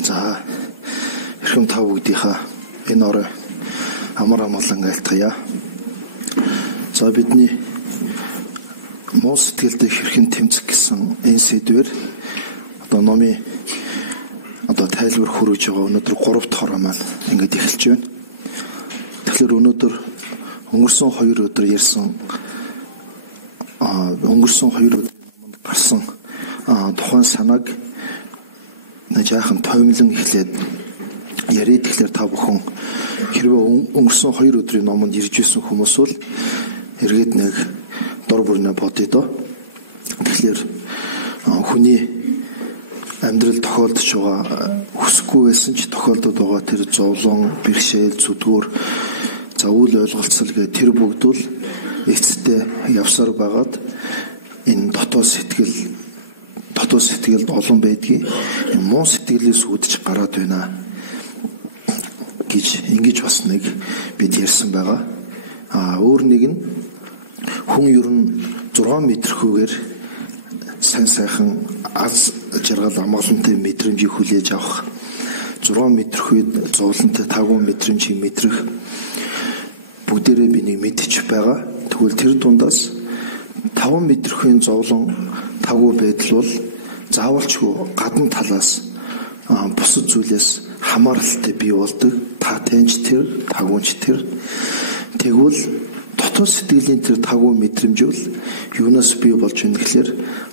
За эрхэм та бүгдийнхаа энэ орой амар амгалан айлтгая. За бидний муу сэтгэлдээ хэрхэн тэмцэх гэсэн энэ сэдвээр одоо номын тайлбар хүргэж байгаа өнөөдөр 3 дахь хороо маань ингэж эхэлж байна. Тэгэхээр өнөөдөр өнгөрсөн 2 өдөр ярьсан өнгөрсөн 2 өдөр номонд гарсан тухайн санааг жаахан тоомлон эхлээд яриад тэгэхээр та бүхэн хэрвээ өнгөрсөн 2 өдрийн номонд ирж исэн хүмүүс бол эргээд нэг дор бүрнээ бодъё доо. Тэгэхээр хүний амьдрал тохиолдож байгаа хүсэхгүй байсан ч тохиолдод байгаа тэр зовлон, бэрхшээл, зүдгүүр, үйл ойлголцол гэх тэр бүгд бол эцэстээ явсаар байгаад энэ дотоод сэтгэлд олон байдгийг муу сэтгэлээс үүдэж гараад байна гэж ингэж бас нэг бид ярьсан байгаа. Өөр нэг нь хүн ер нь 6 метрхүүгээр сайн сайхан аз жаргал амгалантай мэдрэмжийг хүлээж авах, 6 метрхүйд зовлонтой 5 мэдрэмжийг мэдрэх бүгдээрээ би нэг мэдчих байгаа. Тэгвэл тэр дундаас 5 метрхийн зовлон тавгүй байдал бол заавалчгүй гадна талаас бусад зүйлээс хамааралтай бий болдог. Таатай тэр, тагуунч тэр. Тэгвэл дотоод сэтгэлийн тэр тагуун мэдрэмжүүл юунаас бий болж байна гэхээр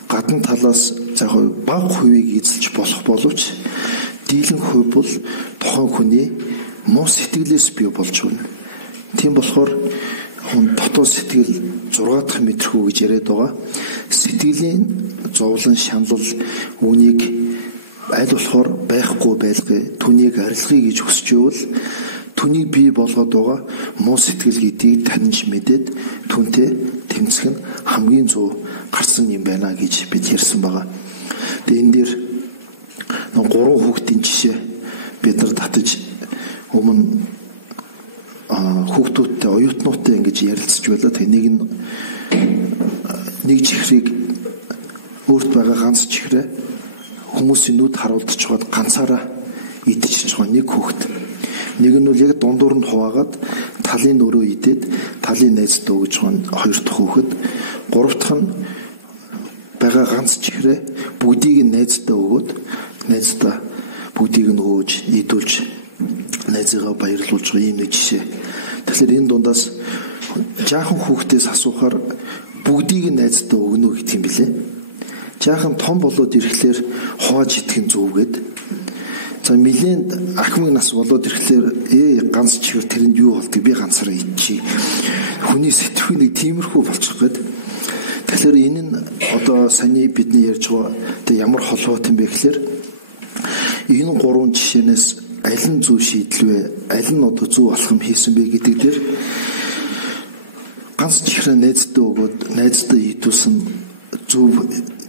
гадна талаас бага хувийг эзэлж болох боловч дийлэн хувь бол тухайн хүний муу сэтгэлээс бий болж байна. Тийм болохоор хүн дотоод сэтгэл 6 дахь метрхүү гэж яриад байгаа. Сэтгэлийн зовлон, шаналл үүнийг аль болохоор байхгүй байлгыг, түүнийг арилгахыг гэж хүсэж ивэл түүнийг бий болгоод байгаа муу сэтгэл гэдгийг таньж мэдээд түүнтэй тэмцэх нь хамгийн зөв гарсан юм байна гэж бид ярьсан байгаа. Тэгээ энэ дээр 3 хүүхдийн жишээ бид нар татаж өмнө хүүхдүүдтэй, оюутнуудтай ингэж ярилцж байлаа. Тэгээ нэг чихрийг өөрт байгаа ганц чихрээ хүмүүсийн нүд харуулдаж чад ганцаараа идчихэж байгаа нэг хүүхэд. Нэг нь бол яг дундуур нь хуваагаад талын өрөө идээд талын найзтай өгж байгаа 2 дахь хүүхэд. 3 дахь нь байгаа ганц чихрээ бүгдийг нь найзтай өгөөд найзтай бүгдийг нь өөж идүүлж найзыгаа баярлуулж байгаа юм нэг жишээ. Тэгэхээр энэ дундаас жаахан хүүхдээс асуухаар бүгдийг нь найзтай өгнө гэх юм билээ. Жаахан том болоод ирэхлээр хувааж идэх нь зүвгээд. За нэлээд ахмад нас болоод ирэхлээр ганц чихэр тэрэнд юу болдгийг би ганцаараа идчихье. Хүний сэтгэх нэг тиймэрхүү болчих гээд. Тэгэхээр энэ нь одоо саний бидний ярьж байгаа тэг ямар холбоотой юм бэ гэхээр энэ 3 жишээнээс аль нь зөв шийдэл вэ? Аль нь одоо зөв алхам хийсэн бэ гэдэг дээр ганц чихрээ найзтай өгөөд найзтай идүүлсэн зөв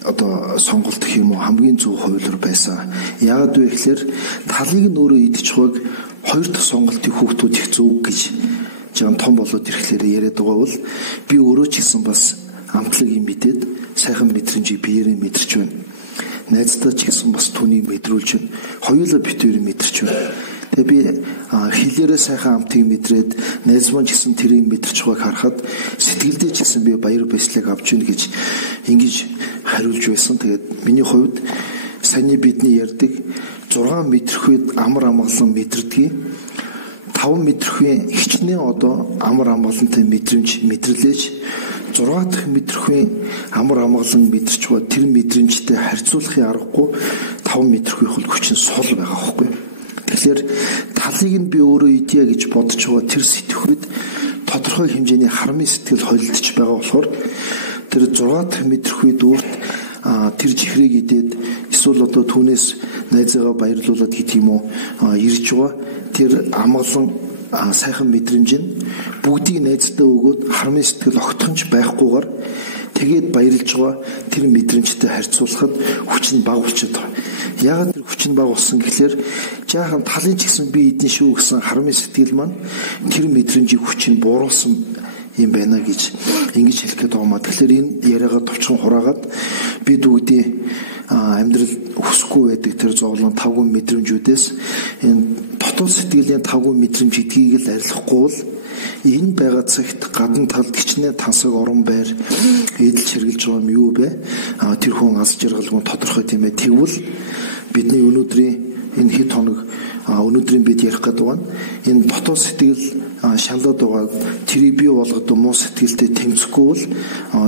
одоо сонголт гэх юм уу хамгийн зөв хувилбар байсан. Яагаад вэ гэхээр талыг нь өөрөө идчихвэг 2 дахь сонголтыг хүүхдүүд их зөв гэж жан том болоод ирэхлээр яриад байгаа бол би өөрөө ч гэсэн бас амтлагийг мэдээд сайхан мэдрэмжийг биеэрээ мэдэрч байна. Найзтай ч гэсэн бас түүнийг мэдрүүлж байна. Хоёулаа битүүрийг мэдэрч байна. Тэгээ би хилээрээ сайхан амтыг мэдрээд найз маань ч гэсэн тэрийг мэдэрч байгааг харахад сэтгэлдээ ч гэсэн би баяр баясгалыг авч байна гэж ингэж хариулж байсан. Тэгээд миний хувьд саний бидний ярьдаг 6 метрхүйд амар амгалан мэдрдгийг 5 метрхийн хичнээн одоо амар амгалантай мэдрэмж мэдрэлээж 6 дахь метрхийн амар амгалан мэдэрч байгаа тэр мэдрэмжтэй харьцуулахын аргагүй 5 метрхийнх бол хүчин сул байгаа байхгүй. Тэгэхээр талыг нь би өөрөө идья гэж бодож байгаа тэр сэтгэхүйд тодорхой хэмжээний хармын сэтгэл холилдож байгаа болохоор тэр 6 дахь метрхүйд өөрт тэр чихрийг идээд эсвэл одоо түүнээс найзаагаа баярлуулад гэдэг юм уу ирж байгаа тэр амгалан сайхан мэдрэмж нь бүгдийг найзтай өгөөд хармын сэтгэл огтхонч байхгүйгээр тэгээд баярлж байгаа тэр мэдрэмжтэй харьцуулахад хүчин бага болчиход байгаа. Яагаад тэр хүчин бага болсон гэхээр жаахан талын ч гэсэн би эдэн шүү гэсэн хармын сэтгэл маань тэр мэдрэмжийг хүчин бууруулсан юм байна гэж ингэж хэлэх гээд байгаа маа. Тэгэхээр энэ яриагаа товчхон хураагаад бид бүгдийн амьдрал хүсэхгүй байдаг тэр зовлон тавгүй мэдрэмжүүдээс энэ дотоод сэтгэлийн тавгүй мэдрэмж гэдгийг л арилгахгүй бол энэ байгаа цагт гадна талд гिचнээ тансаг орон байр эдэл хэрглэж байгаа юм юу бэ? Тэр хүн аз жаргалгүй тодорхой тийм ээ. Тэгвэл бидний өнөөдрийн энэ хэд хоног өнөөдрийн бид ярих гэдэг нь энэ дотоод сэтгэл шаналаад байгаа тэрийг бий болгоод муу сэтгэлтэй тэмцэхгүй бол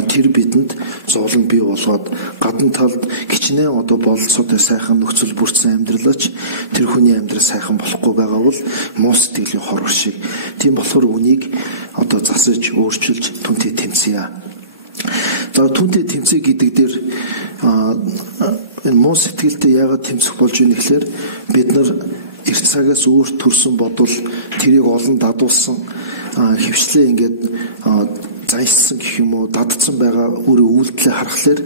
тэр бидэнд зовлон бий болгоод гадна талд гिचнээ одоо бололцоотой сайхан нөхцөл бүрдсэн амьдралч тэр хүний амьдрал сайхан болохгүй байгаа бол муу сэтгэлийн хор шиг. Тийм болохоор үнийг одоо засаж өөрчилж түнтэй тэмцэе. За түнтэй тэмцэе гэдэг дээр энэ муу сэтгэлтэй яагаад тэмцэх болж байна гэхээр бид нар эрт цагаас өөрт төрсөн бодвол тэрийг олон дадуулсан хөвчлээ ингээд зайлсан гэх юм уу дадсан байгаа өөрөө үйлдэлээ харахаар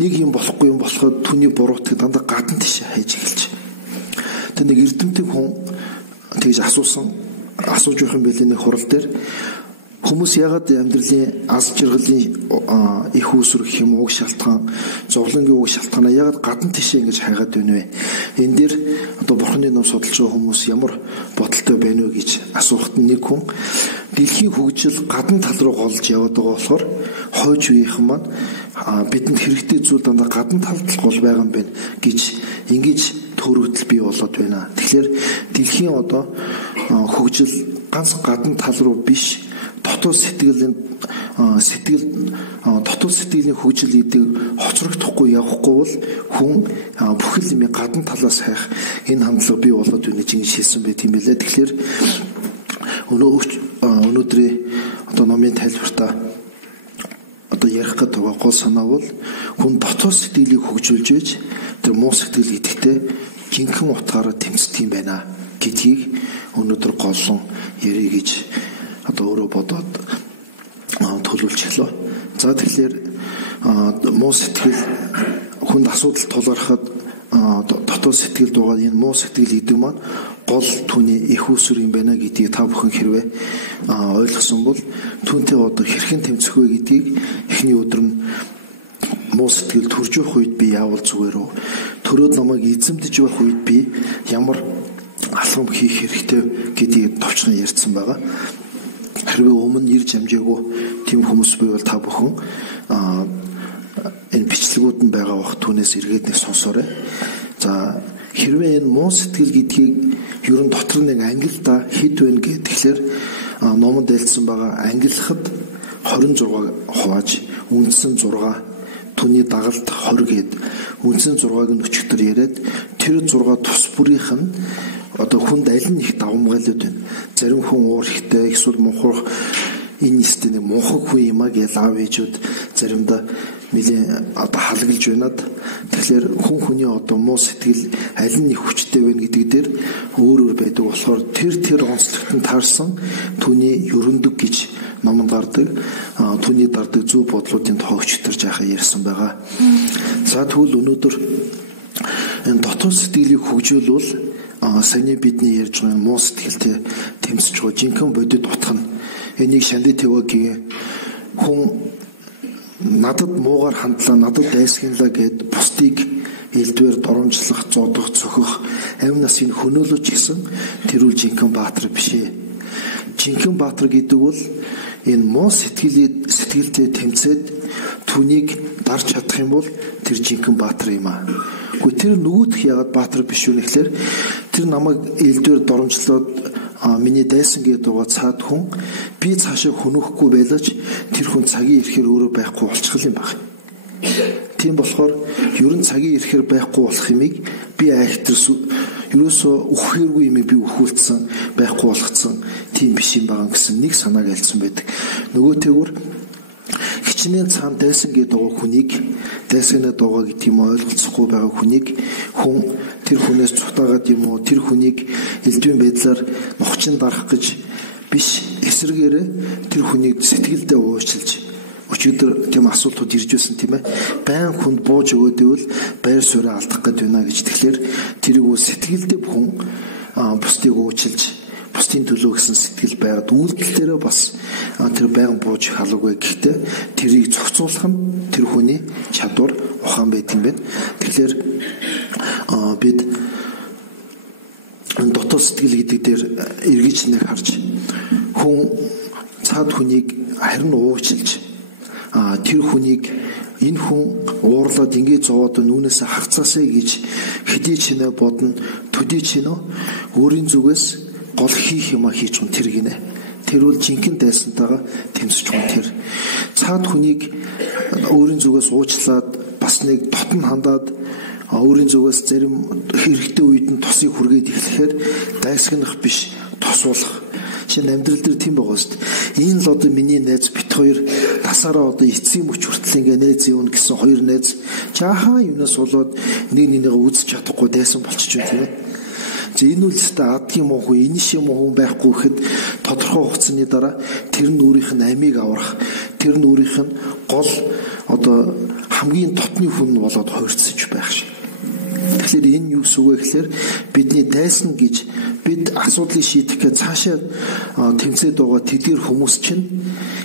нэг юм болохгүй юм болоход түүний буруутыг дандаа гадна тийш хайж эхэлж. Тэг нэг эрдэмтэн хүн тэгж асууж явах юм билээ нэг хурал дээр хүмүүс яагаад амьдралын аз жаргалын их үүсвэр гэх юм уу шалтгаан зовлонгийн уг шалтгаанаа яагаад гадна тийшээ ингэж хайгаад байна вэ? Энэ дээр одоо бурхны ном судалж байгаа хүмүүс ямар бодолтой байна вэ гэж асуухад нэг хүн дэлхийн хөгжил гадна тал руу голж яваад байгаа болохоор хойж үеийнхэн маань бидэнд хэрэгтэй зүйл дандаа гадна талд гол байгаа юм байна гэж ингэж төрөгдөл бий болоод байна. Тэгэхээр дэлхийн одоо хөгжил ганц гадна тал руу биш дотоод сэтгэлийн хөгжил гэдэг хоцрогдохгүй явахгүй бол хүн бүхэл юм гадна талаас хайх энэ хандлага бий болоод байна гэж хэлсэн байт юм билээ. Тэгэхээр өнөөдрийн одоо номын тайлбартаа одоо ярих гэдэг гол санаа бол хүн дотоод сэтгэлийг хөгжүүлж байж тэр муу сэтгэл гэдэгтээ жинхэнэ утгаараа тэмцдэг юм байна гэдгийг өнөөдөр голлон ярих гэж одоо өөрөө бодоод төлөвлөж эхлэв. За тэгэхээр муу сэтгэл хүнд асуудал тулгархад дотоод сэтгэл дугаар энэ муу сэтгэл гэдэг маань гол түүний их үүсвэр юм байна гэдгийг та бүхэн хэрвээ ойлгосон бол түүнтэй одоо хэрхэн тэмцэх вэ гэдгийг эхний өдөр нь муу сэтгэл төрж явах үед би яавал зүгээр үү? Төрөөд намайг эзэмдэж байх үед би ямар алхам хийх хэрэгтэй гэдгийг товчхон ярьсан байгаа. Хэрвээ өмнө ирж амжаагүй тийм хүмүүс байвал та бүхэн энэ бичлэгүүд нь байгаа бах түүнээс эргээд нэг сонсоорой. За хэрвээ энэ муу сэтгэл гэдгийг ерөн дотор нэг ангилда хэд вэ гэхлээр номонд дэлсэн байгаа ангиллахад 26 хувааж үндсэн 6 түүний дагалд 20 гээд үндсэн 6-ыг нь өчигдөр яриад тэр 6 тус бүрийнх нь одоо хүнд аль нь их давмгайлууд байна. Зарим хүн уур ихтэй эсвэл мунхах энэ нэстэ нэг мунхаг хүн юм а гэж аав ээжүүд заримдаа нэлийн одоо халаглж байна. Тэгэхээр хүн хүний одоо муу сэтгэл аль нь их хүчтэй байна гэдэг дээр өөр байдаг болохоор тэр онцлогтод таарсан түүний ерөндөг гэж номонд гардаг түүний дардаг зөв бодлуудын тоогчтор жаахан ярьсан байгаа. За тэгвэл өнөөдөр энэ дотоод сэтгэлийг хөгжүүлвэл саяны бидний ярьж байгаа муу сэтгэлтэй тэмцэж байгаа жинхэнэ бодит утга нь энийг шандэ тэвэгийн хүн надад муугар хандлаа надад дайсхинлаа гэд бусдыг элдвэр доромжлох зодох цохих амь насыг хөнөөлөж гисэн тэрүүл жинхэнэ баатар биш ээ. Жинхэнэ баатар гэдэг бол энэ муу сэтгэлтэй тэмцээд түүнийг дарж чадах юм бол тэр жинхэнэ баатар юм аа. Гэхдээ тэр нөгөөх ягаад баатар биш вэ гэхээр тэр намайг элдвэр доромжлоод миний дайсан гэдэг байгаа цаад хүн би цаашаа хөнөхгүй байлаач тэр хүн цагийн ирэхээр өөрөө байхгүй болчих юм байна. Тийм болохоор ерөн цагийн ирэхээр байхгүй болох юмыг би айхтэрс ерөөсөө үхээргүй юм би үхүүлсэн байхгүй болгоцсон тийм биш юм байна гэсэн нэг санааг альцсан байдаг. Нөгөөтэйгүр хичнээн цаан дайсан гэдэг байгаа хүнийг дайсанаа дуугаа гэдэг юм ойлголцохгүй байгаа хүнийг хүн тэр хүнээс цутаагаад юм уу тэр хүнийг элдвийн байдлаар нухчин дарах гэж биш эсрэгээрээ тэр хүнийг сэтгэлдээ уучлж өчигдөр тийм асуултууд ирж байсан тийм ээ байн хүнд бууж өгөөдөл байр суурь алдах гээд байна гэж тэгэхээр тэрийг сэтгэлдээ хүн бусдыг уучлж бусдын төлөө гэсэн сэтгэл байгаад үйлдэл дээрээ бас тэр байнга бууж их алуугүй. Гэхдээ тэрийг зохицуулах нь тэр хүний чадвар ухаан байдаг юм байна. Тэгэхээр бид дотоод сэтгэл гэдэг дээр эргэж нэг харж хүн цаад хүнийг харин уучлж тэр хүнийг энэ хүн уурлаад ингэж зовоод нүнээс хагцаасаа гэж хэдий ч нэ бодно, төдий ч нэ өөрийн зүгээс гол хийх юма хийж хүн тэр гинэ. Тэр бол жинхэнэ дайсантайгаа тэмцэж хүн тэр. Цаад хүнийг өөрийн зүгээс уучлаад бас нэг дотн хандаад өөрийн зүгээс зарим хэрэгтэй үед нь тосыг хүргээд эхлэхээр дайсагнах биш, тосуулах. Шинэ амьдрал дээр тийм байгаа шүү дээ. Энэ л одоо миний найз бит хоёр тасаараа одоо эцсийн мөч хүртэл ингээ найз юун гэсэн хоёр найз жаахан юунаас болоод нэг нэгнийгээ үзэж чадахгүй дайсан болчих юм тийм ээ. За энэ үл өстэй адгийн муу энэ шиг муу байхгүй гэхэд тодорхой хугацааны дараа тэр нь өөрийнх нь амийг аврах, тэр нь өөрийнх нь гол одоо хамгийн дотны хүн болоод хувирцсаж байх шиг. Тэгэхээр энэ юу гэсэн үг вэ гэхээр бидний дайсан гэж бид асуудлыг шийдэх гэж цаашаа тэмцээд байгаа тэдгэр хүмүүс чинь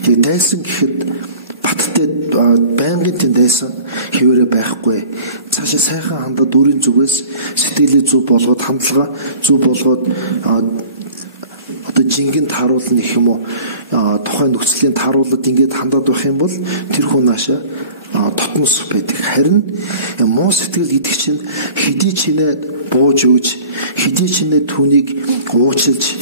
яг дайсан гэхэд баттай байнгын тэнд дайсан хэвээрээ байхгүй. Цаашаа сайхан хандаад өөрийн зүгээс сэтгэлээ зөв болгоод хандлага зөв болгоод одоо жингэнд харуулна гэх юм уу тухайн нөхцөлийн тааруулаад ингээд хандаад байх юм бол тэр хүн наашаа дотнос байдаг. Харин муу сэтгэл гэдэг чинь хэдий ч нэ бууж өгж, хэдий ч нэ түүнийг уучлж,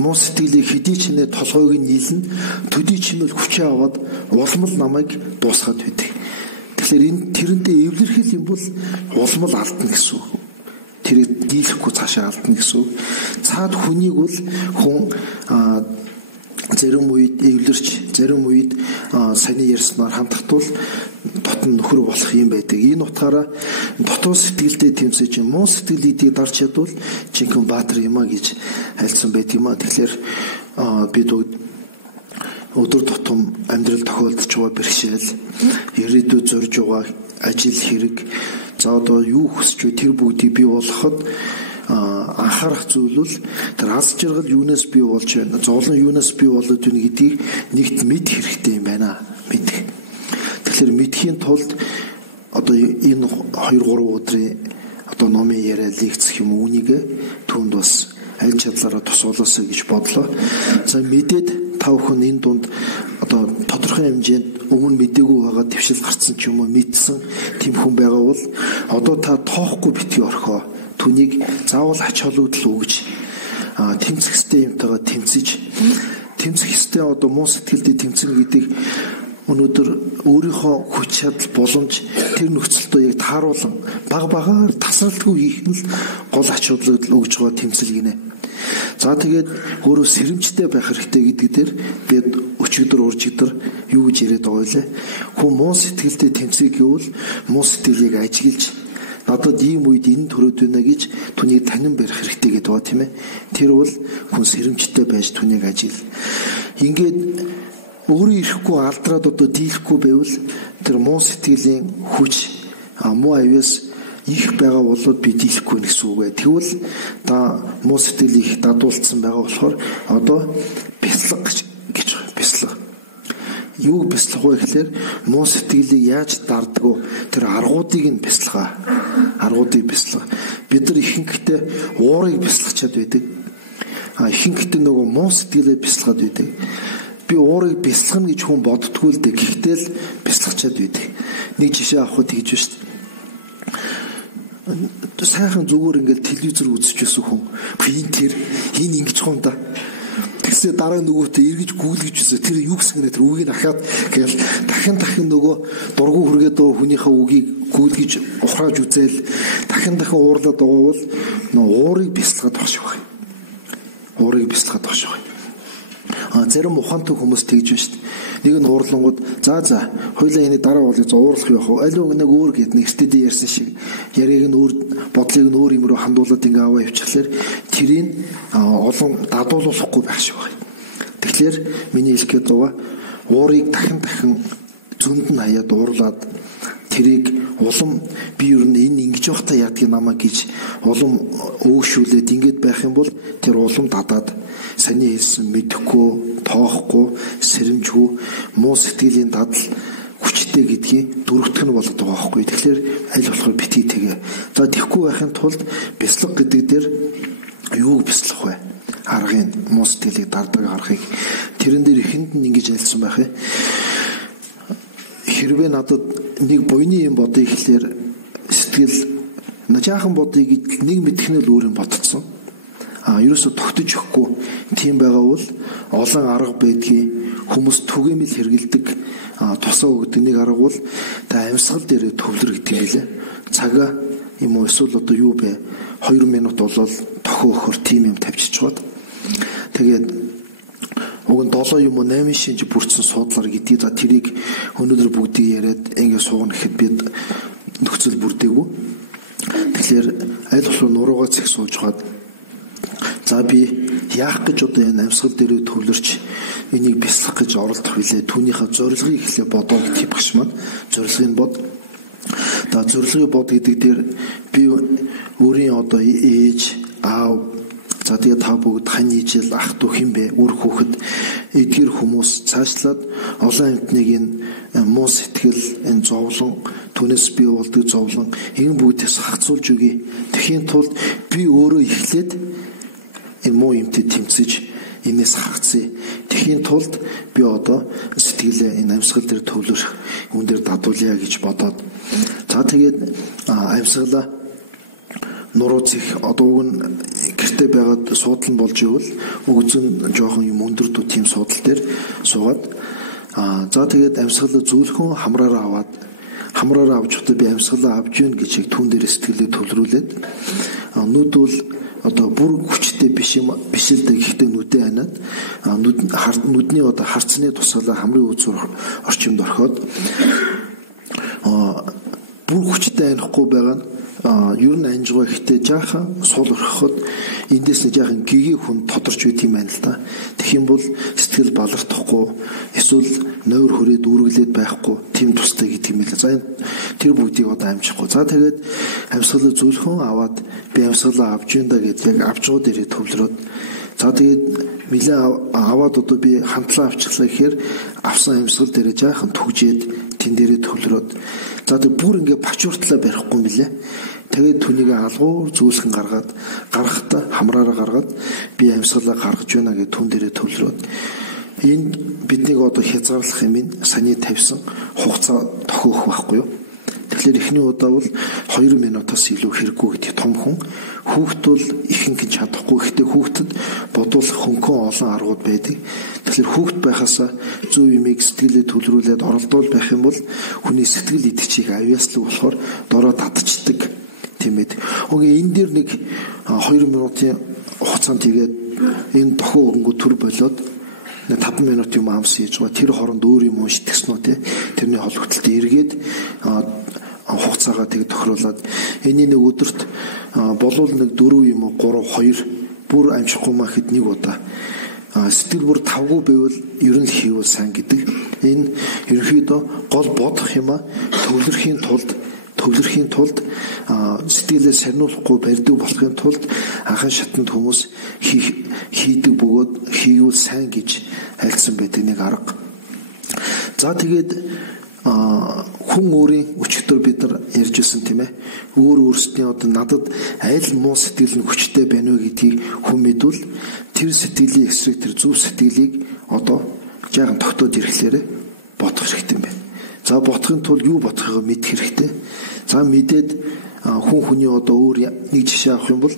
муу сэтгэлийг хэдий ч нэ толгойг нь нийлнэ, төдий ч нь хүчээ аваад улмал намайг дуусгаад байдаг. Тэгэхээр энэ тэрнтэй эвлэрхэл юм бол улмал алдна гэсэн үг. Тэрийг дийлэхгүй цаашаа алдна гэсэн үг. Цаад хүнийг бол хүн зарим үед эвлэрч, зарим үед саяны ярьснаар хандхтуул дотн нөхөр болох юм байдаг. Энэ утгаараа дотоод сэтгэлдээ тэмцэж муу сэтгэлийг дарж чадвал жинхэнэ баатар юмаа гэж альцсан байдаг юм а. Тэгэхээр бид өдөр тутам амьдрал тохиолдож байгаа бэрхшээл, ирээдүйд зорж байгаа ажил хэрэг, за одоо юу хүсэж вэ тэр бүгдийг бий болгоход анхаарах зүйл бол тэр аз жаргал юунаас бий болж байна, зовлон юунаас бий болоод байна гэдгийг нэгт мэд хэрэгтэй юм байна. Мэдэх. Тэгэхээр мэдхийн тулд одоо энэ 2-3 өдрийн одоо номын яриа лекц юм үүнийг түнд бас аль чадлаараа тусуулаасаа гэж бодлоо. За мэдээд тав хүн энэ дунд одоо тодорхой хэмжээнд өмнө мэдээгүй байгаа твшил гарцсан ч юм уу мэдсэн тийм хүн байгаа бол одоо та тоохгүй битгий орхоо. Түүнийг заавал ач холбогдол өгж тэмцэх ёстой юмтайгаа тэмцэх ёстой одоо муу сэтгэлдээ тэмцэх гэдэг өнөөдөр өөрийнхөө хүч чадал боломж тэр нөхцөлдөө яг тааруулан багаар тасралтгүй хийх нь л гол ач холбогдол өгж байгаа тэмцэл гинэ. За тэгээд өөрөө сэрэмжтэй байх хэрэгтэй гэдэг дээр бид өчигдөр уржигдөр юу гэж яриад байгаа вэ? Хүн муу сэтгэлдээ тэмцэх гэвэл муу сэтгэлийг ажиглаж надад ийм үед энэ төрөд байна гэж түүнийг танин барих хэрэгтэй гэдэг байгаа тийм ээ. Тэр бол хүн сэрэмжтэй байж түүнийг ажил. Ингээд өөрөө ирэхгүй алдраад одоо дийлэхгүй байвал тэр муу сэтгэлийн хүч муу авьяас их байгаа болоод би дийлэхгүй гэсэн үг ээ. Тэгвэл та муу сэтгэл их дадуулсан байгаа болохоор одоо бяцлага гэж бяцлага. Юу бяцлах вэ гэхээр муу сэтгэлийг яаж дарддаг тэр аргуудыг нь бяцлага. Аргуудыг бяцлага. Бид нар ихэнхдээ уурыг бяцлагчаад байдаг. Ихэнхдээ нөгөө муу сэтгэлээ бяцлагаад байдаг. Би уурыг бяцлахна гэж хүн боддггүй л дээ. Гэхдээ л бяцлагчаад байдаг. Нэг жишээ авахд тэгж байна шүү дээ. Сайхан зүгээр ингээл телевизээр үзчихсэн хүн. Энэ ингэж юм да. Тэгсээ дараа нөгөөтэй эргэж гүйлгэж үзээ. Тэр юу гэсэн гэнэ тэр үгийг ахаад гээл дахин нөгөө дургу хүргээд байгаа хүнийхээ үгийг гүйлгэж ухрааж үзээл дахин уурлаад байгаа бол нөө уурыг бяцлагаад багш байх. Уурыг бяцлагаад багш байх. Зарим ухаантай хүмүүс тэгж байна шүү дээ. Нэг нь уурлангууд за хоёлаа энэ дараа болыг уурлах явах уу? Аливаа нэг өөр гэд нэгтэд ярьсан шиг яриаг нь өөр бодлыг нь өөр юм руу хандуулаад ингээ аваа явчихлаар тэрийг олон дадуулуулахгүй байх шиг байна. Тэгэхээр миний хэлгээд байгаа уурыг дахин зөнд нь хаяад уурлаад тэрийг улам би ер нь энэ ингэж явахтаа яадгийг намаа гэж улам өөгшүүлээд ингэж байх юм бол тэр улам дадаад саний хэлсэн мэдэхгүй тоохгүй, сэрэмжгүй, муу сэтгэлийн дадал хүчтэй гэдгийг дөрөвдөх нь болоод байгаа байхгүй. Тэгэхээр аль болохоор битгий тэгээ. За тэгхгүй байхын тулд бяцлах гэдэг дээр юуг бяцлах вэ? Аргын муу сэтгэлийг дардаг аргыг тэрэн дээр ихэнд нь ингэж альсан байх юм. Хэрвээ надад нэг буйны юм бодъё гэхлээр сэтгэл жаахан бодъё гэдэл нэг мэдхнэл өөр юм ботцсон. Ерөөсө тогтож өгөхгүй тийм байгаа бол олон арга байдгийг хүмүүс түгээмэл хэрэгэлдэг тусаа өгдөг нэг арга бол та амьсгал дээр төвлөр гэдэг юм билээ. Цагаа юм уу эсвэл одоо юу бэ 2 минут болол тохио өхөр тийм юм тавьчихваад тэгээд уг нь 7 юм уу 8 шинж бүрдсэн суудлаар гэдгийг за тэрийг өнөөдөр бүгдийг яриад ингэ суугна гэхэд бид нөхцөл бүрдээгүй. Тэгэхээр аль болох нуруугаа цэг сууж хаад за би яах гэж одоо энэ амьсгал дээр төвлөрч энийг бяцлах гэж оролдох билээ. Түүнийхээ зорилгыг ихлэ бодоо гэх багш маань зорилгыг бод. За зорилгыг бод гэдэг дээр би өөрийн одоо ээж, аав, за тэгээ та бүгд хань ижил ах トゥ хинбэ үр хүүхэд эдгээр хүмүүс цаашлаад олон амтныг энэ муу сэтгэл энэ зовлон түүнээс бий болдог зовлон энэ бүгдээс хацуулж өгье. Тэхийн тулд би өөрөө эхлээд энэ муу юмтэй тэмцэж энэс хагцъя. Тэхийн тулд би одоо сэтгэлээ энэ амьсгал дээр төвлөрөх юм дээр дадуулъя гэж бодоод за тэгээд амьсгалаа нурууцих одоо уг нь гэртээ байгаад суудлан болж ивэл өгзөн жоохон юм өндөр дүү тийм суудлал дээр суугаад за тэгээд амьсгалаа зөөлхөн хамраараа авч удаа би амьсгалаа авж гин гэж түүн дээр сэтгэлээ төвлөрүүлээд нүд бол одоо бүр хүчтэй биш л дээ гэхдээ нүдээ ханаад нүдний одоо харцны тусгалаа хамрын үзүүр орчимд орхиод бүр хүчтэй анихгүй байгаа нь ер нь анжгаа ихтэй жаахан суул орхиход эндээс нь жаахан гэгээ хүн тодорч үйт юм байна л да. Тэгэх юм бол сэтгэл балартахгүй эсвэл нойр хүрээд үргэлээд байхгүй тийм тустай гэдэг юм л. За тэр бүгдийг одоо амжихгүй. За тэгээд амьсгалаа зөөлхөн аваад би амьсгалаа авж юм да гэдэг яг авч байгаа дээрээ төвлөрөөд за тэгээд нэлээ аваад одоо би хамтлаа авчихлаа гэхээр авсан амьсгал дээрээ жаахан түгжээд тэн дээрээ төвлөрөөд за тэгээд бүр ингээ бачууртлаа барихгүй юм билээ. Тэгээд түүнийг алгуур зүүлхэн гаргахтаа хамраараа гаргаад би амьсгалаа гаргаж байна гэж түн дээрээ төвлөрөөд энд биднийг одоо хязгаарлах юм саний тавьсан хугацаа тохиох байхгүй юу. Тэгэхээр эхний удаа бол 2 минутаас илүү хэрэггүй гэдэг том хүн хүүхэд бол ихэнх нь чадахгүй гэхдээ хүүхдэд бодуулах хөнгөн олон аргууд байдаг. Тэгэхээр хүүхэд байхасаа зөв юмыг сэтгэлээ төлрүүлээд оролдуул байх юм бол хүний сэтгэл идэвхийг авьяаслаг болохоор дороо татчихдаг тийм ээ. Окей энэ дэр нэг 2 минутын хугацаанд тэгээд энэ дохио өнгө төр болоод 5 минут юм амс хийж байгаа. Тэр хооронд өөр юм уншдагсан уу те. Тэрний холбогдлолд эргээд хугацаагаа тэг тохируулаад энэний нэг өдөрт болвол нэг 4 юм уу 3 2 бүр амжихгүй маа хэд нэг удаа сэтгэл бүр тавгүй байвал ер нь хийвэл сайн гэдэг. Энэ ерөнхийдөө гол бодох юм а төвлөрхийн тулд сэтгэлээ сарниулахгүй барьдаг болохын тулд анхан шатнд хүмүүс хийдэг бөгөөд хийвэл сайн гэж альцсан байдаг нэг арга. За тэгээд хүн өөрийн өчтөр бид нар ярьж ирсэн тийм ээ. Өөрсдийн одоо надад аль муу сэтгэл нь хүчтэй байна вэ гэдгийг хүн мэдвэл тэр сэтгэлийн эсрэг тэр зөв сэтгэлийг одоо жаахан тогтоод ирэхлээр бодох хэрэгтэй юм байна. За бодохын тулд юу бодохыг мэдэх хэрэгтэй. За мэдээд хүн хүний одоо өөр нэг жишээ авах юм бол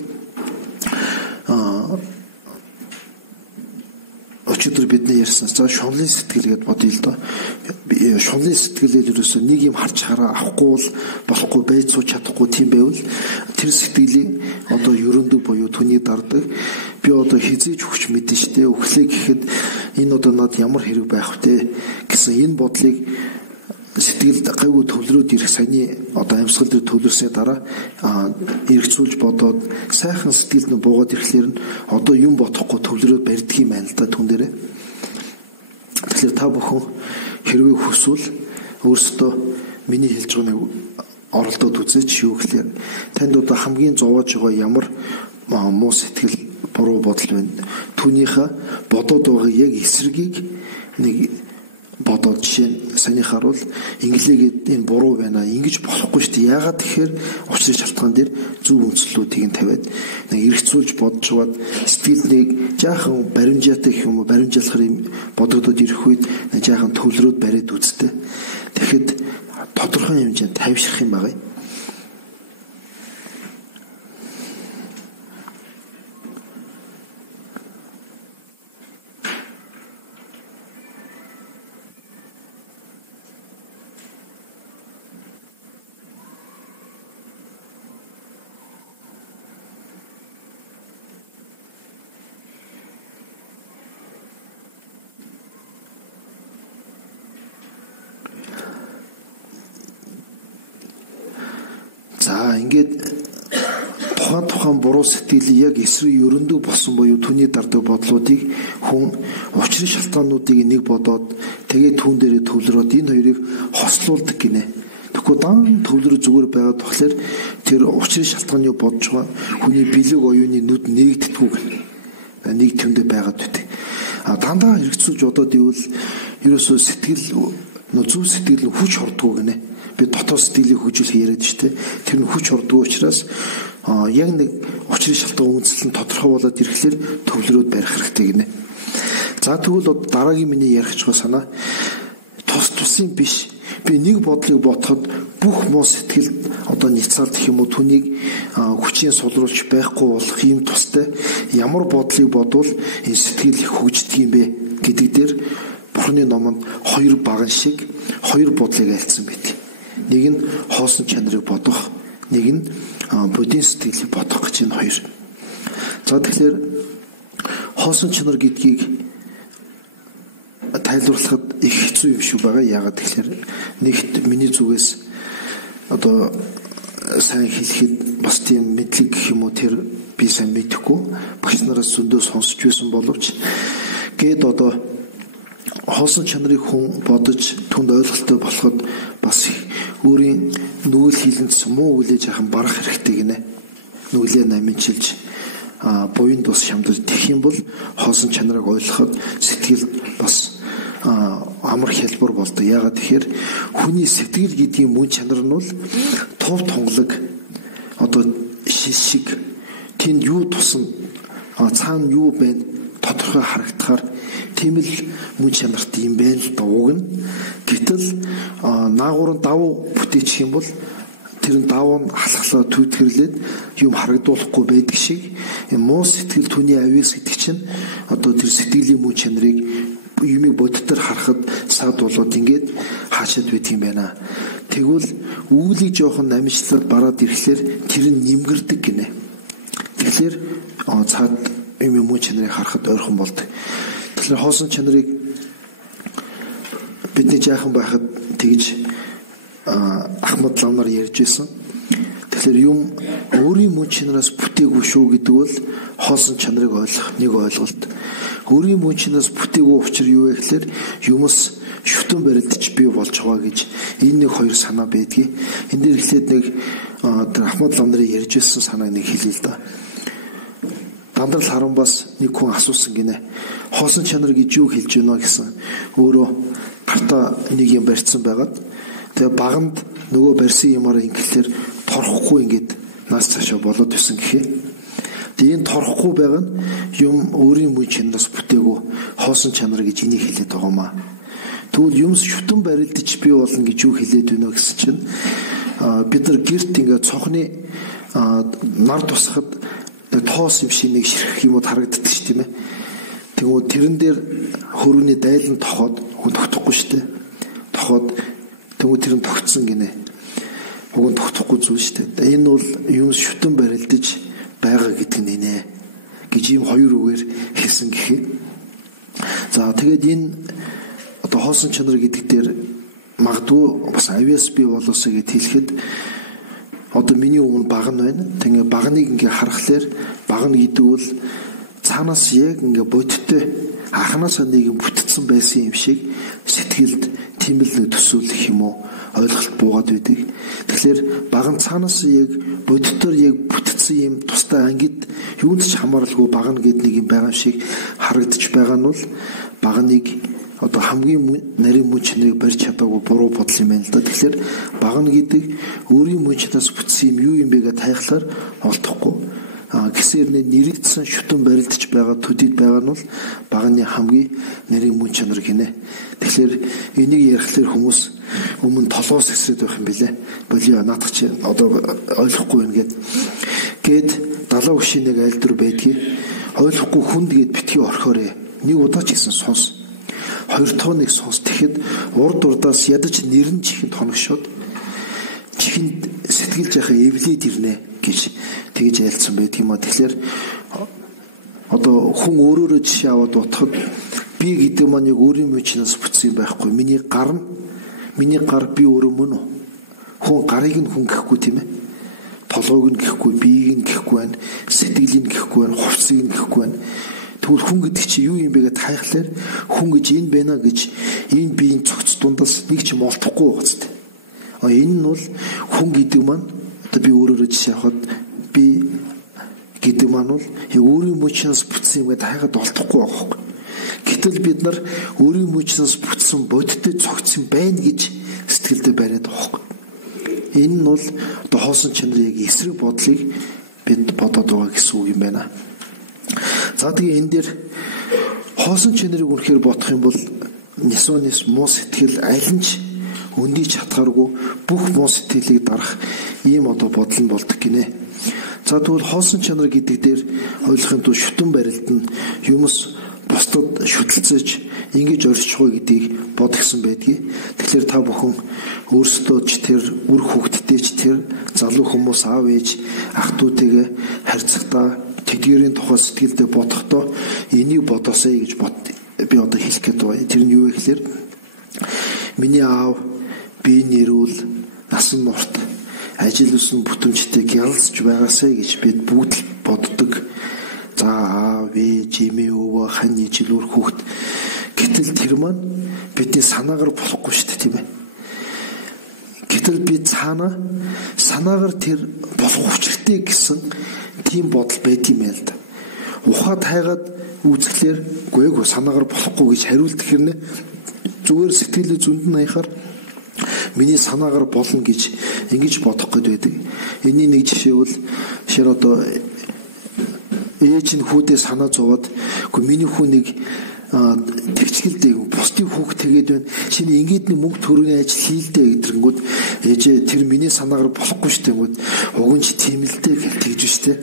өчигдөр бидний ярьсан. За шунлын сэтгэл гэдээ бодъё л доо. Шунлын сэтгэлээр ерөөсөө нэг юм харж хараа авахгүй бол болохгүй байж сууж чадахгүй тийм байвал тэр сэтгэлийн одоо ерөндөг буюу түүний дардаг би одоо хизээж өгч мэдэн штэ өглөө гэхэд энэ одоо над ямар хэрэг байх вэ гэсэн энэ бодлыг сэтгэл гайгүй төвлөрөөд ирэх саяны одоо амьсгал дээр төвлөрсний дараа эргцүүлж бодоод сайхан сэтгэл нь буугаад ирэхлээр нь одоо юм бодохгүй төвлөрөөд барьдаг юм байна л да түн дээрээ. Тэгэхээр та бүхэн хэрвээ хүсвэл өөрсдөө миний хэлж байгааг оролдоод үзээч юу гэхээр танд одоо хамгийн зовоож байгаа ямар муу сэтгэл буруу бодол байна. Түүнийхээ бодоод байгаа яг эсрэгийг нэг бодоод жишээ нь санийхаар бол инглигээд энэ буруу байна. Ингэж болохгүй шүү дээ. Яагаад тэгэхээр учрын шалтгаан дээр зөв үндслүүдийг нь тавиад нэг эргэцүүлж бодж чад сэтгэлийг жаахан баримжаатай гэх юм уу баримжаалахар юм бодогдоод ирэх үед жаахан төвлөрөөд бариад үзтээ. Тэгэхэд тодорхой хэмжээнд тайвшрах юм байна. За ингээд тухайн буруу сэтгэл яг эсрэг ерөндөг болсон буюу түүний дардаг бодлуудыг хүн учрын шалтгаануудыг нэг бодоод тэгээд түүн дээрээ төвлөрөөд энэ хоёрыг хослуулдаг гинэ. Тэгэхгүй дан төвлөрөө зүгээр байгаад болохоор тэр учрын шалтгааныг бодж байгаа хүний бэлэг оюуны нүд нэгддэггүй гэнэ. Нэг төвдөө байгаад байдаг. Дандаа хэрэгцүүлж бодоод ивэл ерөөсөө сэтгэл зүв сэтгэл хүч хордгоо гинэ. Би дотоод сэтгэлийг хүжүүлэх яриад штэ. Тэр нь хүч ордгоо учраас яг нэг учрын шалтгаан үндэслэл нь тодорхой болоод ирэхлээр төвлөрөөд барих хэрэгтэй гинэ. За тэгвэл дараагийн миний ярих чуга санаа тусын биш. Би нэг бодлыг бодоход бүх муу сэтгэл ницаад гэх юм уу түүнийг хүчийн сулруулж байхгүй болох юм тустай ямар бодлыг бодвол энэ сэтгэл хөгждөг юм бэ гэдэг дээр Бурхны номонд хоёр баган шиг хоёр бодлыг альцсан байдаг. Нэг нь хоосон чанарыг бодох, нэг нь бодийн сэтгэлийг бодох гэж энэ хоёр. За тэгэхээр хоосон чанар гэдгийг тайлбарлахад их хэцүү юм шиг байгаа. Яагаад тэгэхээр нэгт миний зүгээс сайн хэлэхэд бас тийм мэдлэг гэх юм уу тэр би сайн мэдэхгүй багш нараас зөндөө сонсч байсан боловч хоосон чанарыг хүн бодож түнд ойлголттой болоход бас өөрийн нүгэл хилэнц муу үлээж ахын барах хэрэгтэй гинэ. Нүглээ намжилж буянд бас шамдаж тэх юм бол хоосон чанарыг ойлгоход сэтгэл бас амар хялбар болдог. Яагаад тэгэхээр хүний сэтгэл гэдгийн мөн чанар нь бол тув тунгалаг шил шиг тэнд юу тусан цаана юу байна тодорхой харагдахаар тийм л мөн чанарт юм байна л дууг нь. Гэтэл наагур давуу бүтээчих юм бол тэр давуу нь халахлаа түүтгэрлээд юм харагдуулахгүй байдаг шиг муу сэтгэл түүний авийг сэтгэж чинь тэр сэтгэлийн мөн чанарыг юмыг бодтоор харахад сад болоод ингээд хаашаад байт юм байна. Тэгвэл үүлийг жоохон намжлаад бараад ирэхлээр тэр нь нэмгэрдэг гинэ. Тэгэхээр цаад юм мөн чанарыг харахад ойрхон болдог. Тэгэхээр хоосон чанарыг бидний жаахан байхад тэгж Ахмад ламнаар ярьж байсан. Тэгэхээр юм өөрийн мөн чанараас бүтээгүй шүү гэдэг бол хоосон чанарыг ойлгох нэг ойлголт. Өөрийн мөн чанараас бүтээгүй учир юу вэ гэхээр юмс шүтэн барилдаж бий болж байгаа гэж энэ нэг хоёр санаа байдгийг. Энд дээр эхлээд нэг Ахмад ламнарын ярьж байсан санааг нэг хэлье л да. Дандрал Харанбаас нэг хүн асуусан гинэ. Хоосон чанар гэж юу хэлж байна гэсэн. Өөрөө гартаа нэг юм барьсан байгаад тэгээ баганд нөгөө барьсан юмараа ингэлээр торхгүй ингээд нас цаашаа болоод байсан гэхээ. Тэгээ энэ торхгүй байгаа нь юм өөрийн мөн чанараас бүтээгүй хоосон чанар гэж энийг хэлээд байгаа маа. Тэгвэл юмс шүтэн барилдаж бий болно гэж юу хэлээд байна гэсэн чинь бид нар гэрт ингээд цонхны нар тусахад тоос юм шиг нэг ширхэх юм уу харагддаг ш тийм ээ. Тэгвэл тэрэн дээр хөрөний дайлан тохоод хүн тогтохгүй штэ. Тохоод тэгвэл тэр нь тогтсон гинэ. Хүн тогтохгүй зүйл штэ. Энэ бол юм шүтэн барилдаж байгаа гэдэг нь нэ гэж ийм хоёр үгээр хэлсэн гэхээ. За тэгээд энэ хоосон чанар гэдэг дээр магадгүй бас авиас бий болоосоо гэж хэлэхэд миний өмнө баган байна. Тэгээ багныг ингээ харахаар багна гэдэг бол цаанаас яг ингээ бодиттой анханасаа нэг бүтцсэн байсан юм шиг сэтгэлд тийм л нэг төсөөл гэх юм уу ойлголт буугаад байдаг. Тэгэхээр баган цаанаас яг бодитоор яг бүтцсэн юм тустай ангид юунд ч хамааралгүй багна гэдэг нэг юм байгаа шиг харагдаж байгаа нь бол багныг одоо хамгийн нарийн мөн чанарыг барьж чадаагүй буруу бодол юм байна л да. Тэгэхээр багна гэдэг өөрийн мөн чанаас бүтсэн юм юу юм бэ гэж тайхлаар олдохгүй. Гэсээр нэрийдсэн шүтэн барилдж байгаа төдийд байгаа нь бол багны хамгийн нарийн мөн чанар гинэ. Тэгэхээр энийг ярихлаар хүмүүс өмнө толгоос хэсрээд байх юм билэ. Болио наадах чи одоо ойлгохгүй юм гээд далаа хөшийн нэг айлдвар байдгийг ойлгохгүй хүнд гээд битгий орхиорээ. Нэг удаа ч гэсэн сонс. Хоёр дахь нэг сонс. Тэгэхэд урд урдаас ядаж нэрэн чихэнд хоногшоод чихэнд сэтгэл жахаа эвлээд ирнэ гэж тэгж айлцсан байдаг юм а. Тэгэхээр одоо хүн өөрөөрөө жишээ аваад утахад би гэдэг маань яг өөрийн мөчнөөс бүтсэн юм байхгүй. Миний гар би өөрөө мөн үү? Хүн гарыг нь хүн гэхгүй тийм ээ. Толгойг нь гэхгүй, биеийг нь гэхгүй байна. Сэтгэлийг нь гэхгүй байна, хувцсыг нь гэхгүй байна. Тэгвэл хүн гэдэг чинь юу юм бэ гэж хайхлаар хүн гэж энэ байна гэж энэ биеийн цогц дундаас нэг ч юм олдохгүй байгаа зү. Энэ нь бол хүн гэдэг маань одоо би өөрөөрөө жишээ авахад би гэдэг маань бол яг өөрийн мөчнөөс бүтсэн юм гэдэг хайхад олдохгүй байгаа хөөх. Гэтэл бид нар өөрийн мөчнөөс бүтсэн бодиттой цогц юм байна гэж сэтгэлдээ бариад байгаа хөөх. Энэ нь бол одоо хоосон чанарын яг эсрэг бодлыг бид бодоод байгаа гэсэн үг юм байна. За тэгээ энэ дээр хоосон чанарыг үнэхээр бодох юм бол нисонис муу сэтгэл аль нь ч өндийч хатгааргүй бүх муу сэтгэлийг дарах ийм одоо бодол нь болдог гинэ. За тэгвэл хоосон чанар гэдэг дээр ойлгохын тулд шүтэн барилт нь юмс бусдад шүтэлцэж ингэж орчихгоо гэдгийг бод гисэн байдгийг. Тэгэхээр та бүхэн өөрсдөө ч тэр үр хүүхдтэй ч тэр залуу хүмүүс аав ээж ах дүүтэйгээ харьцахдаа тэдгэрийн тухай сэтгэлдээ бодохдоо энийг бодосоо гэж би одоо хэлэх гээд байна. Тэр нь юу вэ гэхээр миний аав би нэрүүл насан нурт ажил үсэн бүтэмжтэй гялсж байгаасаа гэж бид бүгд боддог. За аав ээж эмээ өвөө хань жилүүр хүүхд гэтэл тэр маань бидний санаагаар болохгүй шүү дээ тийм ээ. Гэтэл би санаагаар тэр болох учиртай гэсэн тийм бодол байд юм яа л да. Ухаад хайгаад үзэхлээр гүйг санаагаар болохгүй гэж хариулт хэрнэ зүгээр сэтгэлээ зөнд нь хаяхаар миний санаагаар болно гэж ингэж бодох гээд байдаг. Энийн нэг жишээ бол шир одоо ээж нь хүүдээ санаа зовоод үгүй миний хүү нэг тэгчгэлтэй бусдын хүүхд тэгээд байна. Шинэ ингээд нэг мөнгө төрөний ажил хийлдэ гэдэрнгүүд ээжээ тэр миний санаагаар болохгүй штэ гэнгүүт уг нь ч тийм л дээ тэгж штэ.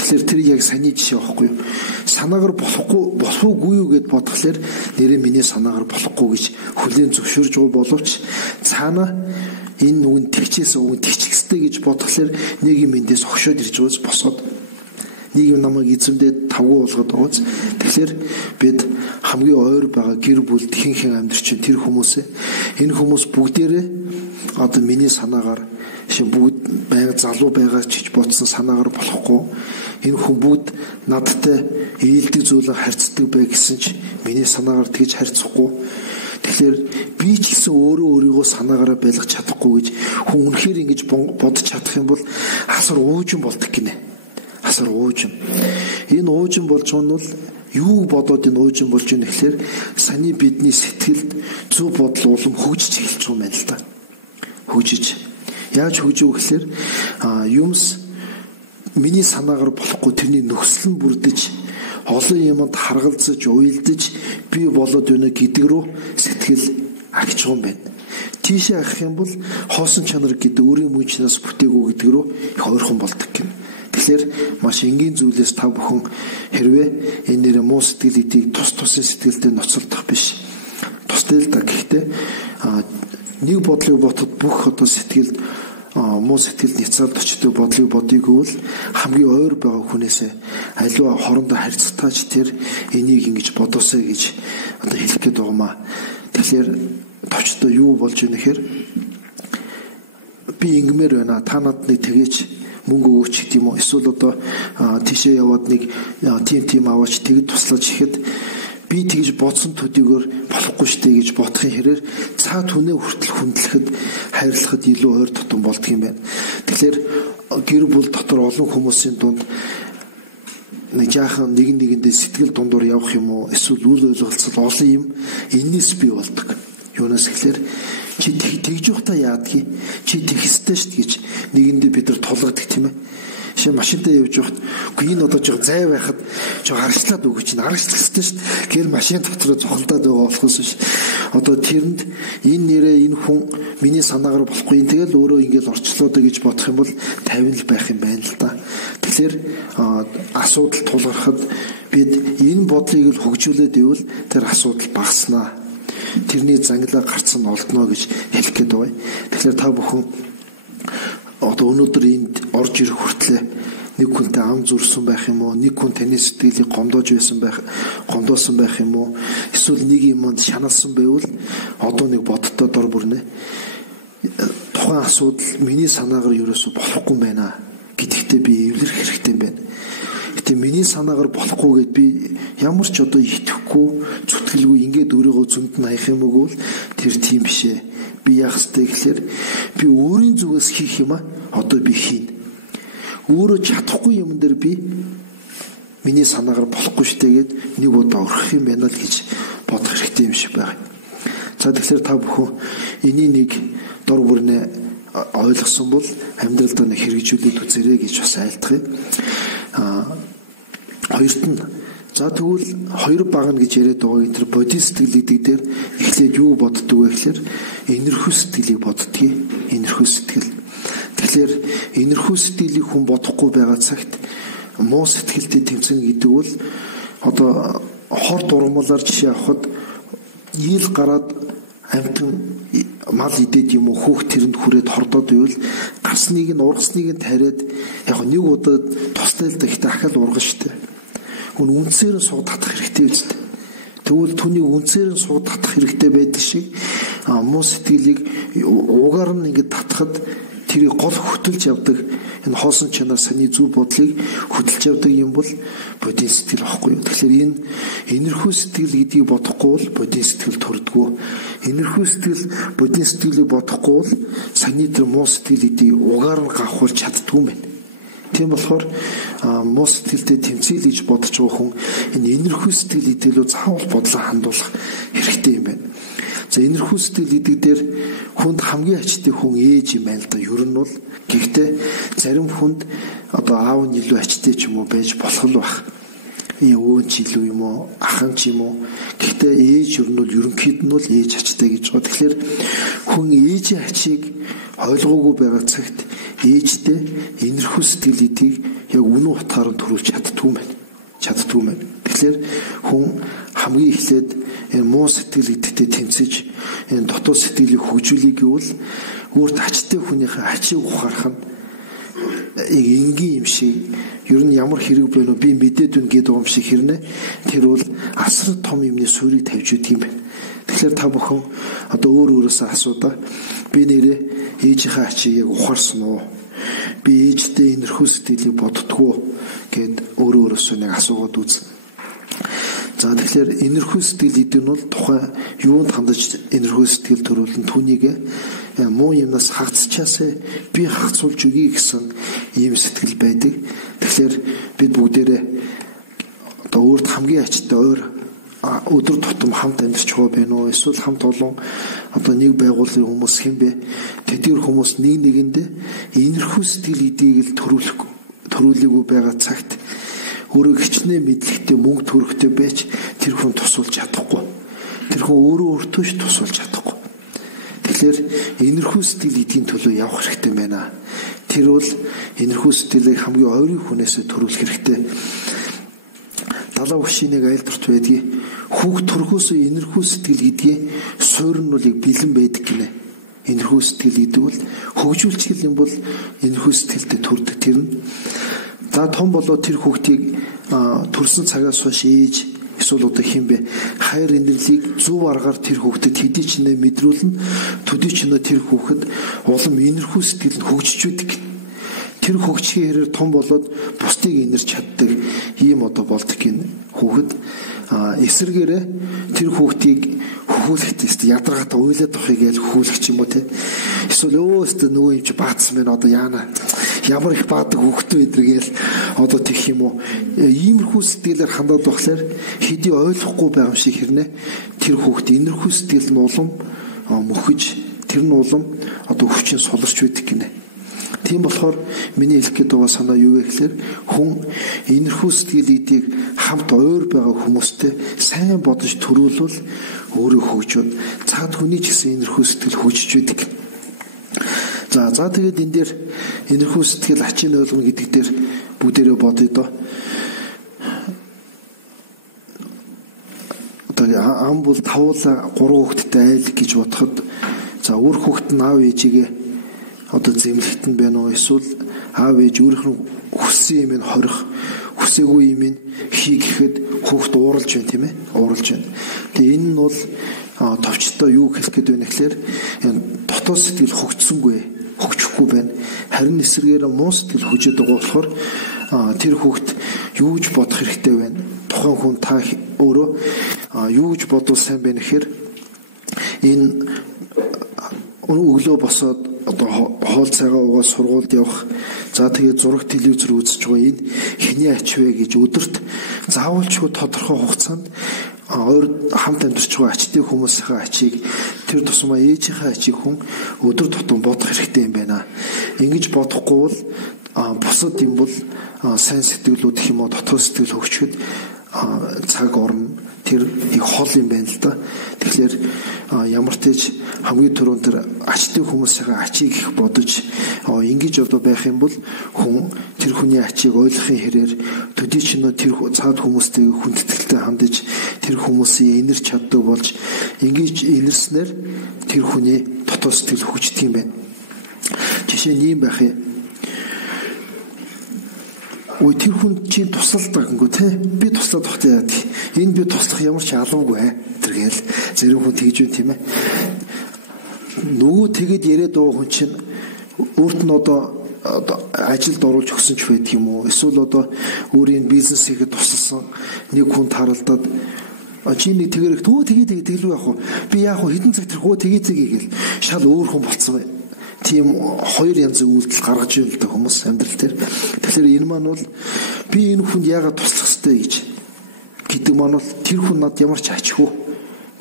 Тэгэхээр тэр яг саний жишээ байхгүй юу? Санаагаар болохгүй юу гэд бодглохлоор нэрээ миний санаагаар болохгүй гэж хүлээн зөвшөөрж байгаа боловч цаана энэ нүгэн тэгчээс уг нь тэгчих хэвчтэй гэж бодглохлоор нэг юм эндээс огшоод ирж байгаас босоод нэг юм намайг эзэмдээ тавгүй болгоод байгааз. Тэгэхээр бид хамгийн ойр байгаа гэр бүл хин амьдрчин тэр хүмүүсээ энэ хүмүүс бүгдээрээ одоо миний санаагаар бүгд байга залуу байгаа ч гэж бодсон санаагаар болохгүй. Энэ хүн бүгд надтай ээлдэг зүйлээр харьцдаг бай гэсэн ч миний санаагаар тэгж харьцахгүй. Тэгэхээр би ч гэсэн өөрийгөө санаагаараа байлгах чадахгүй гэж хүн үнэхээр ингэж бодож чадах юм бол асар уужин болдог гинэ. Асар уужин. Энэ уужин болж байгаа нь бол юу бодоод энэ уужин болж байна гэхээр саяны бидний сэтгэлд зөв бодол улам хөгжиж эхэлж байгаа юм байна л да. Хөгжиж. Яаж хөгжив гэхээр юмс миний санаагаар болохгүй тэрний нөхцөл нь бүрдэж олон юмд харгалзаж уйлдаж би болоод байна гэдэг рүү сэтгэл агж байгаа юм байна. Тийшээ авах юм бол хоосон чанар гэдэг өөрийн мөнчнөөс бүтээгүү гэдэг рүү их ойрхон болдог гэнэ. Тэгэхээр маш энгийн зүйлээс та бүхэн хэрвээ энэ нэр муу сэтгэл эдийг тусын сэтгэлдээ ноцолдох биш. Тустай л да. Гэхдээ нэг бодлыг ботод бүх одоо сэтгэлд муу сэтгэл няцаад очтой бодлыг бодъёгүй бол хамгийн ойр байгаа хүнээсээ аливаа хоорондоо харьцагтаач тэр энийг ингэж бодосоо гэж одоо хэлэх гээд байгаа маа. Тэгэхээр товчтой юу болж ийнэ гэхээр би ингэмээр байна. Та надад нэг тэгээч мөнгө өгөөч гэдэг юм уу? Эсвэл одоо тийшээ яваад нэг тим аваач тэгэд туслаач гэхэд би тэгж бодсон төдийгөр болохгүй штэ гэж бодохын хэрээр цаа түнээ хүртэл хүндлэхэд хайрлахад илүү ойр дотн болдго юм байна. Тэгэхээр гэр бүл дотор олон хүмүүсийн дунд нэг жаахан нэгэндээ сэтгэл дундуур явах юм уу эсвэл үл ойлголцол олон юм энэс бий болдог. Юунаас гэхээр чи тэгж явахдаа яадгийг чи тэгстэй шүү гэж нэгэндээ бид нар тулгадаг тийм ээ. Шээ машинтай явж явахад үгүй энэ одоо жоо зай байхад жоо аргачлаад өгч чинь аргачлахстай шүү. Гэр машин дотор цохолдоод байгаа болохоос ш. Одоо тэрэнд энэ нэрээ энэ хүн миний санаагаар болохгүй юм тэгэл өөрөө ингээл орчлоо дэ гэж бодох юм бол 50 л байх юм байна л да. Тэгэхээр асуудал тулгархад бид энэ бодлыг л хөгжүүлээд ивэл тэр асуудал багаснаа. Тэрний занглаа гарцсан олдно гэж хэлэх гээд байна. Тэгэхээр та бүхэн одоо өнөөдөр энд орж ирэх хүртлээр нэг хүнтэй ам зүрсэн байх юм уу, нэг хүн таны сэтгэлийг гомдоосон байх юм уу, эсвэл нэг юмд шаналсан байвал одоо нэг бодтоо дор бүрнэ. Тухайн асуудал миний санаагаар ерөөсө болохгүй байна гэдэгтээ би эвлэрэх хэрэгтэй юм байна. Гэтэ миний санаагаар болохгүй гэд би ямар ч одоо итгэхгүй, зүтгэлгүй ингээд өөрийгөө зөнд нь хаях юм уу тэр тийм биш ээ. Би яах ёстой гэхээр би өөрийн зүгээс хийх юм одоо би хийн. Өөрөө чадахгүй юм дээр би миний санаагаар болохгүй штэ гэд нэг удаа өрхөх юм байна л гэж бодох хэрэгтэй юм шиг байна. За тэгэхээр та бүхэн энийг нэг дор бүрнээ ойлгосон бол амьдралдаа нэг хэрэгжүүлээд үзээрэй гэж бас айлтгая. Хоёрт нь за тэгвэл хоёр багна гэж яриад байгаа энэ төр бодит сэтгэл гэдэг дээр эхлээд юу боддөг вэ гэхээр энэрхүү сэтгэлийг боддгийг. Энэрхүү сэтгэл. Тэгэхээр энэрхүү сэтгэлийг хүн бодохгүй байгаа цагт муу сэтгэлтэй тэмцэн гэдэг бол одоо хор дурмалаар жишээ авахад ил гараад амтан мал идээд юм уу хүүхд тэрэнд хүрээд хордоод ивэл гарсныг нь ургасныг нь тариад яг нэг удаа тустай л дахь дахиад ургана штэ. Хүн үнцээр нь сууд татах хэрэгтэй үстэй. Тэгвэл түүнийг үнцээр нь сууд татах хэрэгтэй байдаг шиг муу сэтгэлийг угаар нь ингээд татахад тэрийг гол хөтөлж явдаг энэ хоосон чанар саний зүв бодлыг хөтөлж явдаг юм бол бодит сэтгэл واخгүй юу. Тэгэхээр энэ энэрхүү сэтгэл гэдгийг бодохгүй бол бодит сэтгэл төрдгөө. Энэрхүү сэтгэл бодит сэтгэлийг бодохгүй бол саний тэр муу сэтгэл гэдгийг угаар нь гавхуулж чаддгүй юм байна. Тийм болохоор муу сэтгэлтэй тэмцээл гэж бодож байгаа хүн энэ энэрхүү сэтгэл гэдгийг л заавал бодлоо хандуулах хэрэгтэй юм байна. За энэрхүү сэтгэл гэдэг дээр хүнд хамгийн ачтай хүн ээж юм байна л да. Ер нь бол гэхдээ зарим хүнд одоо аав нь илүү ачтай ч юм уу байж болох л бах. Өвөн ч илүү юм уу, ахын ч юм уу. Гэхдээ ээж ер нь бол ерөнхийд нь бол ээж ачтай гэж байгаа. Тэгэхээр хүн ээжийн ачийг ойлгоогүй байгаа цагт ээжтэй энэрхүү сэтгэл гэдгийг яг үнэн утгаар нь төрүүлж чаддгүй юм байна. Тэгэхээр хүн хамгийн эхлээд энэ муу сэтгэл гэдэгтэй тэмцэж энэ дотоод сэтгэлийг хөгжүүлэх гэвэл өөрт ачтай хүнийхээ ачийг ухаарах нь яг энгийн юм шиг ер нь ямар хэрэг байна вэ би мэдээд үн гэдэг юм шиг хэрнэ тэр бол асар том юмны суурийг тавьж өгдөг юм байна. Тэгэхээр та бүхэн одоо өөрөөсөө асуудаа би нэрээ ээжийнхээ ачийг яг ухаарсан уу? Би ээжтэй энэрхүү сэтгэлийг боддгоо гэд өөрөөсөө нэг асуугаад үз. За тэгэхээр энэрхүү сэтгэл гэдэг нь бол тухайн юунд хандаж энэрхүү сэтгэл төрүүлэн түүнийг муу юмнаас хагцчаасаа би хагцуулж өгье гэсэн ийм сэтгэл байдаг. Тэгэхээр бид бүгдээрээ одоо өөрт хамгийн ачтай ойр өдөр тутам хамт амьдарч байгаа байх уу? Эсвэл хамт олон одоо нэг байгууллагын хүмүүс хэм бэ? Тэдгээр хүмүүс нэг нэгэндээ энэрхүү сэтгэл гэдгийг л төрүүлээгүй байгаа цагт өөрөө хичнээн мэдлэгтэй мөнгө төрөхтэй байж тэр хүн тусуулж чадахгүй. Тэр хүн өөртөө ч тусуулж чадахгүй. Тэгэхээр энэрхүү сэтгэл эдийн төлөө явах хэрэгтэй байна. Тэр бол энэрхүү сэтгэлийг хамгийн ойрын хүнээс төрүүлэх хэрэгтэй. Далаа өгшинийг айлтурт байдгийг хүүхд төрхөөсөө энэрхүү сэтгэл гэдгийг суурь нь бол яг бэлэн байдаг гинэ. Энэрхүү сэтгэл гэдэг бол хөгжүүлчихэл юм бол энэрхүү сэтгэлтэй төрдөг тэр нь. За том болоод тэр хүүхдийг төрсэн цагаас хойш ээж эсвэл одоо хэм бэ хайр инэрлийг зөв аргаар тэр хүүхдэд хэдий ч нэ мэдрүүлнэ төдий ч нэ тэр хүүхэд улам энэрхүү сэтгэл нь хөгжиж үүдэг. Тэр хөгжихийн хэрээр том болоод бусдыг инэрч чаддаг ийм одоо болдог гин хүүхэд эсрэгээрээ тэр хүүхдийг хөхүүлэхдээ ядаргаатаа уйлаад авахыг ял хөхүүлэх ч юм уу те. Эсвэл өөстө нөгөө юм чи баатсан байна одоо яана. Ямар их баадаг хүүхдүүд эдрэгээл одоо тэгэх юм уу. Иймэрхүү сэтгэлээр хандаад байхлаар хэдий ойлгохгүй байгаа юм шиг хэрнээ тэр хүүхд энэрхүү сэтгэл нь улам мөхөж тэр нь улам одоо хүчин суларч байдаг гинэ. Тийм болохоор миний хэлэх гээд байгаа санаа юу вэ гэхээр хүн энэрхүү сэтгэлийг хамт ойр байгаа хүмүүстэй сайн бодож төрүүлвэл өөрөө хөгжөөд цаад хүний ч гэсэн энэрхүү сэтгэл хөгжиж байдаг. За тэгээд энэ дээр энэрхүү сэтгэл ачийн ойлгоно гэдэг дээр бүгдээрээ бодъё доо. Одоо ам бол тавуулаа 3 хүүхэдтэй айл гэж бодоход за өөр хүүхэд нь аав ээжигээ одоо зэмлэхт нь байна уу эсвэл аав ээж өөрийнх нь хүссэн юм нь хорих хүсээгүй юм нь хий гэхэд хүүхэд ууралж байна тийм ээ ууралж байна. Тэгээ энэ нь бол товчтой юу хэлэх гээд байна гэхээр дотоод сэтгэл хөгжихгүй байна. Харин эсрэгээр муу сэтгэл хөгжөд байгаа болохоор тэр хүүхэд юу гэж бодох хэрэгтэй байна. Тухайн хүн та өөрөө юу гэж бодвол сайн байна гэхээр энэ өглөө босоод одоо хоол цайгаа уугаад сургуульд явах. За тэгээд зураг телевизээр үзэж байгаа энэ хэний ач вэ гэж өдөрт заавалчгүй тодорхой хугацаанд хамт амьдарч байгаа ачтын хүмүүсийн ачийг тэр тусмаа ээжийнхээ ачийг хүн өдөр тутам бодох хэрэгтэй юм байна. Ингэж бодохгүй бол бусад юм бол сайн сэтгэлүүд гэх юм уу дотоод сэтгэл хөгжөхөд цаг орно. Тэр их хол юм байна л да. Тэгэхээр ямар ч тач хамгийн түрүүнд тэр ачтын хүмүүсийн ачийг их бодож ингэж одоо байх юм бол хүн тэр хүний ачийг ойлгохын хэрээр төдий ч нөө тэр цаад хүмүүстэй хүндэтгэлтэй хандаж тэр хүмүүсийн энерж чаддаг болж ингэж энерснээр тэр хүний дотоод сэтгэл хөгждөг юм байна. Жишээ нь юм байх юм. Ой тэр хүн чинь тусалдаг гэнгүй те би туслаад багт яа гэх энэ би туслах ямар ч алуугүй тэргээл зэрэг хүн тэгж байна тийм ээ нөгөө тэгэд яриад байгаа хүн чинь өөрт нь одоо ажилд оруулж өгсөн ч байдаг юм уу эсвэл одоо өөрийн бизнес хийхэд тусалсан нэг хүн таралдаад чи нэг тэгэрэг тэгээ тэглүү яах вэ би яах вэ хэдэн цаг тэрхүү тэгээ гээл шал өөр хүн болцсон байна. Тийм хоёр янзын үйлдэл гаргаж ирэл та хүмүүс амьдрал дээр. Тэгэхээр энэ маань бол би энэ хүнд яагаад туслах ёстой гэж гэдэг маань бол тэр хүн над ямар ч ачгүй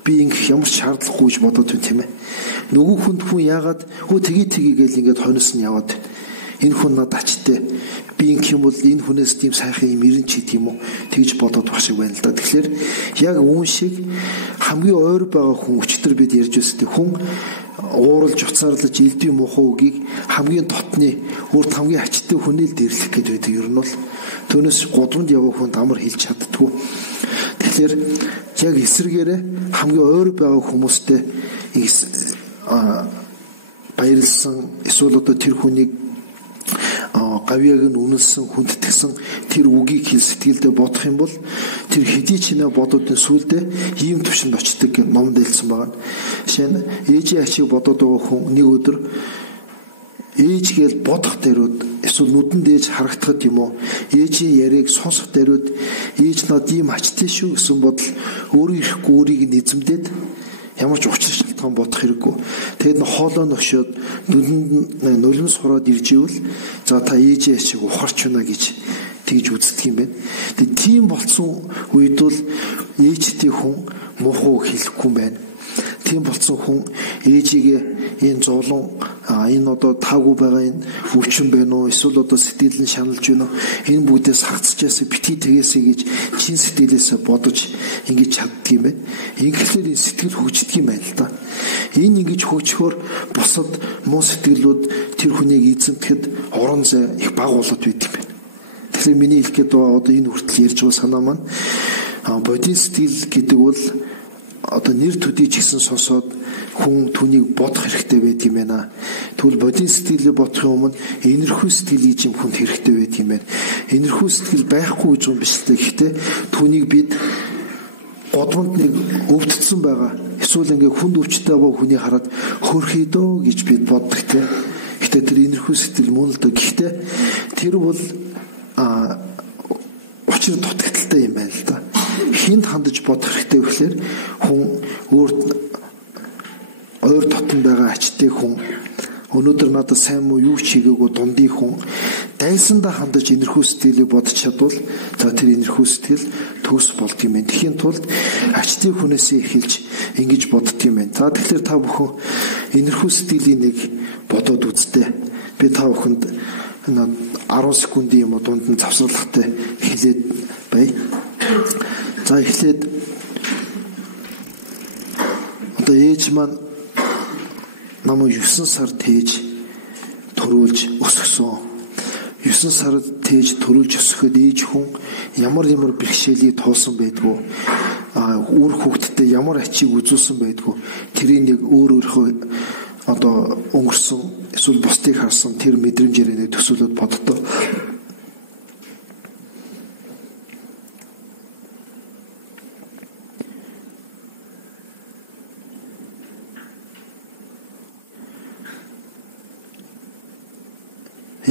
би ингэх ямар ч шаардлагагүй гэж бодоод байна тийм ээ. Нөгөө хүнд хүн яагаад тгий гээл ингээд хойноос нь яваад энэ хүн над ачтай би ингэх юм бол энэ хүнээс тийм сайхан юм ирэн ч гэдэг юм уу тэгж бодоод байх шиг байна л да. Тэгэхээр яг үүн шиг хамгийн ойр байгаа хүн өчтөр бид ярьж өстэй хүн ууралж уцаарлаж элдвийн муухай үгийг хамгийн дотны өөрт хамгийн ачтай хүнэл дэрлэх гэдэг байдаг. Ер нь бол түүнээс гудамд явах хүнд амар хэлж чаддгүй. Тэгэхээр яг эсрэгээрээ хамгийн ойр байгаа хүмүүстэй баярлсан эсвэл одоо тэр хүнийг гавьяаг нь үнэлсэн хүндэтгсэн тэр үгийг хэл сэтгэлдээ бодох юм бол тэр хэдий ч нэ бодоод сүулдэ ийм төвшөнд очдог гэж номд хэлсэн байгаа. Жишээ нь ээжийн ачийг бодоод байгаа хүн нэг өдөр ээж гээл бодох даруйд эсвэл нүдэн дээж харагдахад юм уу ээжийн яриаг сонсох даруйд ээж над ийм ачтай шүү гэсэн бодол өөрөө ирэхгүй өөрийг нэзэмдээд ямар ч учир шалтгаан бодох хэрэггүй. Тэгээд хоолоо нөшөөд нүдэнд нулимс хороод ирж ивэл за та ээжээ ачиг ухарч байна гэж тэгж үздэг юм байна. Тэгээд тийм болсон үед бол ээжтэй хүн муухай хэлэхгүй юм байна. Тийм болсон хүн ээжигээ энэ зовлон энэ одоо таагүй байгаа энэ өвчин байна уу эсвэл одоо сэтгэл нь шаналж байна уу энэ бүгдээс хагцчаасаа битгий тэгээсэй гэж чин сэтгэлээсээ бодож ингэж чаддаг юм байна. Ингээхээр энэ сэтгэл хөгждөг юм байна л да. Энэ ингэж хөгжөхөөр бусад муу сэтгэлүүд тэр хүнийг эзэмдэхэд орон зай их бага болоод байд юм байна. Тэгэхээр миний хэлэх гээд байгаа одоо энэ хүртэл ярьж байгаа санаа маань бодис сэтгэл гэдэг бол одоо нэр төдий ч гэсэн сонсоод хүн түүнийг бодох хэрэгтэй байдаг юм байна. Тэгвэл бодис сэтгэлээ бодохын өмнө энэрхүү сэтгэл гэж юм хүнд хэрэгтэй байдаг юм байна. Энэрхүү сэтгэл байхгүй гэж юм биш л дээ. Гэхдээ түүнийг бид годмонд нэг өвдсөн байгаа. Эсвэл ингээ хүнд өвчтэй байгаа хүний хараад хөрхий дөө гэж бид боддог те. Гэхдээ тэр энэрхүү сэтгэл мөн л дөө. Гэхдээ тэр бол учир дутагдaltaй юм байна л да. хинд хандаж бодох хэрэгтэй вэ гэхээр хүн өөр ойр дотн байгаа ачтай хүн, өнөөдөр надад сайн муу юу ч хийгээгүй дундий хүн дайсандаа хандаж энэрхүү сэтгэлийг бодож чадвал за тэр энэрхүү сэтгэл төгс болдго юм байна. Тэхийн тулд ачтын хүнээсээ эхэлж ингэж боддго юм байна. За тэгэхээр та бүхэн энэрхүү сэтгэлийн нэг бодоод үзтээ. Би та бүхэнд 10 секундын юм уу дунд нь завсралхтай хэлээд бай. За эхлээд одоо ээж маань намайг 9 сар тээж төрүүлж өсгсөн. 9 сар тээж төрүүлж өсгөхөд ээж хүн ямар бэрхшээлийг туулсан байдгүй. Үр хүүхдтэй ямар ачийг үзүүлсэн байдгүй. Тэрийг нэг өөрөөхөө одоо өнгөрсөн эсвэл бусдыг харсан тэр мэдрэмжээр нэг төсөөлөд боддоо.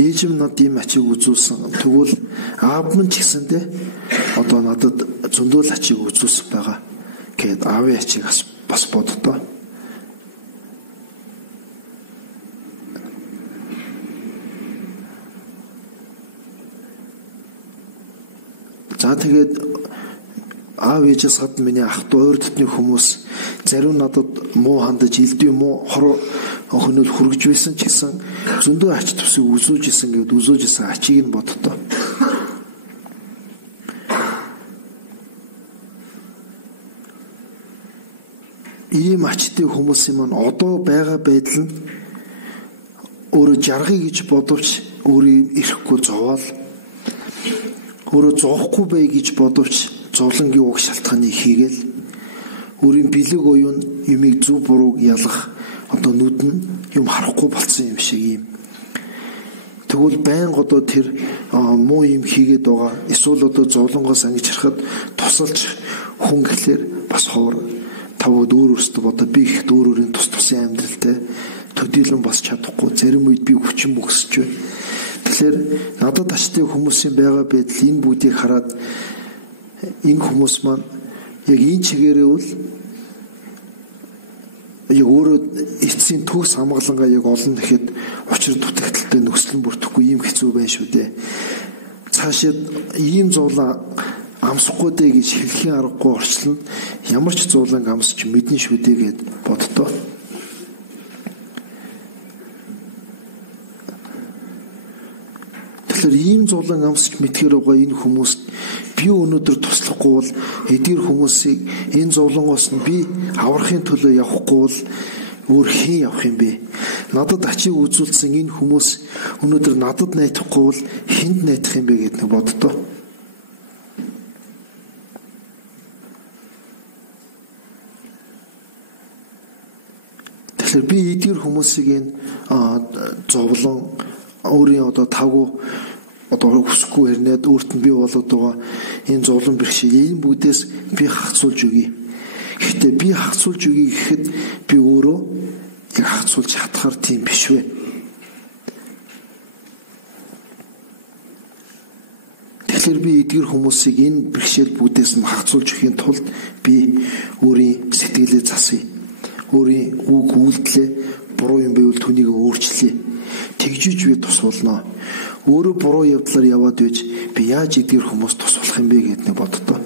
Ээж минь надад ийм ачийг үзүүлсэн. Тэгвэл аав минь ч гэсэндээ одоо надад зөндөөл ачийг үзүүлсэн байгаа гэд аавын ачийг бас боддоо. За тэгээд аав ээжээс гадна миний ах トゥ ойр дотны хүмүүс зарим надад муу хандаж илдвэ муу хор охинол хүргэж байсан ч гэсэн зөндөө ач тусыг үзүүлж исэн гэд үзүүлж исэн ачийг нь боддоо. Ийм ачтай хүмүүсийн маань одоо байгаа байдал нь өөрөө жаргая гэж бодовч өөрийг ирэхгүй зовоол, өөрөө зоохгүй бай гэж бодовч зовлонгийн уг шалтгааныг хийгээл, өөрийн бэлэг оюун юмыг зөв бурууг ялгах одоо нүд нь юм харахгүй болсон юм шиг юм. Тэгвэл байнга одоо тэр муу юм хийгээд байгаа. Эсвэл одоо зовлонгоос ангиж харахад тусалж хүн гэхлээр бас ховор тавд өөр өөртөө одоо би их өөрөөрийн тус тусын амьдралтай төдийлөн бас чадахгүй. Зарим үед би хүчин мөксөж байна. Тэгэхээр надад ачтай хүмүүсийн байгаа байдал энэ бүгдийг хараад энэ хүмүүс маань яг энэ чигээрээ бол яг өөрөө эцсийн төгс хамгаалангаа яг олон гэхэд учир дутагдaltaй нөхцөл бүрдэхгүй ийм хэцүү байна шүү дээ. Цаашид ийм зовлон амсахгүй дээ гэж хэлхийн аргагүй орчлон ямар ч зовлон амсч мэднэ шүү дээ гэд боддоо. Тэгэхээр ийм зовлон амсч мэдхээр байгаа энэ хүмүүст би өнөөдөр туслахгүй бол эдгээр хүмүүсийг энэ зовлонгоос нь би аврахын төлөө явахгүй бол өөр хэн явах юм бэ? Надад ачийг үзүүлсэн энэ хүмүүс өнөөдөр надад найдахгүй бол хэнд найдах юм бэ гэдгийг боддоо. Тэгэхээр би эдгээр хүмүүсийг энэ зовлон өөрийн одоо тавгүй одоо хүсэхгүй хэрнээд өөрт нь бий болоод байгаа энэ зовлон бэрхшээл энэ бүгдээс би хагцуулж өгье. Гэхдээ би хагцуулж өгье гэхэд би өөрөө яг хагцуулж чадхаар тийм биш вэ. Тэгэхээр би эдгээр хүмүүсийг энэ бэрхшээл бүгдээс нь хагцуулж өхийн тулд би өөрийн сэтгэлээ засъя. Өөрийн үг үйлдэлээ буруу юм байвал түүнийг өөрчлөе. Тэгжиж би тус болно. Өөрөө буруу явдлаар яваад байж би яаж эдгээр хүмүүс тус болох юм бэ гэдгийг боддоо.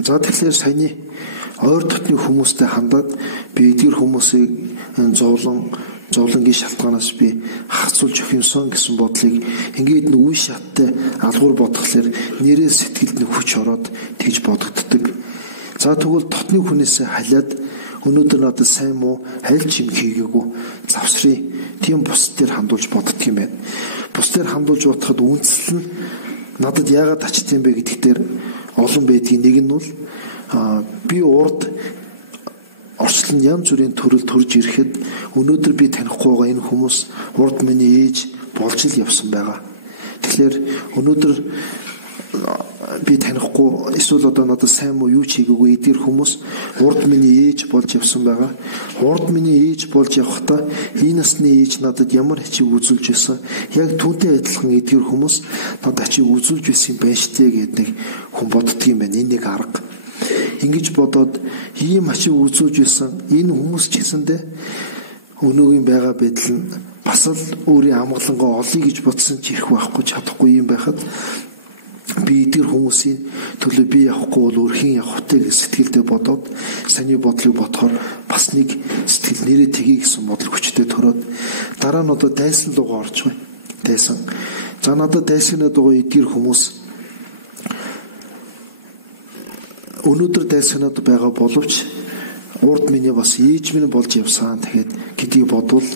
За тэгэхээр саяны ойр дотны хүмүүстэй хандаад би эдгээр хүмүүсийг зовлонгийн шалтгаанаас би хацуулж өгөх юмсан гэсэн бодлыг ингээд үе шаттай алгуур бодглохлоор нэрээ сэтгэлд нэг хүч ороод тэгж бодогддог. За тэгвэл дотны хүнээсээ халиад өнөөдөр надад сайн муу аль ч юм хийгээгүй завсрыг тийм бус дээр хандуулж боддог юм байна. Бус дээр хандуулж бодоход үндэслэл нь надад яагаад ачт юм бэ гэдэгтэр олон байдгийн нэг нь бол би урд орчлон янз бүрийн төрөл төрж ирэхэд өнөөдөр би танихгүй байгаа энэ хүмүүс урд миний ээж болж л явсан байгаа. Тэгэхээр өнөөдөр би танихгүй эсвэл одоо надад сайн муу юу ч хийгээгүй эдгээр хүмүүс урд миний ээж болж явсан байгаа. Урд миний ээж болж явхдаа энэ насны ээж надад ямар ачиг үзүүлж байсан. Яг түүнтэй адилхан эдгээр хүмүүс надад ачиг үзүүлж байсан юм байна штэ гэдэг нэг хүн боддгийм байна. Энэ нэг арга. Ингэж бодоод ийм ачиг үзүүлж байсан энэ хүмүүс ч гэсэндээ өнөөгийн байгаа байдал нь бас л өөрийн амгалангоо олъё гэж бодсон ч ирэх байхгүй чадахгүй юм байхад би эдгээр хүмүүсийн төлөө би явахгүй бол өөрхийн явахтай гэж сэтгэлдээ бодоод саний бодлыг бодохоор бас нэг сэтгэл нэрээ тгий гэсэн бодол хүчтэй төрөөд дараа нь одоо дайсан лугаа орж байна. Дайсан. За надад дайсны дугаа эдгээр хүмүүс өнөөдөр дайсанад байгаа боловч урд миний бас ээж минь болж явсан тэгээд гэдгийг бодвол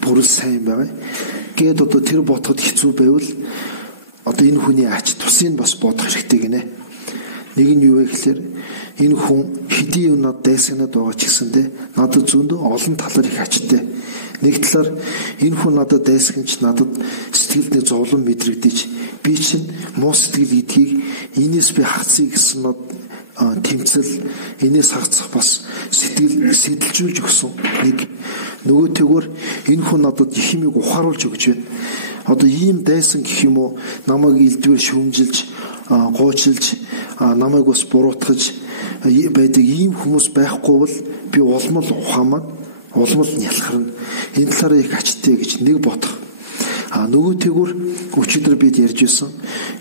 бүр сайн байгаа. Гээд одоо тэр бодоход хэцүү байвал одоо энэ хүний ач тусыг бас бодох хэрэгтэй гинэ. Нэг нь юу вэ гэхээр энэ хүн хэдий юм над дайсанад байгаа ч гэсэндээ надад зөндөө олон талаар их ачтай. Нэг талаар энэ хүн надад дайсагч надад сэтгэлдээ зовлон мэдрэгдэж би чинь муу сэтгэл гэдгийг энэс би хагацъя гэсэн тэмцэл энэс хагацах бас сэтгэл сэтэлжүүлж өгсөн. Нэг нөгөөтэйгөр энэ хүн надад их юмыг ухааруулж өгч байна. Одоо ийм дайсан гэх юм уу намайг илдвэр шүүмжилж гойчилж намайг бас буруутгаж байдаг ийм хүмүүс байхгүй бол би улмал ухаамаг улмал нялхарна. Энэ талаараа их ачтай гэж нэг бодох. Нөгөөтэйгөр өчигдөр бид ярьж байсан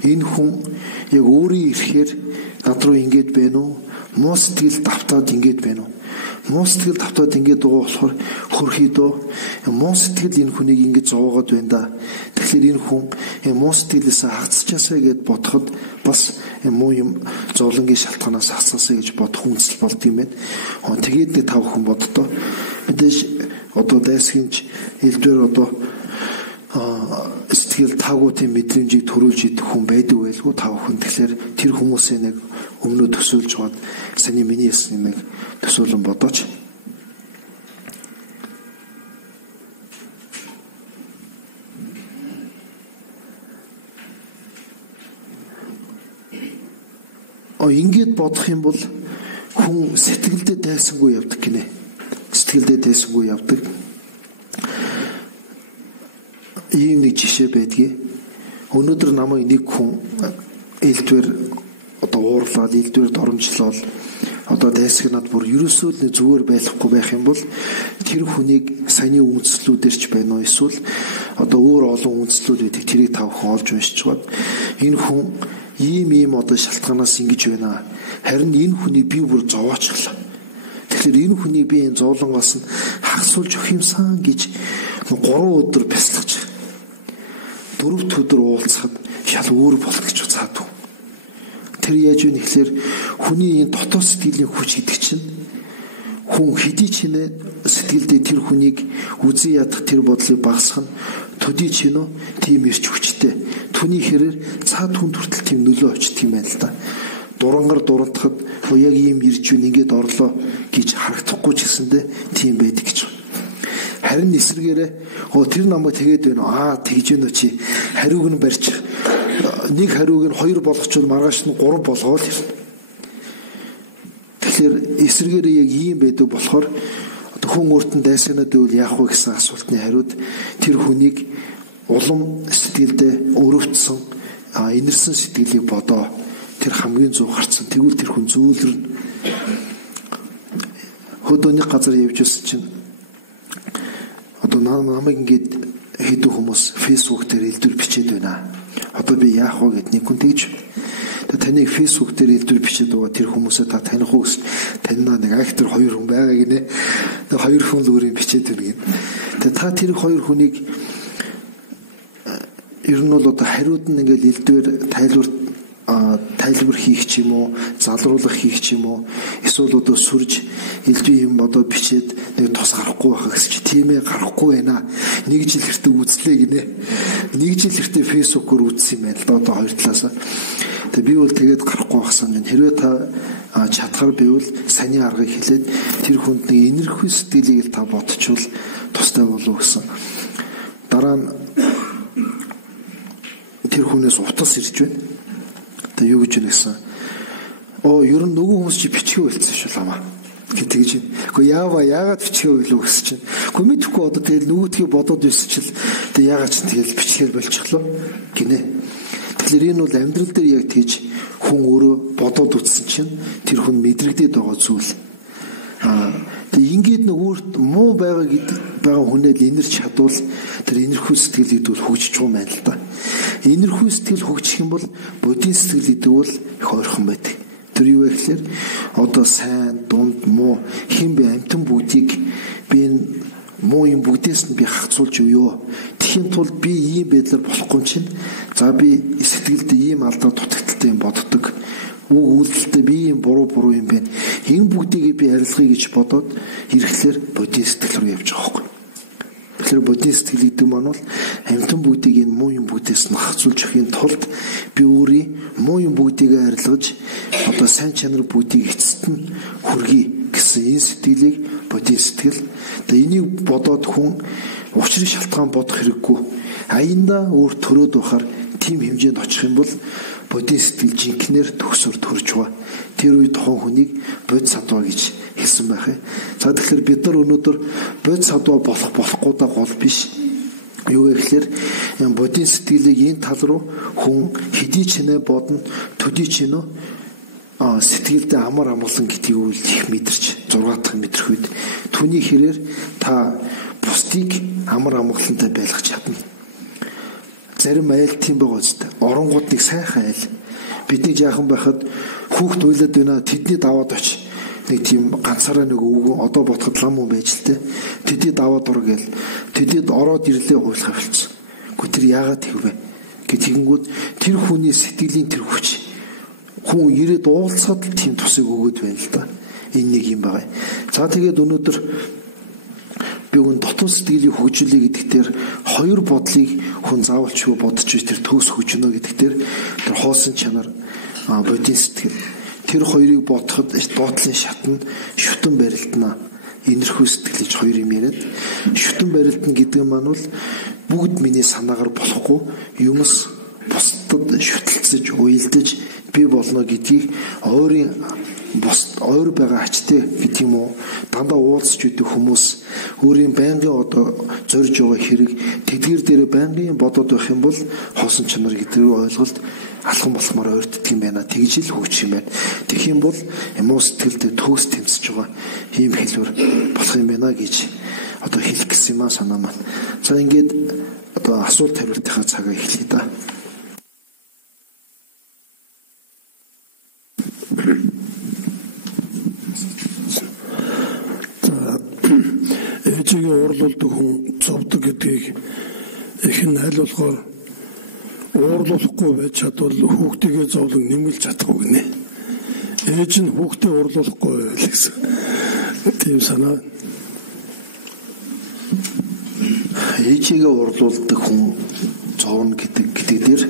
энэ хүн яг өөрийн ирэхээр над руу ингэж байна уу? Муу сэтгэл давтаад ингэж байна уу? Муу сэтгэл давтаад ингэж байгаа болохоор хөрхийдөө муу сэтгэл энэ хүнийг ингэж зовоогоод байна да. Тэгэхээр энэ хүн муу сэтгэлээс хагацчаасаа гэд бодоход бас муу юм зовлонгийн шалтгаанаас хасаасаа гэж бодох үндэслэл болд юм байна. Тэгээд нэг тав хүн боддоо. Мэдээж одоо дайсагч элдвэр одоо сэтгэл таагуудын мэдрэмжийг төрүүлж идэх хүн байдаг байлгүй тав хүн. Тэгэхээр тэр хүмүүсээ нэг өмнөө төсөөлж бод саний миний ясны нэг төсөөлөн бодооч. Ингээд бодох юм бол хүн сэтгэлдээ дайсангүй явдаг гинэ. Сэтгэлдээ дайсангүй явдаг. Ийм нэг жишээ байдгийг. Өнөөдөр намайг нэг хүн элдвэр одоо уурлаад элдвэр доромжлол одоо дайсагнаад бүр ерөөсөө л зүгээр байхгүй байх юм бол тэр хүнийг саяны үндслүүдээр ч байна уу эсвэл одоо өөр олон үндслүүд байдаг тэрийг тавхан олж уншчихваад энэ хүн ийм одоо шалтгаанаас ингэж байна. Харин энэ хүний би бүр зовоочлаа. Тэгэхээр энэ хүний би энэ зовлонгоос нь хагасуулж өгөх юмсан гэж 3 өдөр бясалгаж 4 өдөр уулзахад шал өөр болох гэж үзээд. Тэр яаж вэ гэхээр хүний энэ дотоод сэтгэлийн хүч гэдэг чинь хүн хэдий ч нэ сэтгэлдээ тэр хүнийг үзэн ядах тэр бодлыг багасгах нь төдий ч нэ тийм ирч хүчтэй. Түүний хэрээр цаад хүнд хүртэл тийм нөлөө очдөг юм байна л да. Дурангаар дурандахад яг ийм ирж үн ингээд орлоо гэж харагдахгүй ч гэсэндээ тийм байдаг гэж. Харин эсрэгээрээ тэр намайг тэгээд байна. Тэгж гэнэ чи хариуг нь барьж нэг хариуг нь 2 болгочвол маргааш нь 3 болгоол ирнэ. Тэгэхээр эсрэгээрээ яг ийм байдаг болохоор хүн өөртөө дайсанаад байвал яах вэ гэсэн асуултны хариуд тэр хүнийг улам сэтгэлдээ өрөвдсөн инэрсэн сэтгэлийг бодоо тэр хамгийн зөв гарцсан тэгвэл тэр хүн зөөлрөн хөдөөний газар явж байсан чинь одоо намайг ингээд хэдэн хүмүүс фэйсбુક дээр элдвэр бичээд байна. Одоо би яах вэ гэд нэг хүн тэгж таныг фэйсбુક дээр элдвэр бичээд байгаа тэр хүмүүсээ та таних уу гэсэн таньнаа нэг актер 2 хүн байгаа гинэ. Нэг 2 хүн л өөрийн бичээд байна гин. Тэгээ та тэр 2 хүнийг ер нь бол одоо хариуд нь ингээд элдвэр тайлбар хийх ч юм уу, залруулах хийх ч юм уу, эсвэл одоо сүрж элдвэр юм одоо бичээд нэг тус гарахгүй байхаа гэсэн чи тиймээ гарахгүй байна. 1 жил хэртэ үзлээ гинэ. 1 жил хэртэ фэйсбүүкээр үзсэн юм байна л да одоо 2 талаас. Тэгээ би бол тэгээд гарахгүй байхсан юм. Хэрвээ та чадхаар байвал саний аргыг хэлээд тэр хүнд нэг энерги сэтгэлийг л та бодчихвол тустай болов гэсэн. Дараа нь тэр хүнээс утас ирж байна. Тэгээ юу гэж байна гэсэн. Ер нь нөгөө хүмүүс чи бичгээ үлдсэн шүү ламаа. Тэгж байна. Гэхдээ яагаад бичгээ үлээ гэсэн чинь. Гэхдээ мэдхгүй одоо тэгэл нөгөөдгөө бодоод өсчил. Тэгээ яагаад ч тэгэл бичгээр болчихлоо гинэ. Тэгэхээр энэ бол амьдрал дээр яг тэгж хүн өөрөө бодоод үтсэн чинь тэр хүн мэдрэгдээд байгаа зүйл. Тэгээ ингээд нөгөөт муу байгаа хүнээ л инэрч чадвал тэр инэрхүү сэтгэл гэдэг бол хөгжиж байгаа юм байна л да. Инэрхүү сэтгэл хөгжих юм бол бодийн сэтгэл гэдэг бол их ойрхон байдаг. Тэр юу вэ гэхээр одоо сайн, дунд, муу хэн бэ амтан бүгдийг би энэ муу юм бүгдээс нь би хахацуулж өгөө. Тэхийн тулд би ийм байдлаар болохгүй чинь за би сэтгэлд ийм алдаа дутагдaltaй юм боддог. Үйлдэлтэй би ийм буруу юм байна. Энэ бүгдийг би арилгахыг гэж бодоод ирэхлээр бодийн сэтгэл рүү явж байгаа юм. Тэгэхээр бодийн сэтгэл гэдэг маань бол амтан бүгдийг энэ муу юм бүгдээс нь хахацуулж өгөхийн тулд би өөрийн муу юм бүгдийг арилгаж одоо сайн чанар бүгдийг эцэст нь хүргэе гэсэн энэ сэтгэлийг бодийн сэтгэл. Тэгээ энийг бодоод хүн учрыг шалтгаан бодох хэрэггүй. Аяндаа өөр төрөөд байхаар тийм хэмжээнд очих юм бол бодийн сэтгэл жинхнээр төгсөөр төрж байгаа. Тэр үед тохон хүнийг бод садва гэж хэлсэн байх юм. За тэгэхээр бид нар өнөөдөр бод садва болохгүй да гол биш. Юу вэ гэхээр бодийн сэтгэлийг энэ тал руу хүн хэдий ч нэ бодно, төдий ч нэ сэтгэлдээ амар амгалан гэдгийг үл их мэдэрч 6 дахь мэдрэх үед түүний хэрээр та бусдыг амар амгалантай байлгах чадна. Зарим айл тийм байгаа үстэй. Оронгууд нэг сайхан айл. Бидний жаахан байхад хүүхд уйлаад байна. Тэдний даваад оч. Нэг тийм ганцаараа нэг өвгөн одоо бодоход лам хүн байж л те. Тэдний даваад ур гээл. Тэдэд ороод ирлээ гуйлах авчихсан. Гэхдээ тэр яагаад тэгвэ? Тэгэнгүүт тэр хүний сэтгэлийн тэр хүч. Хүн ирээд уулзахад л тийм тусыг өгөөд байна л да. Энэ нэг юм байгаа. За тэгээд өнөөдөр би өгөн дотор сэтгэлийг хөгжүүлээ гэдэгтэр хоёр бодлыг хүн заавал ч бодож биш тэр төгс хөгжинө гэдэгтэр тэр хоосон чанар бодийн сэтгэл тэр хоёрыг бодоход доотлын шатнд шүтэн барилдана инэрхүү сэтгэл гэж хоёр юм яриад шүтэн барилдана гэдэг маань бол бүгд миний санаагаар болохгүй юмс бусдад шүтэлцэж уйлдаж би болно гэдгийг ойрын бус ойр байгаа ачтай гэдэг юм уу дандаа уулзч үдэх хүмүүс өөрийн байнгын одоо зорж байгаа хэрэг тэдгэр дээр байнгын бодоод байх юм бол хоосон чанар гэдэг ойлголт алхам болмоор ойртдаг юм байна. Тэгж л хөгжих юм байна. Тэгэх юм бол эмоо сэтгэлд төгс тэмцэж байгаа ийм хэлбэр болох юм байна гэж одоо хэлэх гэсэн юм санаа маань. За ингээд одоо асуулт хариултынхаа цагаа эхлэе да. Ээжигээ уурлуулдаг хүн зовдөг гэдгийг ихэн аль болохоор уурлуулахгүй байж чадвал хүүхдийгээ зовлон нэмэлж чадахгүй гинэ. Ээж нь хүүхдээ уурлуулахгүй байл гэсэн. Тийм санаа. Ээжигээ уурлуулдаг хүн зовно гэдэг дээр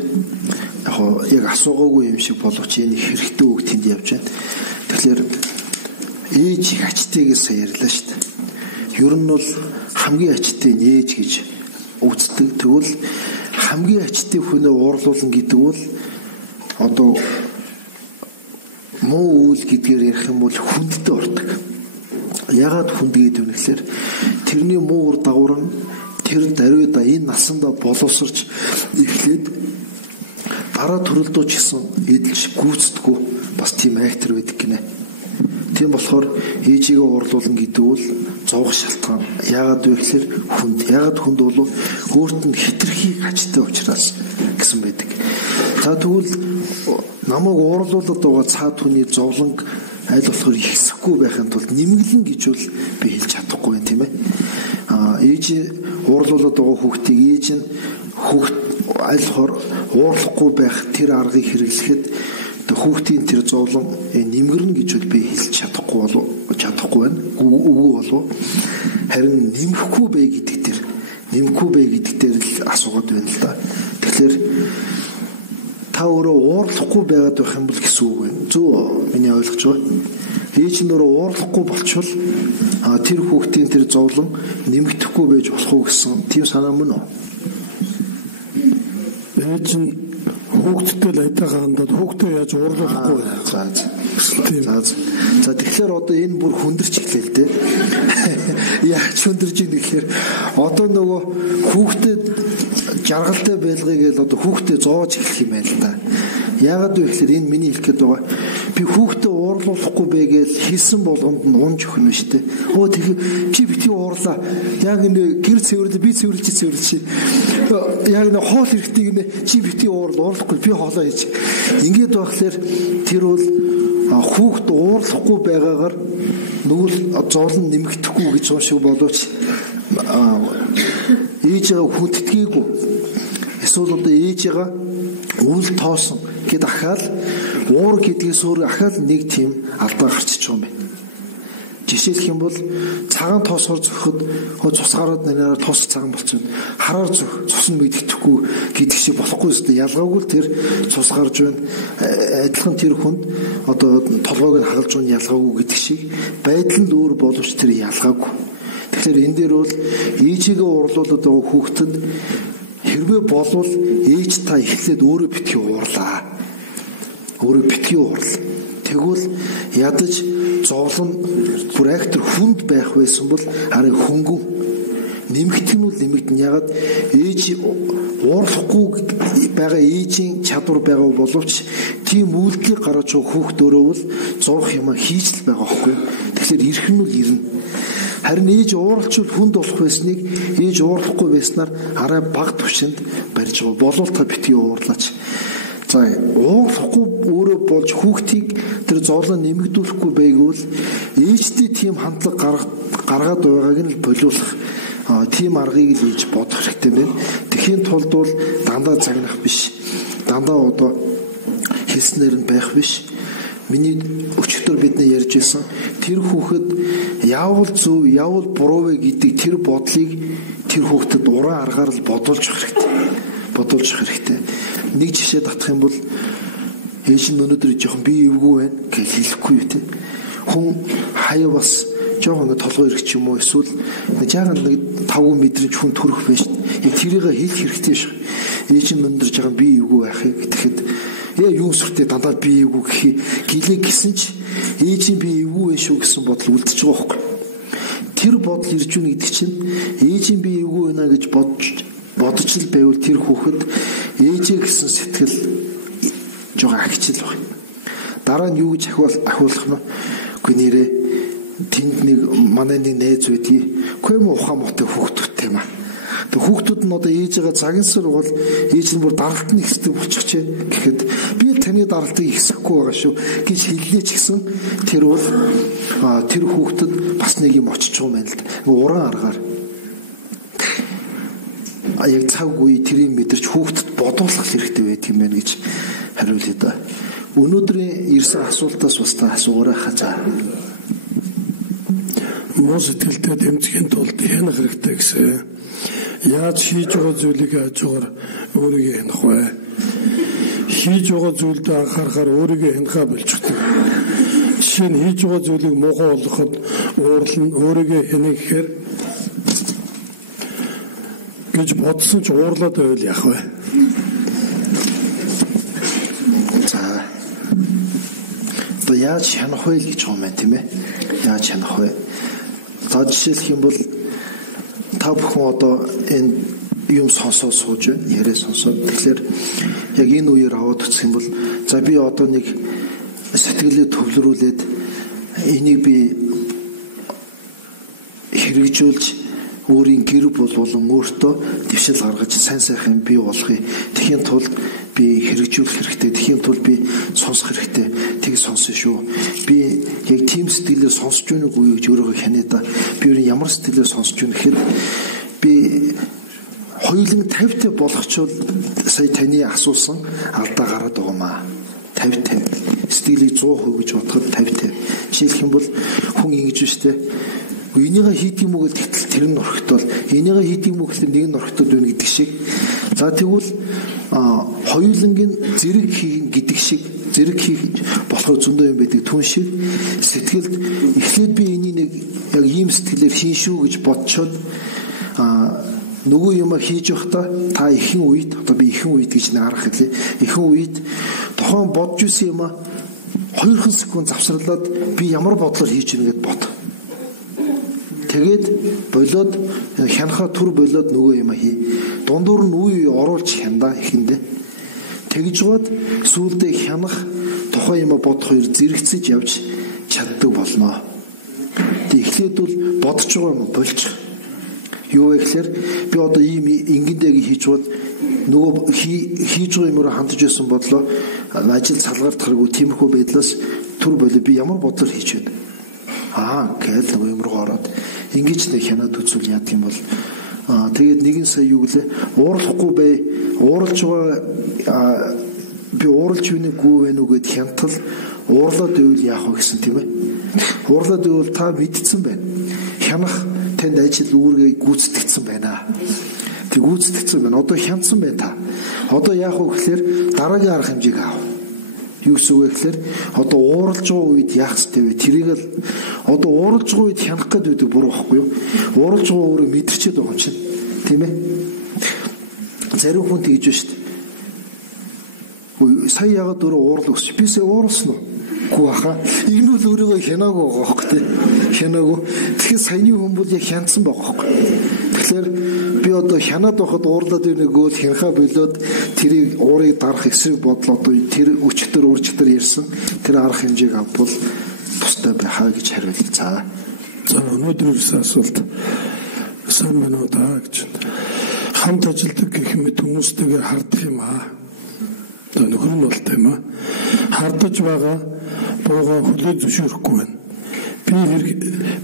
яг асуугаагүй юм шиг боловч энэ хэрэгтэй үг тэнд явж байна. Тэгэхээр ээж их ачтайгээс ярьлаа шүү дээ. Ер нь бол хамгийн ачтай нээж гэж үздэг. Тэгвэл хамгийн ачтай хүнээ уурлуулна гэдэг бол одоо муу үйл гэдгээр ярих юм бол хүндтэй ордог. Ягаад хүнд гэдэг вэ гэхээр тэрний муу үр дагавар нь тэр даруйда энэ насанда боловсрч эхлээд дараа төрөлдөө ч гэсэн эдэлж гүйцэдэггүй бас тийм актер байдаг гинэ. Тийм болохоор ээжигээ уурлуулна гэдэг бол зовх шалтгаан. Яагаад вэ гэхээр хүнд. Яагаад хүнд бол өөрт нь хитрхи хачтай учраас гэсэн байдаг. За тэгвэл намайг уурлуулад байгаа цаад хүний зовлонг аль болохоор ихсэхгүй байхын тулд нэмгэлэн гэж бол би хэлж чадахгүй юм тийм ээ. Ээж уурлуулад байгаа хүүхдийг ээж нь хүүхд аль болохоор уурлахгүй байх тэр аргыг хэрэглэхэд хүүхдийн тэр зовлон нэмгэрнэ гэж би хэлж чадахгүй байна. Үгүй болов. Харин нэмэхгүй бай гэдэг дээр л асуугаад байна л да. Тэгэхээр та өөрөө уурлахгүй байгаад байх юм бол гэсэн үг байна. Зөв миний ойлгож байгаа. Ээж нь өөрөө уурлахгүй болчвол тэр хүүхдийн тэр зовлон нэмэгдэхгүй байж болох уу гэсэн тийм санаа мөн үү? Ээж нь хүүхдтэй л айтайгаа хандаад хүүхдээ яаж уурлуулахгүй. За тэгэхээр одоо энэ бүр хүндэрч эхлэв л дээ. Яаж хүндэрж ийн гэхээр одоо нөгөө хүүхдэд жаргалтай байлгыг л одоо хүүхдээ зоож эхлэх юм байна л да. Яагаад вэ гэхээр энэ миний хэлэх гээд байгаа. Би хүүхдээ уурлуулахгүй бэ гэж хэлсэн болгонд нь унж өгнө шүү дээ. Тэгэхээр чи бити уурлаа. Яг энэ гэр цэвэрлээ би цэвэрлэж. Яг энэ хоол хэрэгтэйг нэ чи бити уурлахгүй би хоолоо хийж. Ингээд байхлаар тэр бол хүүхд уурлахгүй байгаагаар нүгэл зовлон нэмэгдэхгүй гэж юм шиг боловч ээжээ хүндэтгээгүй. Эсвэл одоо ээжээгээ үл тоосон гэд ахаал уур гэдгээс өөр ахаал нэг тийм алдаа гарчиж байгаа юм байна. Жишээлх юм бол цагаан тоосгоор зөхөд цус гараад нэрээр тоос цагаан болчихно. Хараар цус нь мэддэхгүй гэдэг шиг болохгүй өстой. Ялгаагүй л тэр цус гарч байна. Адилхан тэр хүнд одоо толгойг нь хагалж байгаа ялгаагүй гэдэг шиг байдал нь өөр боловч тэр ялгаагүй. Тэгэхээр энэ дээр бол ээжигээ уурлуулад байгаа хүүхдэд хэрвээ болвол ээж та эхлээд өөрөө битгий уурлаа. Өөрөө битгий уурл. Тэгвэл ядаж зовлон бүр актер хүнд байх байсан бол арай хөнгөн нэмэгдэх нь бол нэмэгдэн. Ягаад ээж уурлахгүй байгаа ээжийн чадвар байгаа боловч тийм үйлдэлийг гаргаж байгаа хүүхд өөрөө бол зовх юм хийж л байгаа байхгүй. Тэгэхээр ирэх нь бол ирнэ. Харин ээж ууралчвал хүнд болох байсныг ээж уурлахгүй байснаар арай бага түвшинд барьж байгаа. Болвол та битгий уурлаач. За уурлахгүй өөрөө болж хүүхдийг тэр зовлон нэмэгдүүлэхгүй байгвал ээжтэй тийм хандлага гаргаад байгааг нь болиулах тийм аргыг л ээж бодох хэрэгтэй байна. Тэхийн тулд бол дандаа загнах биш. Дандаа одоо хэлснээр нь байх биш. Миний өчигдөр бидний ярьж байсан тэр хүүхэд яавал зөв, яавал буруу вэ гэдэг тэр бодлыг тэр хүүхдэд уран аргаар л бодуулж хэрэгтэй. Нэг жишээ татах юм бол ээж нь өнөөдөр жоохон би эвгүй байна гэж хэлэхгүй юу те. Хүн хаяа бас жоохон ингэ толгой ирэх ч юм уу эсвэл жаахан нэг 5 мэдрэмж хүн төрөх байж. Яг тэрийг хэлэх хэрэгтэй шүү. Ээж нь өнөөдөр жоохон би эвгүй байхыг гэхэд юу сүртэй дандаа би эвгүй гэлээ гисэн ч ээжийн би эвгүй байх шүү гэсэн бодол үлдчихэж байгаа хөөхгүй. Тэр бодол ирж үн гэдэг чинь ээжийн би эвгүй байна гэж бодож л байвал тэр хүүхэд ээжээ гэсэн сэтгэл жоохон агчил баг. Дараа нь юу гэж ахиулах нь үгүй нэрээ тэнд нэг манай нэг найз байдгийг үгүй юм ухаан мотой хүүхдүүдтэй юм аа. Тэг хүүхдүүд нь одоо ээжээгээ загинсар бол ээж нь бүр даралт нь ихсдэг болчихжээ гэхэд би л таны даралтыг ихсэхгүй байгаа шүү гэж хэллээ ч гэсэн тэр бол тэр хүүхдэд бас нэг юм очиж байгаа юм байна л да. Уран аргаар яг цаг үе тэрийг мэдэрч хүүхдэд бодуулах хэрэгтэй байдаг юм байна гэж хариулъя да. Өнөөдрийн ирсэн асуултаас бас та асуугаарай хаа. Муу сэтгэлтэй тэмцэхийн тулд хянах хэрэгтэй гэсэн. Яаж хийж байгаа зүйлийг хажуугаар өөрийгөө хянах вэ? Хийж байгаа зүйлд анхаарахаар өөрийгөө хянахаа болчихдог. Жишээ нь хийж байгаа зүйлийг муухай болгоход уурлан өөрийгөө хянах гэхээр гэж бодсон ч уурлаад байвал яах вэ? За. Одоо яаж хянах вэ гэж юм байна тийм ээ? Яаж хянах вэ? За жишээлх юм бол та бүхэн одоо энэ юм сонсоод сууж байна. Яриа сонсоод. Тэгэхээр яг энэ үеэр аваад үзэх юм бол за би одоо нэг сэтгэлээ төвлөрүүлээд энийг би хэрэгжүүлж өөрийн гэр бүл болон өөртөө дэвшил гаргаж сайн сайхан бий болгоё. Тэхийн тулд би хэрэгжүүлэх хэрэгтэй. Тэхийн тулд би сонсох хэрэгтэй. Тэг сонсон шүү. Би яг тийм сэтгэлээр сонсож байна уу гэж өөрийгөө хянаа да. Би өөр ямар сэтгэлээр сонсож байна гэхээр би хоёуланг 50-50 болгочвол сая таны асуусан алдаа гараад байгаа маа. 50-50. Сэтгэлийг 100% гэж бодоход 50-50. Жишээлх юм бол хүн ингэж штэ. Энийгээ хийдэг юм уу гэтэл тэр нь орхитол, энийгээ хийдэг юм уу гэтэл нэг нь орхитол байна гэдэг шиг. За тэгвэл хоёулангийн зэрэг хийх гэдэг шиг зэрэг хийх болохоор зөндөө юм байдаг түн шиг сэтгэлд эхлээд би энийг нэг яг ийм сэтгэлээр хийн шүү гэж бодцоод нөгөө юм хийж явахдаа та ихэнх үед одоо би ихэнх үед гэж наарах хэлээ. Ихэнх үед тухайн бодж исэн юм 2 секунд завсарлаад би ямар бодлоор хийж ийнэ гэд бод. Тэгээд болоод хянахаа түр болоод нөгөө юм хий. Дундуур нь үе оруулж хянда ихэндээ. Тэгж гоод сүүлдээ хянах тухайн юм бодох хоёр зэрэгцэж явж чаддаг болно. Тэг эхлээд бол бодож байгаа юм болж. Юу вэ гэхээр би одоо ийм ингэндээ хийж бод нөгөө хийж байгаа юмроо хандж байсан бодлоо ажил салгаарт хараагүй тиймэрхүү байдлаас түр болоо би ямар бодлоор хийж вэ? Гээл нөгөө юм руу ороод ингэж нэг хянаад үзвэл яадаг юм бол тэгээд нэгэн сая юу гэлээ ууралахгүй бай ууралж байгаа би ууралж винэгүй вэ нүгэд хянтал уурлаад ивэл яах вэ гэсэн тийм ээ. Уурлаад ивэл та мэдсэн байна. Хянах танд ажил үүргээ гүйцэтгэсэн байна. Тэг гүйцэтгэсэн байна. Одоо хянсан байна та. Одоо яах вэ гэхээр дараагийн арга хэмжээг аав. Юу гэсэн үг вэ гэхээр одоо ууралж байгаа үед яах ёстой вэ? Тэрийг л одоо ууралж байгаа үед хянах гэдэг буруу байхгүй юу? Ууралж байгаа өөрөө мэдэрчээд байгаа юм чинь. Тийм ээ. Зарим хүн тэгж байна шүү дээ. Сая ягаад өөрөө уурлах гэж би сая ууралсан уу? Гүү хаа. Энэ бол өөрийгөө хянаагүй байгаа хөөхгүй тий. Хянаагүй. Тэгэхээр саяны хүн бол яг хянсан байгаа хөөхгүй. Тэгэхээр би одоо хянаад байхад уурлаад ирнэгөө хянхаа болоод тэрийг уурыг дарах эсрэг бодлоо одоо тэр өчтөр уурчтөр ярьсан. Тэр арга хэмжээг авбал тустай байхаа гэж хариулцаа. За өнөөдөр ирсэн асуулт сайн байна уу даа гэж. Хамт ажилдаг гэх мэт хүмүүстэйгээ хардах юм аа. Нөхөр нь болтой юм аа. Хардаж байгаа буугаа хүлээ зөвшөөрөхгүй байна.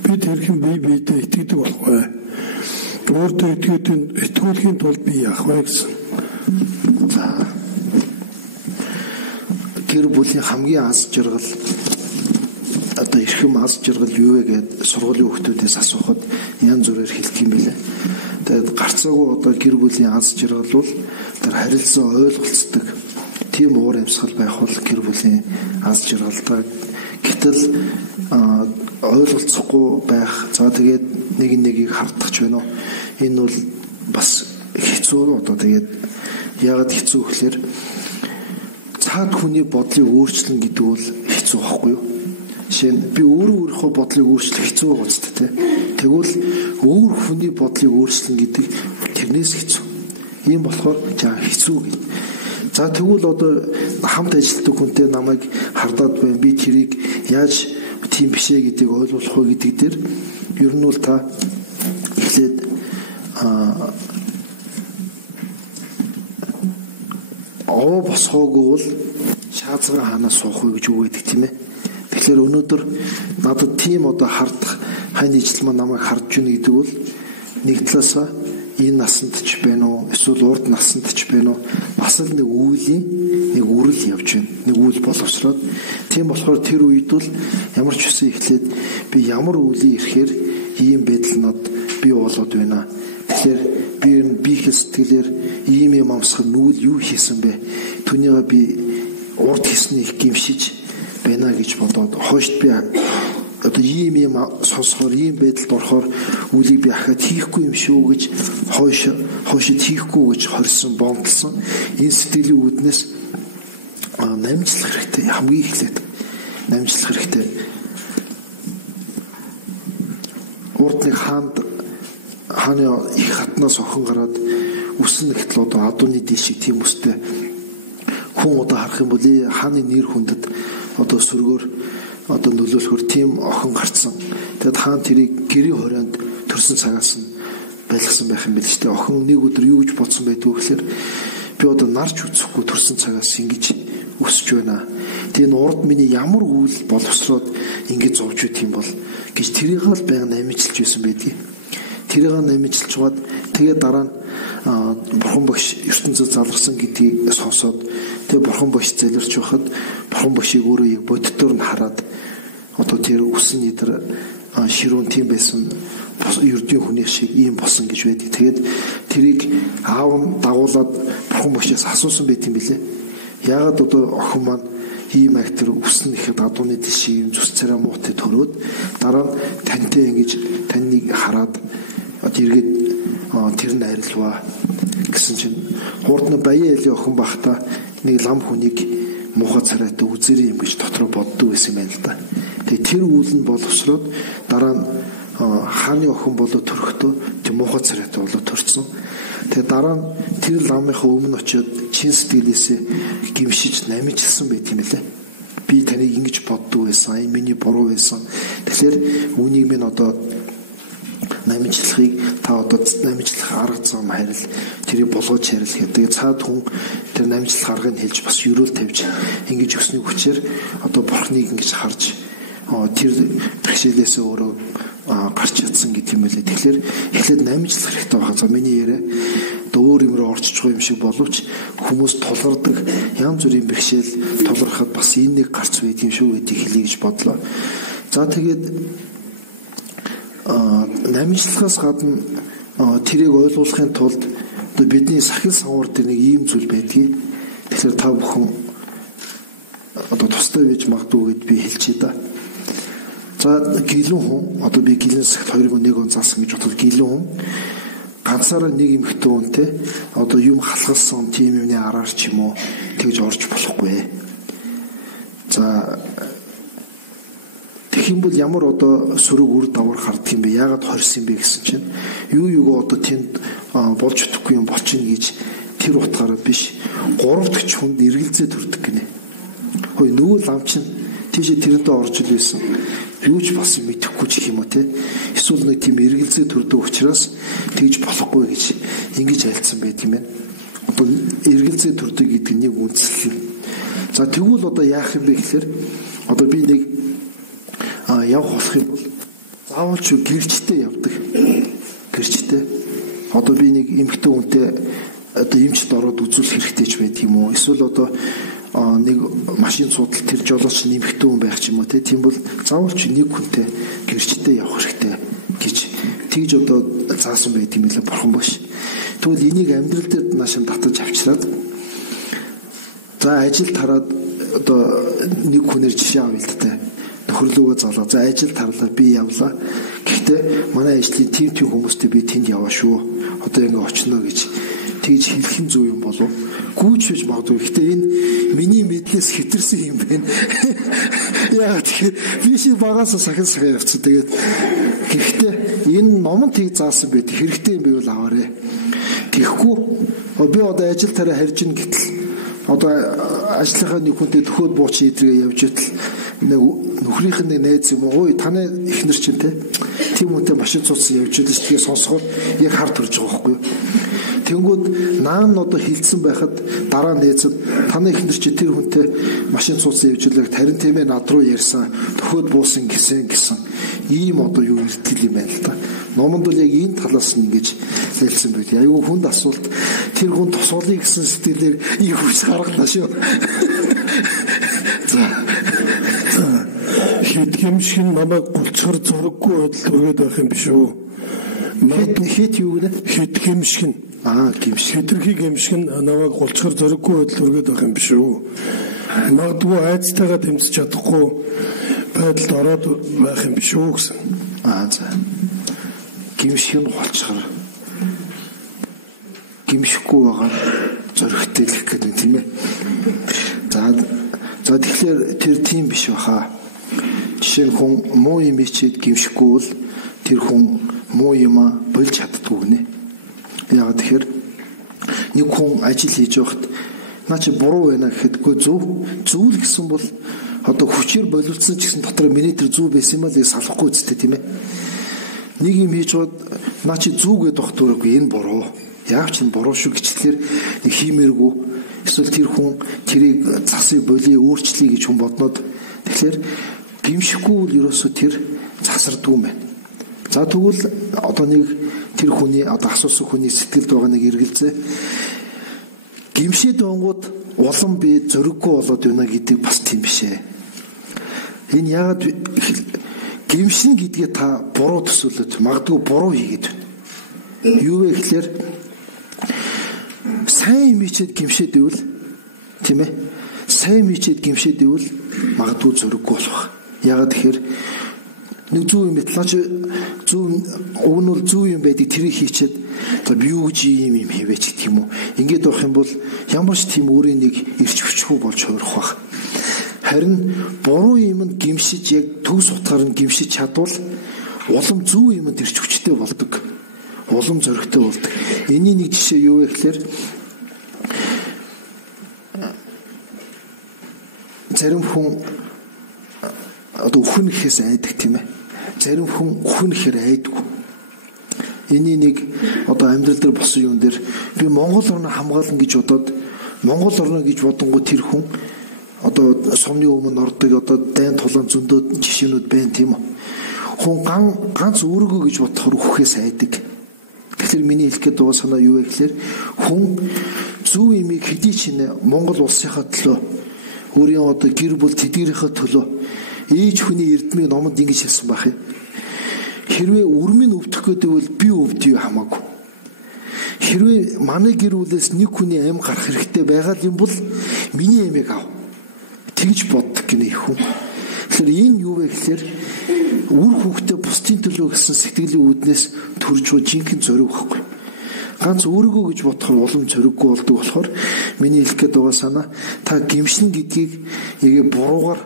Бид хэрхэн биедээ итгэдэг болох вэ? Өөртөө итгүүлэхийн тулд би яах вэ гэсэн. За. Гэр бүлийн хамгийн аз жаргал одоо эрхэм аз жаргал юу вэ гэд сургуулийн хүүхдүүдээс асуухад янз бүрээр хэлдэг юм билээ. Тэгээд гарцаагүй одоо гэр бүлийн аз жаргал бол тэр харилцаа ойлголцдог тийм уур амьсгал байх бол гэр бүлийн аз жаргалтай. Гэтэл ойлголцохгүй байх. За тэгээд нэг нэгийг хардах ч байна уу? Энэ бол бас хэцүү одоо тэгээд яагаад хэцүү гэхээр цаад хүний бодлыг өөрчлөн гэдэг бол хэцүү байхгүй юу? Жишээ нь би өөрийнхөө бодлыг өөрчлөх хэцүү байгаа ч тийм. Тэгвэл өөр хүний бодлыг өөрчлөн гэдэг тэрнээс хэцүү. Ийм болохоор жаа хэцүү гэдэг. За тэгвэл одоо хамт ажилладаг хүнтэй намайг хардаад байна. Би тэрийг яаж тийм бишээ гэдгийг ойлгох вэ гэдэг дээр ер нь бол та эхлээд оо босгоогүй бол шаазгаа хаанаа суух вэ гэж үг гэдэг тийм ээ. Тэгэхээр өнөөдөр надад тийм одоо хардах хань ижил маань намайг харж байна гэдэг бол нэг талаасаа энэ насанд ч байна уу эсвэл урд насанд ч байна уу бас л нэг үеийн нэг үрэл явж байна. Нэг үйл боловсроод тийм болохоор тэр үед бол ямар ч үсэн эхлээд би ямар үеийн ирэхээр ийм байдлнууд бий болоод байна. Тэгэхээр би их сэтгэлээр ийм юм амсгал нүүл юу хийсэн бэ? Түүнийгээ би урд хийснийг гимшиж байна гэж бодоод хойшд би одоо ийм юм сонсохоор ийм байдалд орохоор үлийг би ахад хийхгүй юм шүү гэж хойшид хийхгүй гэж хорьсон бомдлсон энэ сэтгэлийн үүднээс намжлах хэрэгтэй хамгийн эхлээд намжлах хэрэгтэй урд нэг хааны их хатнаас охин гараад үсэн нэгтэл одоо адууны дишиг тийм үстэй хүн одоо харах юм бол хааны нэр хүндэд одоо сөргөөр одоо нөлөөлөхөр тийм охин гарцсан. Тэгэд хаан тэрийг гэрийн хорионд төрсөн цагаас нь байлгасан байх юм биш үү? Охин нэг өдөр юу гэж бодсон байдгүй гэхээр би одоо нарч үсэхгүй төрсөн цагаас ингэж өсөж байна. Тэгээ энэ урд миний ямар үйл боловсроод ингэж зовж байт юм бол гэж тэрийг л байнга намжилж байсан байдгийг. Тэрийг намжилж чад тэгээ дараа нь бурхан багш ертөнцөд залгарсан гэдгийг сонсоод тэгээ бурхан багш залирч байхад бурхан багшийг өөрөө яг боддоор нь хараад одоо тэр үсний тэр ширүүн тийм байсан ердийн хүний шиг ийм болсон гэж байдаг. Тэгээд тэрийг аав дагуулад бурхан багшаас асуусан байт юм билээ. Яагаад одоо охин маань ийм актер үснэ ихэд адууны дэшиг юм зүс царай муутай төрөөд дараа нь тантай ингэж таныг хараад эргээд тэр нь арилваа гэсэн чинь хурд нь баян элийн охин бахта нэг лам хүнийг муухай царайтай үзэрэй юм гэж дотроо боддог байсан юм байна л да. Тэгээ тэр үйл нь боловсроод дараа нь хааны охин болоо төрөхдөө тэр муухай царайтай болоо төрсөн. Тэгээ дараа нь тэр ламынхаа өмнө очиод чин сэтгэлээсээ гимшиж намжилсан байт юм лээ. Би таныг ингэж боддог байсан, миний буруу байсан. Тэгэхээр үнийг минь одоо намжлахыг та одоо намжлах арга зам харил тэрийг болгож харил гэдэг. Цаад хүн тэр намжлах аргыг хэлж бас өрөөл тавьж ингэж өсний хүчээр одоо бурхныг ингэж харж тэр бэрхшээлээс өөрөө гарч чадсан гэдэг юм байлээ. Тэгэхээр эхлээд намжлах хэрэгтэй байгаа. За миний яриа өөр юмроо орччихгүй юм шиг боловч хүмүүс тулгардаг янз бүрийн бэрхшээл тулгархад бас энэ нэг гарч байд юм шүү гэдгийг хэлье гэж бодлоо. За тэгээд намжлахаас гадна тэрийг ойлгуулахын тулд одоо бидний сахил савар дээр нэг ийм зүйл байдгийг. Тэгэхээр та бүхэн одоо тустай байж магадгүй гэд би хэлчихье да. За гэлэн хүн одоо би гэлэн сахил 2001 он заасан гэж бодвол гэлэн хүн ганцаараа нэг эмэгтэй хүнтэй одоо юм халахсан тийм юмны араар ч юм уу тэгж орж болохгүй. За тэгэх юм бол ямар одоо сөрөг үр давар харддаг юм бэ? Яагаад хорьсон юм бэ гэсэн чинь юу одоо тэнд болж өгөхгүй юм болчихно гэж тэр утгаараа биш. 3 дахь хүнд эргэлзээ төрдөг гинэ. Хөөе нөгөө лам чинь тийшээ тэрнтэй орж илсэн. Юу ч бас мэдэхгүй ч юм уу те. Эсвэл нэг тийм эргэлзээ төрдөг учраас тэгж болохгүй гэж ингэж альцсан байт юм байна. Одоо эргэлзээ төрдөг гэдэг нэг үндсэл. За тэгвэл одоо яах юм бэ гэхээр одоо би нэг явах болох юм бол заавал ч гэрчтэй явдаг. Гэрчтэй. Одоо би нэг эмэгтэй хүнтэй одоо эмчд ороод үзүүлэх хэрэгтэй ч байдаг юм уу? Эсвэл одоо нэг машин судал тэр жолооч нэмэгтэй хүн байх ч юм уу тийм бол заавал ч нэг хүнтэй гэрчтэй явах хэрэгтэй гэж тэгж одоо заасан байт юм лээ бурхан багш. Тэгвэл энийг амьдрал дээр наашаа татаж авчираад за ажил тараад одоо нэг хүнээр жишээ авъя л та. Нөхөрлөгөө залгаа. За ажил тарлаа би явлаа. Гэхдээ манай ажлын тийм хүмүүстэй би тэнд яваа шүү. Одоо ингэ очно гэж тэгж хэлэх юм зөв юм болов. Гүйж байж магадгүй. Гэхдээ энэ миний мэдлээс хэтэрсэн юм байна. Яа тэгэхээр би шиг багасаа сахин явцсан. Тэгээд гэхдээ энэ номон тийг заасан байт хэрэгтэй юм байвал аваарэ. Тэгэхгүй би одоо ажил тараа харж ин гэтэл одоо ажлынхаа нэг хүнтэй төхөөд бууч идрээ явж итэл нэг нөхрийнх нь найз юм уу таны ихнэр чинь тийм үнтэй машин цуцсан явж итэл тэгээ сонсоход яг хар төрж байгаа байхгүй юу. Тэнгүүд наан нь одоо хилцсэн байхад дараа нээзэд таны ихнэр чи тэр хүнтэй машин цуцсан явж илэг тарин тэмээ над руу ярьсан төхөөд буусан гэсэн ийм одоо юу иртгэл юм байна л да. Номонд бол яг энэ талаас нь ингэж хэлсэн байт. Айгүй хүнд асуулт тэр хүн тусуулъя гэсэн сэтгэлээр их хүч гаргалаа шүү. За хэд гэмшиг намайг гулцгар зураггүй байдал өргөд байх юм биш үү? Хэд юу гэнэ? Хэд гэмшиг гэмшиг. Хэтэрхий гэмшиг намайг гулцгар зураггүй байдал өргөд байх юм биш үү? Магадгүй айцтайгаа тэмцэж чадахгүй байдалд ороод байх юм биш үү гэсэн. За. Гэмшиг нь холцгор. Гэмшихгүй байгаа зөрөгтэй л гэдэг юм тийм ээ. За тэгэхээр тэр тийм биш баха. Жишээ нь хүн муу юм ичээд гэмшихгүй бол тэр хүн муу юм болж чаддгүй гинэ. Яагаад тэгэхээр нэг хүн ажил хийж байхад наа чи буруу байна гэхэдгүй зөв гэсэн бол одоо хүчээр боловцсон ч гэсэн дотор минутер зөв байсан юм аа гэж салахгүй үстэй тийм ээ. Нэг юм хийж бод наа чи зүг гэдэх дурггүй энэ буруу. Яг ч буруу шүү гэчлээр нэг хиймээргүй эсвэл тэр хүн тэрийг засыг болио өөрчлөе гэж хүн боднод тэгэхээр гимшихгүй бол ерөөсө тэр засардгүй юм байна. За тэгвэл одоо нэг тэр хүний одоо асуусан хүний сэтгэлд байгаа нэг эргэлзээ гимшээд онгууд улам би зөрөггүй болоод байна гэдэг бас тийм биш ээ. Энэ яагаад гимшин гэдгээ та буруу төсөөлөд магадгүй буруу хийгээд байна. Юу вэ гэхээр сайн мичэд гимшээд ивэл тийм ээ. Сайн мичэд гимшээд ивэл магадгүй зөрөггүй болох. Яагаад тэгэхээр Нэг зөв юм бэтлаач зөв уг нь бол зөв юм байдаг тэрийг хийчихэд за би юу гэж юм хийвэ ч гэх юм уу. Ингээд авах юм бол ямар ч тийм өөрийн нэг ирч хүчгүй болж хувирах байх. Харин буруу юмд гимшиж яг төгс утгаар нь гимшиж чадвал улам зөв юмд ирч хүчтэй болдог. Улам зоригтой болдог. Энийн нэг жишээ юу вэ гэхээр зарим хүн одоо үхэн гэхээс айдаг тийм ээ. Зарим хүн үхэн гэхээр айдаг. Эний нэг одоо амьдрал дээр болсон юм дээр би Монгол орноо хамгаална гэж бодоод Монгол орноо гэж бодонгоо тэр хүн одоо сумны өмнө ордог одоо дайн тулаан зөндөө жишээнүүд байна тийм үү. Хүн ганц өөрийгөө гэж бодохоор үхээс айдаг. Тэгэхээр миний хэлэх гээд байгаа санаа юу вэ гэхээр хүн зөв имийг хэдий ч нэ Монгол улсынхаа төлөө өөрийн одоо гэр бүл тэдгэрийнхээ төлөө ээж хүний эрдмийг номонд ингэж хэлсэн байх юм. Хэрвээ үрмийн өвдөх гэдэг бол би өвдөё хамаагүй. Хэрвээ манай гэр бүлээс нэг хүний амь гарах хэрэгтэй байгаа юм бол миний амийг ав. Тэгж боддог гинэ хүн. Тэгэхээр энэ юу вэ гэхээр үр хүүхдээ бусдын төлөө гэсэн сэтгэлийн үүднээс төрж буй жинхэнэ зориг байхгүй. Ганц өөрийгөө гэж бодохоор улам зориггүй болдог болохоор миний хэлэх гээд байгаа санаа та гимшин гэдгийг яг буруугаар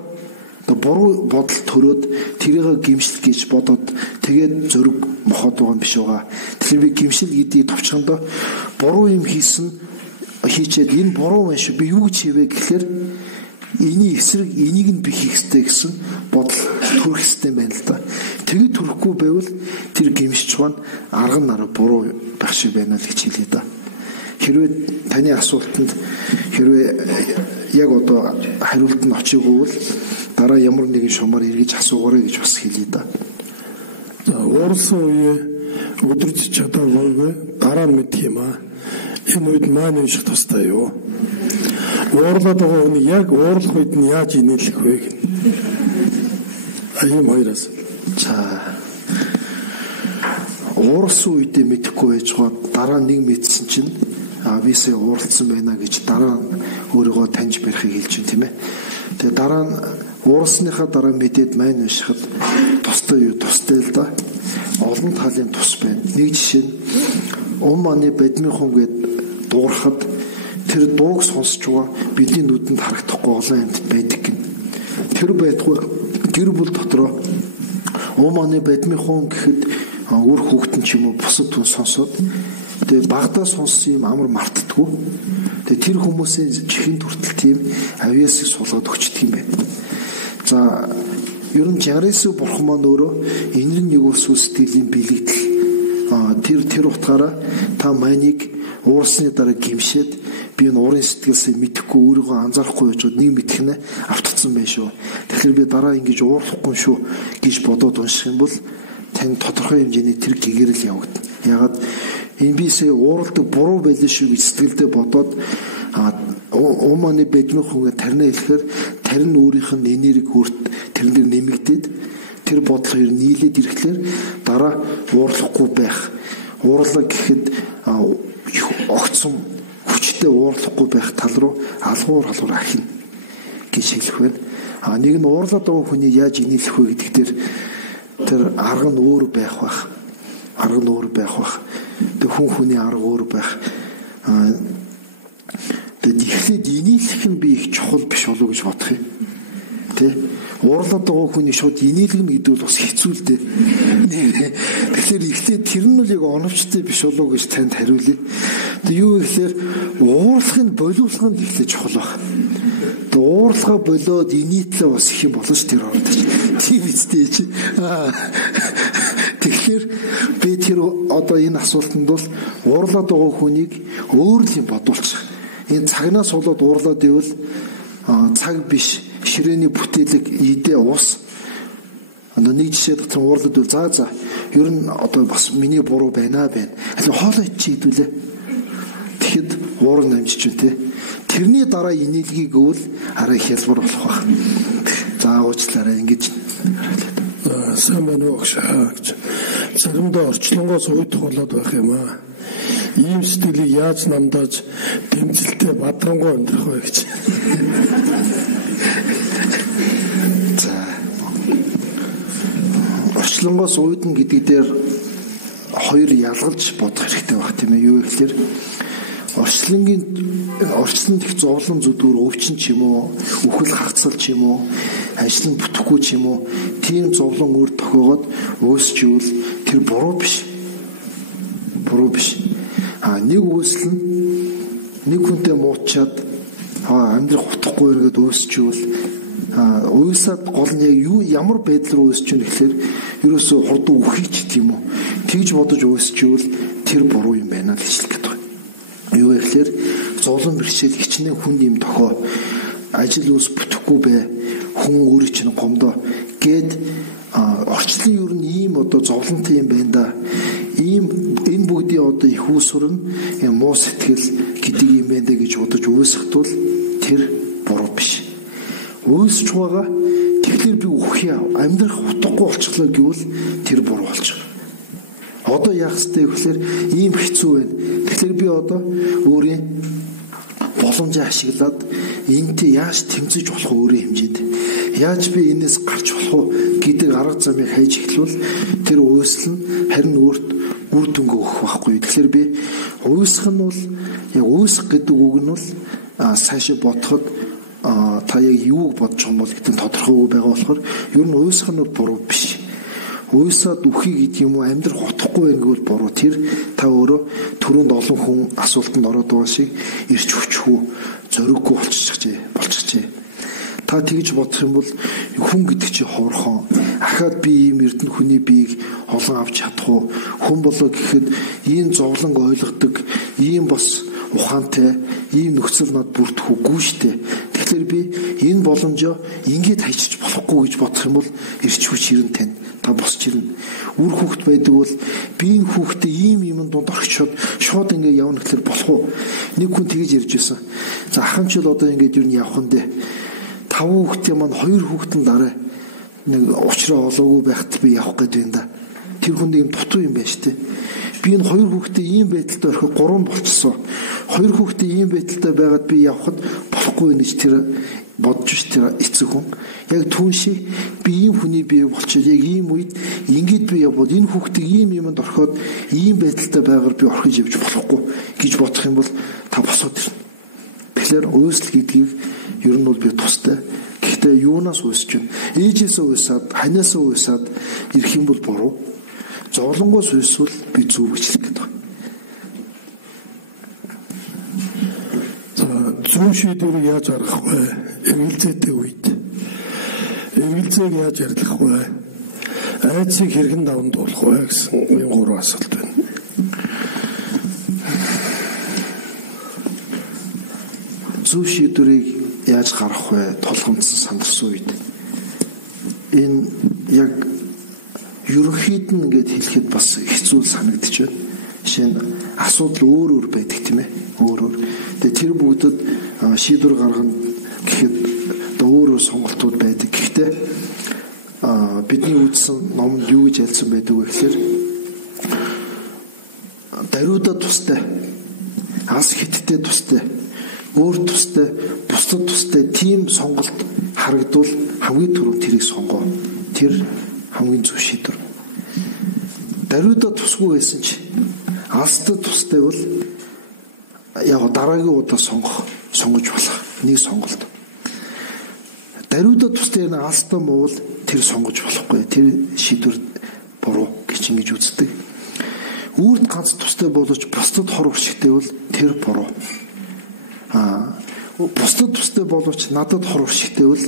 буруу бодол төрөөд тэрийг гимшил гэж бодоод тэгээд зориг мохоод байгаа юм биш байгаа. Тэгэхээр би гимшил гэдгийг товчхондоо буруу юм хийчээд энэ буруу байна шүү. Би юу гэж хийвэ гэхээр эний эсрэг энийг нь би хийх ёстой гэсэн бодол төрөх ёстой байна л да. Тэгээд төрөхгүй байвал тэр гимшиж байгаа нь арга нараа буруу байх шиг байна л гэж хэлээ да. Хэрвээ таны асуултанд яг одоо хариулт нь очигүй бол дараа ямар нэгэн шумаар эргэж асуугаарай гэж бас хэлье да. За уурсан үе өдөрж чадаагүй дараа нь мэдх юм аа. Энэ үед маань унших тустай юу? Уурлаад байгаа хүн яг уурлах үед нь яаж инээлэх вэ гэх. Аяам хоёроос. За уурсан үедээ мэдэхгүй байж байгаа дараа нэг мэдсэн чинь бисээ ууралсан байна гэж дараа өөрийгөө таньж барихыг хэлж байна тийм ээ. Тэгээ дараа нь уурсныхаа дараа мэдээд маань уншихад тустай л да. Олон талын тус байна. Нэг жишээ нь маны бадмын хүн гээд дуурахад тэр дууг сонсч байгаа бидний нүдэнд харагдахгүй олон амьд байдаг гин. Тэр байдгүй гэр бүл дотроо маны бадмын хүн гэхэд өөр хүүхдэн ч юм уу бусад хүн сонсоод тэгээ багадаа сонссон юм амар мартдаггүй. Тэгээ тэр хүмүүсийн чихэн хүртэл тийм авьяасыг суулгаад өгчдөг юм байна. За ер нь Жаресу бурхан маань өөрөө энэр нэг ус сэтгэлийн бэлэгдэл тэр утгаараа та маныг уурсны дараа гимшээд би энэ уурын сэтгэлсээ мэдэхгүй өөрийгөө анзаарахгүй байж нэг мэдэх нэ автцсан байх шүү. Тэгэхээр би дараа ингэж уурлахгүй шүү гэж бодоод унших юм бол тань тодорхой хэмжээний тэр гэгэрэл явагдана. Ягаад энэ бисээ ууралдаг буруу байлаа шүү гэж сэтгэлдээ бодоод уманы бэдмэн хүнгээ тарина хэлэхээр тарин өөрийнх нь энерги хүрт тэрэн дээр нэмэгдээд тэр бодлого нийлээд ирэхлээр дараа уурлахгүй байх. Уурлаа гэхэд огцсон хүчтэй уурлахгүй байх тал руу алгуур ахина гэж хэлэх байна. Нэг нь уурлаад байгаа хүний яаж инээлэх вэ гэдэг дээр тэр арга нь өөр байх бах. Тэг хүний арга өөр байх. Тэгэд ихлээд инээлэх нь би их чухал биш болов гэж бодох юм. Тэ? Уурлаад байгаа хүний шууд инээлгэнэ гэдэг бол бас хэцүү л дээ. Тэгэхээр ихлээд тэр нь л яг оновчтой биш болов гэж танд хариулъя. Тэг юу гэхээр уурлахын боловсрол нь ихлээд чухал баг. Тэг уурлага болоод инээтлээ бас их юм болно ш тэр оронд. Тийм үстэй чи. Тэгэхээр би тэр одоо энэ асуултанд бол уурлаад байгаа хүнийг өөр л юм бодуулчих. Энэ цагнаас болоод уурлаад ивэл цаг биш ширээний бүтээлэг идэ ус нэг жишээ дотор уурлаад ивэл за ер нь одоо бас миний буруу байна. Аль хоолой чи идүүлээ. Тэгэхэд уурн намжиж байна те. Тэрний дараа инээлгийг өвл арай хялбар болох байх. За уучлаарай ингэж сайн байна уу гэж. Цагмдаа орчлонгоос уйдах болоод байх юм аа. Ийм сэтгэлийг яаж намдааж тэмцэлтэй бадрангуй амьдрах вэ гэж. За орчлонгоос уйдна гэдэг дээр хоёр ялгалж бодох хэрэгтэй баг тийм ээ. Юу гэхээр орчлонд их зовлон зүдгүүр өвчин ч юм уу, үхэл хагцал ч юм уу, ажил нь бүтэхгүй ч юм уу, тийм зовлон өөр тохиогоод уусч ивэл тэр буруу биш. Буруу биш. Нэг үйлсэл нь нэг хүнтэй муучаад амьдрах утгагүй нэгэд уусч ивэл уусаад гол нь яг ямар байдал руу уусч ийн гэхээр ерөөсөө хурдан үхийч тийм үү. Тэгж бодож уусч ивэл тэр буруу юм байна л гэж хэлэх гэдэг. Юу гэхээр зовлон бэрхшээл хичнээн хүнд юм тохоо ажил үс бүтэхгүй бай хүн өөрийн чинь гомдоо гээд орчлон юу н ийм одоо зовлонтой юм байна да. Ийм энэ бүгдийн одоо их усүр нь муу сэтгэл гэдэг юм байна гэж бодож уусахдвал тэр буруу биш. Уусч байгаа тэгэхээр би үхье амьдрах утгагүй болчихлоо гэвэл тэр буруу болчих. Одоо яах ёстой гэхээр ийм хэцүү байна. Тэгэхээр би одоо өөрийн боломжийг ашиглаад энэтэй яаж тэмцэж болох өөрийн хэмжээнд яаж би энэс гарч болох вэ гэдэг арга замыг хайж эхлүүл тэр уйсл нь харин өөрт үр дүнгээ өгөх байхгүй. Тэгэхээр би уйсах нь бол яг уйсах гэдэг үг нь бол цаашаа бодоход та яг юуг бодож байгаа юм бол гэдэг нь тодорхойгүй байгаа болохоор ер нь уйсах нь буруу биш. Уйсаад үхий гэдэг юм уу амьдрах утгагүй байх гэвэл буруу. Тэр та өөрөө түрүүнд олон хүн асуултанд ороод байгаа шиг ирч хүчгүй зориггүй болчихжээ. Та тэгж бодох юм бол хүн гэдэг чинь ховорхон ахаад би ийм эрдэнэ хүний биеийг олон авч чадах уу? Хүн болоо гэхэд ийм зовлон ойлгодог, ийм бас ухаантай, ийм нөхцөл над бүрдэхүүгүй штэ. Тэгэхээр би энэ боломжоо ингээд хайчиж болохгүй гэж бодох юм бол ирч хүч ирэн тань. Та босч ирнэ. Үр хүүхэд байдаг бол би энэ хүүхдээ ийм юм дунд орчиход шууд ингээд явна гэхэлэр болох уу? Нэг хүн тэгж ярьж байсан. За ахын ч л одоо ингээд юу н явах нь дээ. 5 хүүхдээ маань 2 хүүхдэн дараа нэг уучраа олоогүй байхад би явах гээд байна да. Тэр хүн ийм дутуу юм байна штэ. Би энэ 2 хүүхдээ ийм байдалтай ороход 3 болчихсон. 2 хүүхдээ ийм байдалтай байгаад би явхад болохгүй гэж тэр бодож ш тэр эцэг хүн. Яг түүн шиг би ийм хүний бие болчиход яг ийм үед ингээд би явбод энэ хүүхдийг ийм юмд ороход ийм байдалтай байгаар би орхиж явж болохгүй гэж бодох юм бол та босоод ирнэ. Тэгэхээр уйсл гэдгийг ер нь бол би тустай. Гэхдээ юунаас уйсч вэ? Ээжээсээ уйсаад, ханиасаа уйсаад ирэх юм бол буруу. Зовлонгоос уйсвал би зөв гэж хэлэх гэдэг. Зөв шийдвэр яаж гаргах вэ? Эргэлзээтэй үед. Эргэлзээг яаж ярилцах вэ? Айцыг хэрхэн даван туулах вэ гэсэн энэ 3 асуулт байна. Зөв шийдвэрийг яаж гаргах вэ? Тулгамдсан сандарсан үед. Энэ яг ерөнхийд нь ингээд хэлэхэд бас хэцүү санагдаж байна. Жишээ нь асуудал өөр байдаг тийм ээ. Өөр. Тэгээ тэр бүгдэд шийдвэр гаргана гэхэд өөр сонголтууд байдаг. Гэхдээ бидний үзсэн номонд юу гэж ялсан байдаг вэ гэхээр даруйда тустай, ас хиттэй тустай, өөр тустай, бусдад тустай тийм сонголт харагдвал хамгийн түрүүнд тэрийг сонгоо. Тэр хамгийн зөв шийдвэр. Даруйда тусгүй байсан чи алстад тустай бол яг дараагийн удаа сонгож болох нэг сонголт. Даруйда тустай энэ алстаа муул тэр сонгож болохгүй. Тэр шийдвэр буруу гэж ингэж үздэг. Үрд ганц тустай боловч бусдад хор уршигтэй бол тэр буруу. Бусдад тустай боловч надад хор уршигтэй бол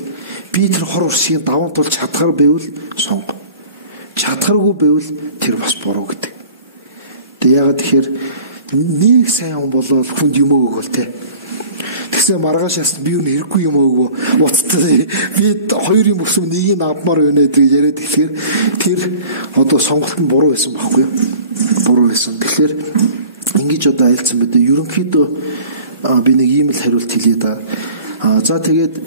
би тэр хор уршиг даван тулж чадхаар байвал сонго. Чадхааргүй байвал тэр бас буруу гэдэг. Тэг яагаад тэгэхээр нэг сайн хүн болоод хүнд юм өгөөл те. Тэгсэн маргаашаас би юу хэрэггүй юм өгөө. Уцтай би 2 юм өсөв нэг нь авмаар байна гэж яриад тэгэхээр тэр одоо сонголт нь буруу байсан байхгүй юу? Буруу байсан. Тэгэхээр ингэж одоо айлцсан байдаг. Ерөнхийдөө би нэг ийм л хариулт хэлье да. За тэгээд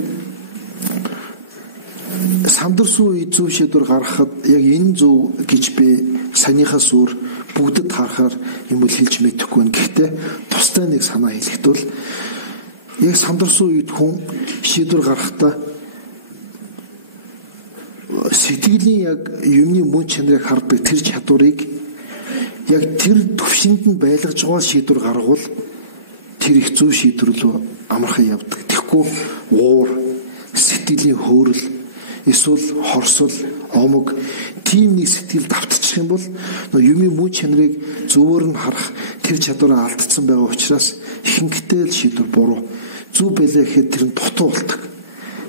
самдарсан үе зөв шийдвэр гаргахад яг энэ зөв гэж би санийхаас өөр бүгдэд харахаар юм бол хэлж мэдэхгүй. Гэхдээ тустай нэг санаа хэлэхэд бол яг самдарсан үед хүн шийдвэр гаргахдаа сэтгэлийн яг юмны мөн чанарыг хардаг тэр чадварыг яг тэр төвшөнд нь байлгаж байгаа шийдвэр гаргавал тэр их зөв шийдвэр рүү амархан явдаг. Тэгэхгүй уур, сэтгэлийн хөөрөл, эсвэл хорсол, омог тийм нэг сэтгэл давтчих юм бол юмын мөн чанарыг зөвөр нь харах тэр чадвараа алдсан байгаа учраас ихэнхдээ л шийдвэр буруу. Зөв байлаа гэхэд тэр нь дутуу болдог.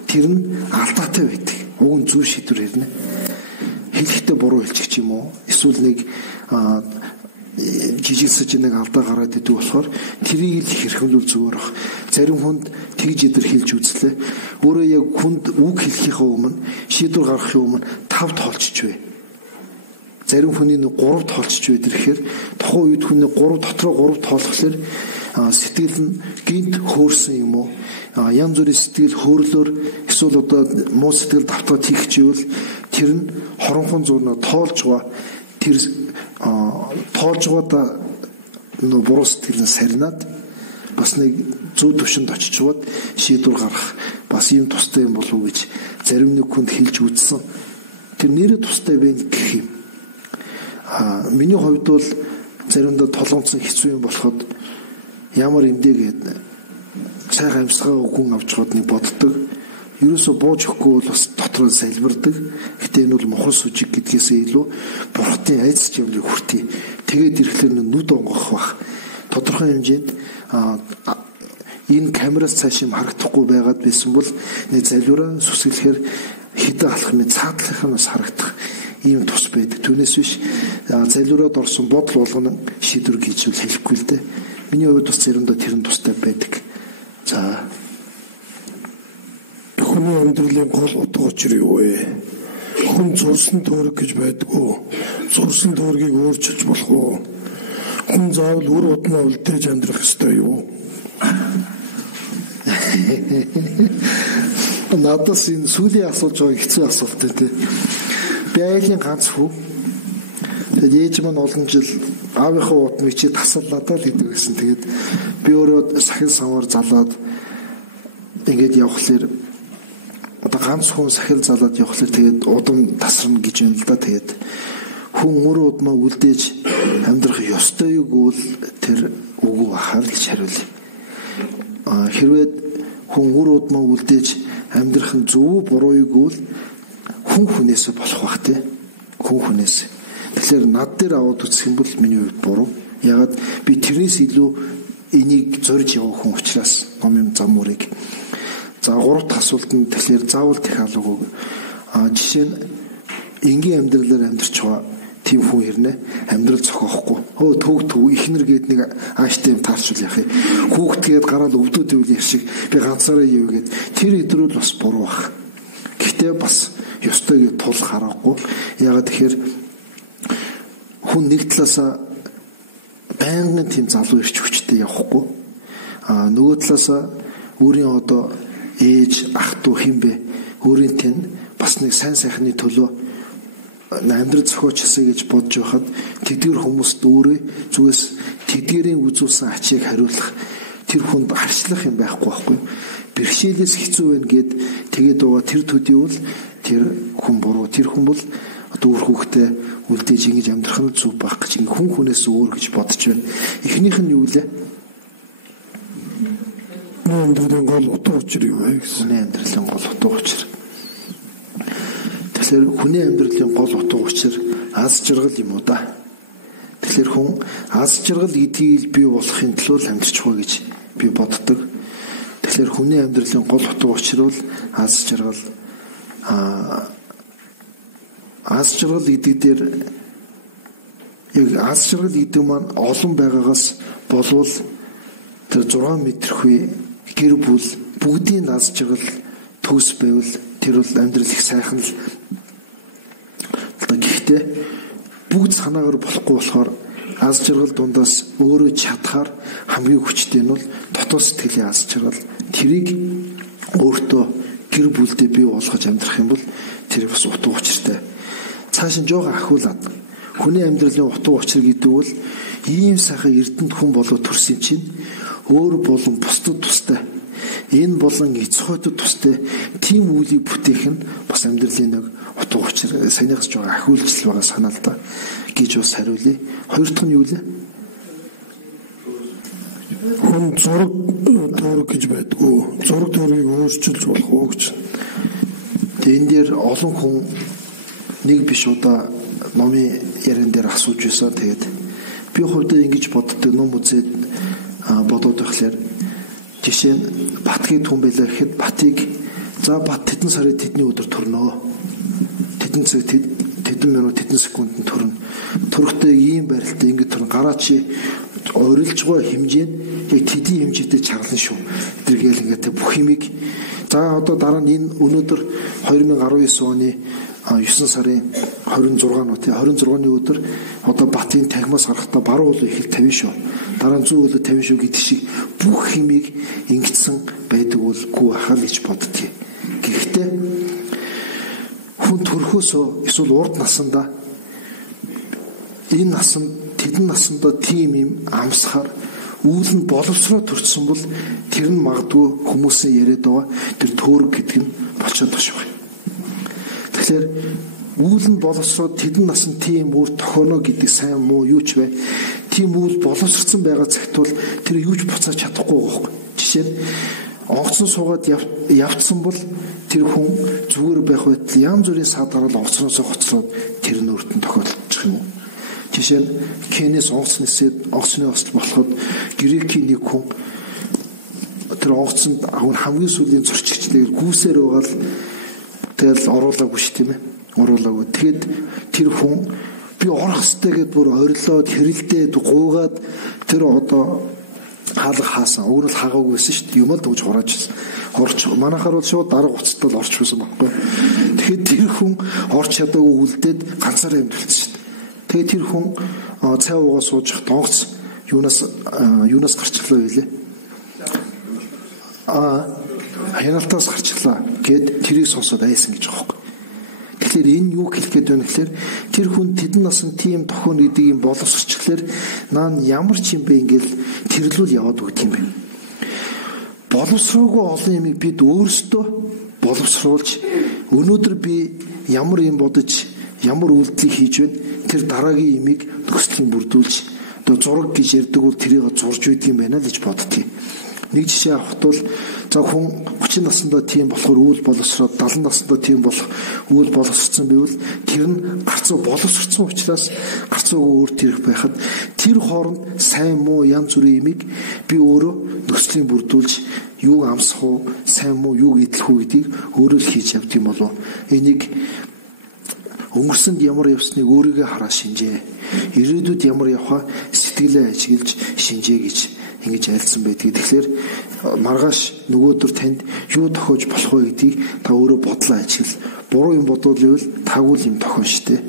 Тэр нь алдаатай байдаг. Уг нь зөв шийдвэр ирнэ. Хэлэхдээ буруу хэлчих юм уу? Эсвэл нэг жижигсэж нэг алдаа гараад идэв болохоор тэрийг л хэрхэмлүүл зүгээр ах. Зарим хүнд тэгж илэрхийлж үзлээ. Өөрөө яг хүнд үг хэлхийнхээ өмнө шийдвэр гаргахын өмнө 5 тоолчих вэ. Зарим хүний 3 тоолчих байдаг гэхээр тухайн үед хүний 3 дотроо 3 тоолохлоор сэтгэл нь гинт хөөрсөн юм уу? Янз бүрийн сэтгэл хөөрлөөр эсвэл одоо муу сэтгэл давтаад хийх чивэл тэр нь хоронхон зурнаа тоолж байгаа. Тэр тоолж байгаадаа буруу сэтгэлээ сарнаад бас нэг зөв төвшөнд очичваад шийдвэр гаргах бас юм тустай юм болов уу гэж зарим нэг хүнд хэлж үзсэн. Тэр нэрээ тустай байна гэх юм. Миний хувьд бол заримдаа толгомцсон хэцүү юм болоход ямар эмдээгээд сайхан амьсгаа хүн авч чад нэг боддог. Ерөөсө бууж өгөхгүй бол бас дотроо салбирдаг. Гэтэ энэ бол мохор сүжиг гэдгээс илүү бурхтын айц юмыг хүртий. Тэгээд ирэхлээр нүд онгох бах. Тодорхой хэмжээнд энэ камераас цааш юм харагдахгүй байгаад байсан бол нэг залбираа сүсгэлэхээр хідэ алах мэд цаатлахнаас харагдах ийм тус байдаг. Түүнээс биш залбираад орсон бодол болгоно шийдвэр хийжүүл хэлэхгүй л дээ. Миний хувьд бас заримдаа тэр нь тустай байдаг. За хүний амьдралын гол утга учир юу вэ? Хүн зурсан төөрөг гэж байдгүй. Зурсан төөргийг өөрчилж болох уу? Хүн заавал үр удмаа үлдээж амьдрах ёстой юу? Надаас энэ сүүлийн асууж байгаа хэцүү асуулт тий. Би айлын ганц хүү. Тэгээд ээж маань олон жил аавынхаа удмыг чи тасаллаадаа л гэдэг гэсэн. Тэгээд би өөрөө сахил самаар залаад ингээд явхлаар одоо ганц хүн сахил залаад явхлаар тэгээд удам тасарна гэж байна л да. Тэгээд хүн мөр удмаа үлдээж амьдрах ёстой юу гэвэл тэр үгүй бахаар л хариулъя. Хэрвээ хүн мөр удмаа үлдээж амьдрах нь зөв буруу юу гэвэл хүн хүнээс болох бах тий. Хүн хүнээс. Тэгэхээр над дээр аваад үзэх юм бол миний хувьд буруу. Ягаад би тэрнээс илүү энийг зорж явах хүн учраас ном зам мөрийг. За 3 дахь асуулт нь тэгэхээр заавал тех алуугүй. Жишээ нь энгийн амьдралаар амьдарч байгаа тийм хүн ирнэ. Амьдрал зохиохгүй. Төв ихнэр гээд нэг ааштай юм таарчул яах юм. Хүүхдгээд гараад өвдөөд ивэл шиг би ганцаараа юу гээд тэр өдрөл бас буруу бах. Гэхдээ бас ёстой гэж тул харахгүй. Ягаад тэгэхээр хүн нэг талаасаа байнгын тийм залуу ирч хүчтэй явахгүй. Нөгөө талаасаа өөрийн одоо ээж, ах トゥ хинбэ өөрийн тань бас нэг сайн сайхны төлөө амьдрал зохиочихсэй гэж бодож байхад тэдгэр хүмүүст өөрөө зүгээс тэдгэрийн үзүүлсэн ачийг хариулах тэр хүнд харчлах юм байхгүй байхгүй. Бэрхшээлээс хэцүү байна гэд тэгээд байгаа тэр төдий бол тэр хүн буруу. Тэр хүн бол одоо үр хүүхдээ үлдээж ингэж амьдрах нь зүв байх гэж хүн хүнээс өөр гэж бодож байна. Эхнийх нь юу лээ? Амьдралын гол утга учир юу вэ гэсэн. Хүний амьдралын гол утга учир. Тэгэхээр хүний амьдралын гол утга учир аз жаргал юм уу да. Тэгэхээр хүн аз жаргал гэдгийг бий болохын төлөө амьдарч байгаа гэж би боддог. Тэгэхээр хүний амьдралын гол утга учир бол аз жаргал. Аз жаргал гэдэг дээр яг аз жаргал гэдэг маань олон байгаагаас болвол тэр 6 метрхүй гэр бүл бүгдийн аз жаргал төс байвал тэр бол амьдрал их сайхан л. Гэхдээ бүгд санаагаар болохгүй болохоор аз жаргал дундаас өөрөө чадхаар хамгийн хүчтэй нь бол дотоод сэтгэлийн аз жаргал. Тэрийг өөртөө гэр бүлдээ бий болгож амьдрах юм бол тэр бас утга учиртай. Цааш нь жоохон ахиулаад хүний амьдралын утга учир гэдэг бол ийм сайхан эрдэнэт хүн болоод төрсөн чинь өөр болон бусдад тустай Энэ болон эцэг хойдод тустай тийм үйлийг бүтээх нь бас амьдралын нэг утга учир санийгч байгаа ахиулжл байгаа санаа л да гэж бас хариулъя. Хоёр дахь нь юу вэ? Хүн зураг төөрөг гэж байдгүй. Зураг төөргийг өөрчилж болох уу гэж. Тэгээ энэ дээр олон хүн нэг биш удаа номын яран дээр асууж байсан. Тэгээд би хувьдаа ингэж боддог ном үзээд бодоод байхлаар жишээ нь Батгийн түн байлаа гэхэд Батыг за Бат тэдэн сарын тэдний өдөр төрнөө. Тэдэн цаг тэдэн минут тэдэн секунд төрнө. Төрөхтэй ийм барилтаа ингэ төрн гараа чи орилж байгаа хэмжээ нь яг тэдний хэмжээтэй чарлан шүү. Тэргээл ингээд бүх юмыг за одоо дараа нь энэ өнөөдөр 2019 оны 9 сарын 26-ны өдөр одоо Батын тагмаас гарахдаа баруун уулын ихэл 50 шүү. Дараа нь 100 уулын 50 шүү гэдэг шиг бүх хэмийг ингэсэн байдаг болгүй хаа гэж боддгийг. Гэхдээ хүн төрхөөсөө эсвэл урд насандаа энэ насанд тэдэн насандаа тийм юм амсахаар үйл нь боловсроо төрсөн бол тэр нь магадгүй хүмүүсийн яриад байгаа тэр төөрөг гэдэг нь болчиход байна шүү. Тэгэхээр үйл нь боловсроо тэдэн насанд тийм үр тохионо гэдэг сайн муу юу ч бай. Тийм үйл боловсрцсан байгаа цагт бол тэр юу ч буцааж чадахгүй байхгүй. Жишээ нь онгоцон суугаад явцсан бол тэр хүн зүгээр байх байтал янз бүрийн садарал онгоцноосоо хоцроод тэр нөртөн тохиолдчих юм уу? Жишээ нь Кенес онгоцны осол болоход Грекийн нэг хүн тэр онгоцонд хамгийн сүүлийн зурчигчдыг гүйсээр байгаа л тэгэл оруулаагүй ш тийм ээ. Оруулаагүй. Тэгэд тэр хүн би орох ёстой гэдээ бүр орилоод хэрэлдээд гуугаад тэр одоо хаалга хаасан. Өөр нь хаагаагүйсэн шүү дээ. Юм л дууж хурааж орч манайхаар бол шууд дарга уцтал орч байсан байхгүй. Тэгэхэд тэр хүн орч чадаагүй үлдээд ганцаараа амьдулсан шүү дээ. Тэгээд тэр хүн цай уугаа сууж донгоц юунаас гарчлаа байлээ. Хяналтаас гарчлаа гэд тэрийг сонсоод айсан гэж байгаа юм. Тэгэхээр энэ юу хэлэх гээд байна гэхээр тэр хүн тэдэн насан тийм тохион гэдэг юм боловсрчлаар наа ямар ч юм бэ ингээл тэрлүүл яваад өгд юм бэ. Боловсроогүй олон юмыг бид өөрсдөө боловсруулж өнөөдөр би ямар юм бодож ямар үйлдэл хийж байна тэр дараагийн имийг нөхцөлийн бүрдүүлж одоо зураг гэж ярьдаг бол тэрийг зурж үйдэг юм байна л гэж боддгийг. Нэг жишээ авахт бол за хүн 30 наснда тийм болохоор үйл боловсроод 70 наснда тийм болох үйл боловсрцсан байвал тэр нь гарцуу боловсрцсан учраас гарцуугүй өөр тэрх байхад тэр хооронд сайн муу янз бүрийн имийг би өөрөө нөхцөлийн бүрдүүлж юу амсах уу сайн муу юу идэх үү гэдгийг өөрөө л хийж явдаг юм болов. Энийг өнгөрсөнд ямар явсныг өөрийгөө хараа шинжээ. Ирээдүйд ямар явхаа сэтгэлээ ажиглаж шинжээ гэж ингэж айлцсан байдгийг. Тэгэхээр маргааш нөгөөдөр танд юу тохиож болох вэ гэдгийг та өөрөө бодлоо ажиглал. Буруу юм бодвол тагуул юм тохион штэ.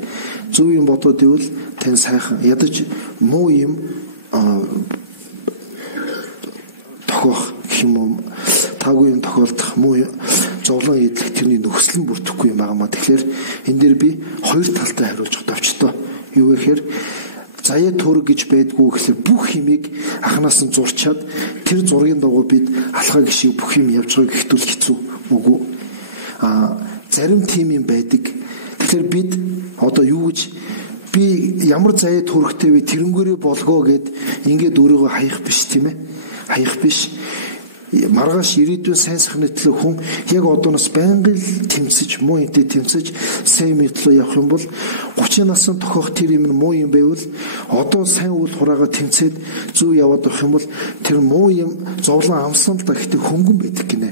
Зөв юм бодоод ивэл тань сайхан ядаж муу юм тохиох гэх юм уу тагуул юм тохиолдох муу зовлон идэх тэрний нөхцөл нь бүрдэхгүй юм байна. Тэгэхээр энэ дээр би хоёр талтай хариулж давчтаа. Юу гэхээр заяа төрөг гэж байдгүй гэхэлэр бүх юмыг анханаас нь зурчаад тэр зургийн дагуу бид алхаа гişиг бүх юм явж байгааг хэвтүүл хэцүү үгүй. Зарим тийм юм байдаг. Тэгэхээр бид одоо юу гэж би ямар заяа төрөхтэй вэ тэрнгээрээ болгоо гэд ингээд өөрийгөө хаях биш тийм ээ. Хаях биш. Маргааш ирээдүйн сайн сайхны төлөө хүн яг одооноос байнгын тэмцэж муу юмтэй тэмцэж сайн мэтлөө явах юм бол 30 насны тохиох тэр юм муу юм байвал одоо сайн үйл хураагаа тэмцээд зөв яваад авах юм бол тэр муу юм зовлон амсан л да гэхдээ хөнгөн байдаг гинэ.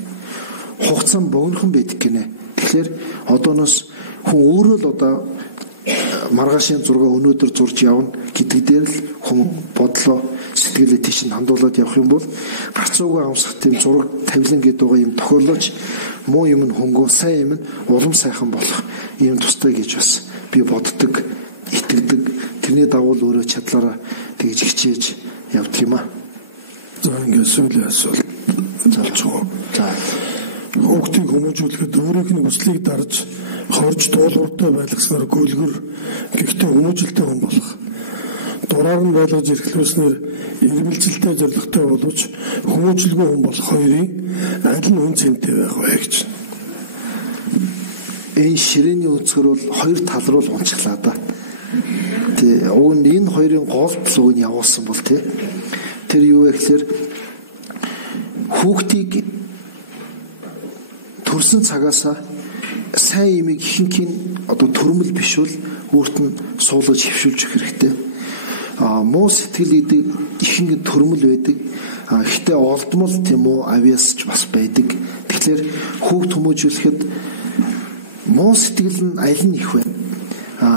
Хугацаанд богинохон байдаг гинэ. Тэгэхээр одооноос хүн өөрөө л одоо маргаашийн зураг өнөөдөр зурж явна гэдэг дээр л хүн бодлоо сэтгэлээ тийш нь хандуулаад явах юм бол гарцуугүй амсах тийм зураг тавилан гэдэг байгаа юм тохиолдож муу юм нь хөнгөө сайн юм нь улам сайхан болох юм тустай гэж бас би боддог, итгэдэг. Тэрний дагуу өөрөө чадлаараа тэгж хичээж явдаг юм аа. За ингээд сүүлийн асуулт залж байгаа. За хүүхдийг хүмүүжүүлэхэд өөрийнх нь хүслийг дарж хорж дуулууртай байлгаснаар гөлгөр гэхдээ хүмүүжлтэй хүн болох. дураар нь байлгаж эрхлүүлснээр ирмэлзэлтэй зорилготой боловч хүмүүжлгүй хүн болох хоёрын аль нь үн цэнтэй байх вэ гэж. Энэ ширээний өнцгөр бол хоёр тал руу унцглаа да. Тэ уг нь энэ хоёрын голдлог нь явуулсан бол тэр юу вэ гэхээр хүүхдийг төрсөн цагаасаа сайн имийг ихэнхийн одоо төрмөл биш бол өөрт нь суулгаж хөвшүүлж өгөх хэрэгтэй. Муу сэтгэл гэдэг ихэнх төрмөл байдаг. Гэхдээ олдмол тийм үү авьяасч бас байдаг. Тэгэхээр хүүхд хүмүүжүүлэхэд муу сэтгэл нь аль нь их вэ?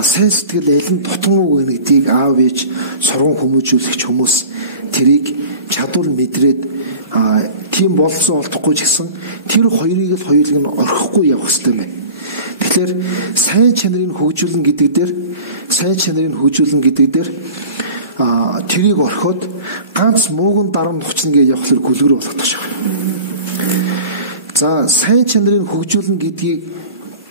Сайн сэтгэл аль нь тутан үг вэ гэдгийг аав ээж сурган хүмүүжүүлэгч хүмүүс тэрийг чадвар мэдрээд тийм болцсон олдохгүй ч гэсэн тэр хоёрыг л хоёулыг нь орхихгүй явах хэрэгтэй мэй. Тэгэхээр сайн чанарыг хөгжүүлнэ гэдэг дээр тэрийг орхиод ганц мууган дарамт хүчнэ гэж явахлаар гүлгэр болгох шиг. За сайн чанарыг хөгжүүлнэ гэдгийг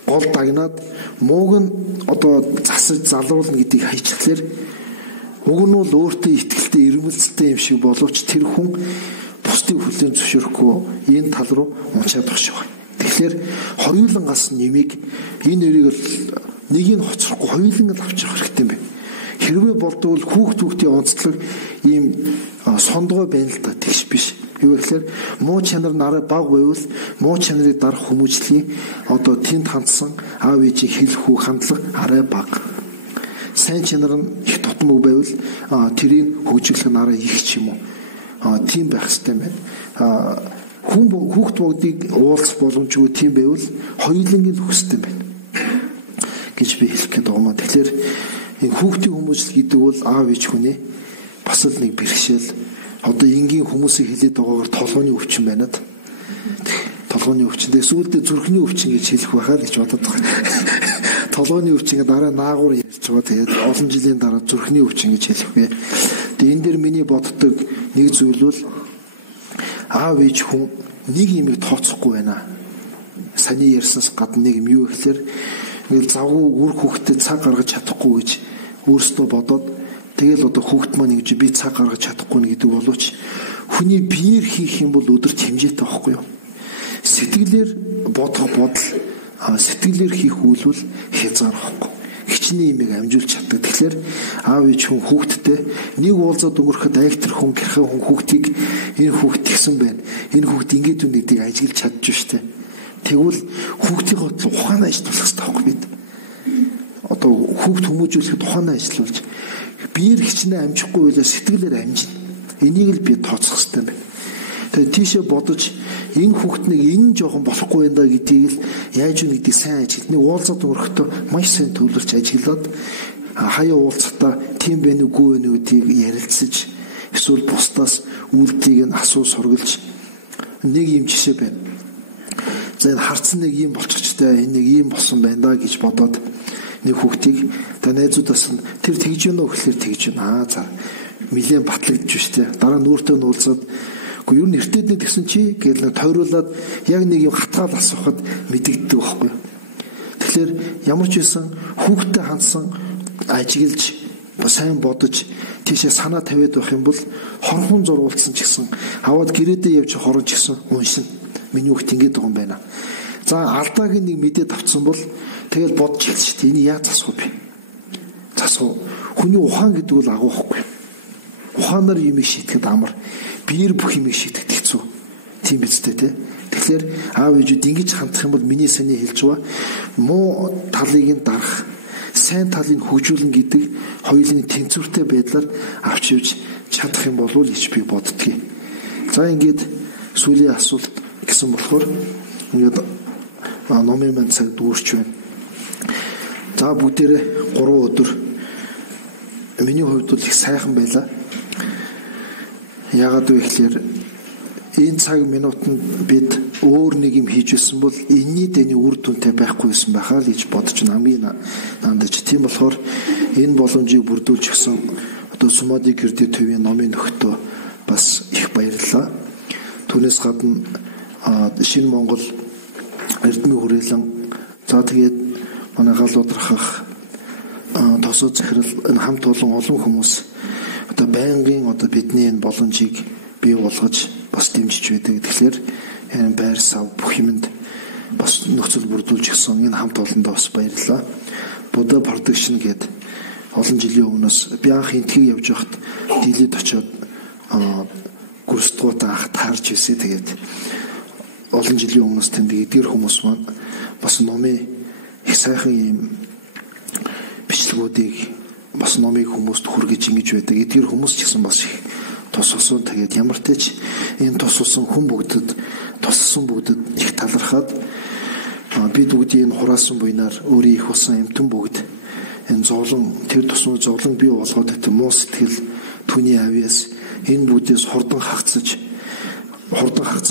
гол дагнаад мууг нь одоо засаж залруулна гэдгийг хайчихлаар уг нь бол өөртөө итгэлтэй ирмэлцэлтэй юм шиг боловч тэр хүн бусдыг хүлээн зөвшөөрөхгүй энэ тал руу унчаад байх шиг байна. Тэгэхээр хоёулангаас нэмийг энэ нэрийг нэгийг хоцрохгүй хоёуланг л авчих хэрэгтэй юм байна. Хэрвээ болдвол хүүхдийн онцлог ийм сондгой байна л да тэгш биш. Юу гэхээр муу чанар нараа баг байвал муу чанарыг дарах хүмүүжлийн одоо тэнд хандсан аав ээжийн хэлэх хүү хандлага арай баг. Сайн чанар нь их тутмаг байвал тэрийг хөгжүүлэх нараа их ч юм уу. Тийм байх хэрэгтэй байна. Хүүхд бүгдийг уулзах боломжгүй тийм байвал хоёулангийн хүсдэг байна гэж би хэлэх гээд байгаа юм. Тэгэхээр энэ хүүхдийн хүмүүжил гэдэг бол аав ээж хүний бас л нэг бэрхшээл. Одоо энгийн хүмүүсийг хэлээд байгаагаар толгойн өвчин байна. Толгойн өвчин. Сүүлдээ зүрхний өвчин гэж хэлэх байхаа гэж бодоод байгаа. Толгойн өвчин дараа наагур ярьж байгаа. Тэгээд олон жилийн дараа зүрхний өвчин гэж хэлэх вэ. Тэгээд энэ дээр миний боддог нэг зүйл бол аав ээж хүн нэг юмыг тооцохгүй байна. Саний ярьсанс гадна нэг юм юу гэхээр ингээл завгүй үр хүүхдэд цаг гаргаж чадахгүй гэж өөрсдөө бодоод тэгэл одоо хүүхд маань ингэж би цаг гаргаж чадахгүй нэ гэдэг боловч хүний биеэр хийх юм бол өдөрт хэмжээтэй байхгүй юу? Сэтгэлээр бодох бодол сэтгэлээр хийх үйл бол хязгаарахгүй. Хичнээн имийг амжуулж чаддаг. Тэгэхээр аав ээж хүн хүүхдтэй нэг уулзаад өнгөрөхөд айхтар хүн гэрхэн хүн хүүхдийг энэ хүүхд тэгсэн байна. Энэ хүүхд ингэж үн гэдгийг ажиглаж чадж штэ. Тэгвэл хүүхдийн бодлого ухаанаа ажиллах хэрэгтэй байхгүй бид. Одоо хүүхд хүмүүжүүлэхэд ухаанаа ажиллуулж биеэр хичнээн амжихгүй байлаа сэтгэлээр амжина. Энийг л би тооцох хэрэгтэй байна. Тэгээд тийшээ бодож энэ хүүхднийг энэ жоохон болохгүй юм да гэдгийг л яаж үн гэдгийг сайн ажиглал. Нэг уулзаад өнгөрөхдөө маш сайн төвлөрч ажиглаад хаяа уулзахдаа тийм байх үгүй вэ гэдгийг ярилцаж эсвэл бусдаас үйлдэлийг нь асуу сургалж нэг юм жишээ байна. За энэ харцсан нэг юм болчихчтой энэ нэг юм болсон байна да гэж бодоод нэг хүүхдийг та найзуудаас нь тэр тэгж гэнэ үү гэхэлэр тэгж байна. За нэлээд батлагдчих штэ. Дараа нь өөртөө уулзаад үгүй юу нэртэд нэг гэсэн чи гэж тойруулаад яг нэг юм хатгаал асуухад мэдэгддэг байхгүй. Тэгэхээр ямар ч байсан хүүхдтэй хандсан ажиглаж сайн бодож тийшээ санаа тавиад байх юм бол хорхон зурвуулсан ч гэсэн аваад гэрээдээ явж хорон ч гэсэн уншина. Миний хүүхд ингэж байгаа юм байна. За алдааг нэг мэдээд авцсан бол тэгэл бодож хэлж шүү дээ. Энийг яаж засах вэ? Засах. Хүний ухаан гэдэг бол агуу байхгүй. Ухаанаар юм шийтгэхэд амар. Биеэр бүх юм шийтгэхэд хэцүү. Тийм биз дээ, тэ. Тэгэхээр аав ээжүүд ингэж хандах юм бол миний саний хэлж байгаа муу талыг нь дарах, сайн талыг хөгжүүлнэ гэдэг хоёулын тэнцвэртэй байдлаар авч явж чадах юм болов уу гэж би боддгийг. За ингээд сүүлийн асуулт гэсэн болохоор ингээд номын маань цаг дүүрч байна. За бүгдээрээ 3 өдөр миний хувьд бол их сайхан байлаа. Яагаад вэ гэхээр энэ цаг минутанд бид өөр нэг юм хийж байсан бол энэний дэний үр дүнтэй байхгүй байсан байхаа л гэж бодож хамгийн наандаж. Тийм болохоор энэ боломжийг бүрдүүлж гисэн одоо Сумади Гэрдэ төвийн номын нөхдөд бас их баярлалаа. Түүнээс гадна Шинэ Монгол Эрдмийн хүрээлэн за тэгээд манай гал удрахах тосоо захирал энэ хамт олон хүмүүс одоо байнгын одоо бидний энэ боломжийг бий болгож бас дэмжиж байдаг. Тэгэхээр энэ байр сав бүх юмд бас нөхцөл бүрдүүлж гисэн энэ хамт олондоо бас баярлалаа. Buddha Production гээд олон жилийн өмнөөс би анх энтхийг явж байхад дийлэд очиод гүрстгуудаа анх таарч ирсэн. Тэгээд олон жилийн өмнөөс тэнд эдгэр хүмүүс маань бас номын их сайхан юм бичлэгүүдийг бас номыг хүмүүст хүргэж ингэж байдаг. Эдгэр хүмүүс ч гэсэн бас их тус усан. Тэгээд ямар ч тач энэ тус усан хүн бүгдэд их талархаад бид бүгдийн хураасан буйнаар өөрийн их усан эмтэн бүгд энэ зовлон тэр тусмын зовлон бий болгоод өгдөг муу сэтгэл түүний авьяас энэ бүдээс хурдан хагцаж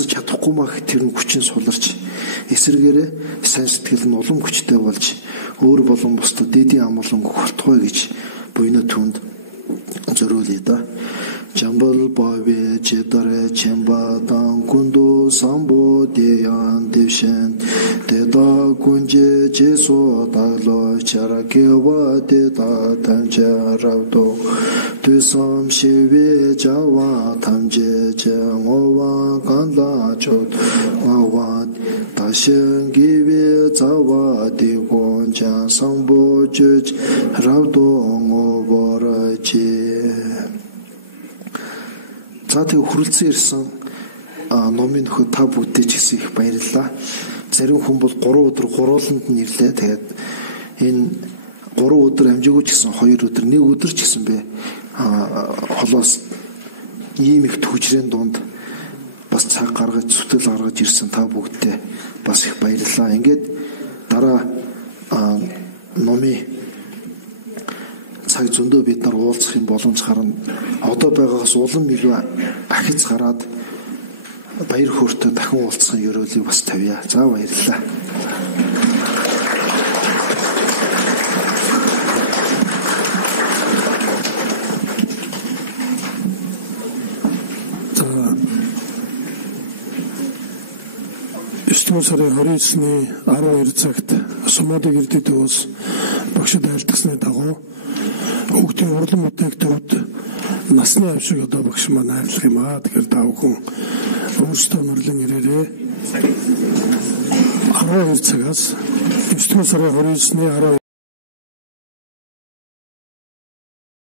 чадахгүй мах тэр нь хүчин суларч эсэргээрээ сайн сэтгэл нь улам хүчтэй болж өөр болон бусдад дэдийн амгалан гохолтгой гэж буйна түнд зориулъя да. Jambal Bave Chetare Chemba Dang Kundu Sambo Deyan Devshen Deda Kunje Jeso Daglo Charakewa Deda Tamje Ravdo Dusam Shewe Jawa Tamje Jengowa Kanda Chot Wawan Tashen Giwe Zawa Digon Jan Sambo Juj Ravdo Ngobora За тэг хүрэлцэн ирсэн номын нөхөд та бүгдээ ч гэсэн их баярлалаа. Зарим хүн бол 3 өдөр гурууланд нь ирлээ. Тэгээд энэ 3 өдөр амжаагүй ч гэсэн 2 өдөр 1 өдөр ч гэсэн бэ холоос ийм их төвчрийн дунд бас цаг гаргаж зүтгэл гаргаж ирсэн та бүгдээ бас их баярлалаа. Ингээд дараа номын цаг зөндөө бид нар уулзах юм боломж гарна. Одоо байгаагаас улам илүү ахиц гараад баяр хөөртэй дахин уулзсан ёроолыг бас тавья. За баярлалаа. Сарын 29-ны 12 цагт Сомали гэрдэд ус багшд айлтгсны дагуу хүүхдийн урлан бүтээгдэхүүнд насны авшиг одоо багш маань хайрлах юм аа. Тэгэхээр та бүхэн өөрсдөө мөрлөн ирээрээ 12 цагаас 9 сарын 29-ны 12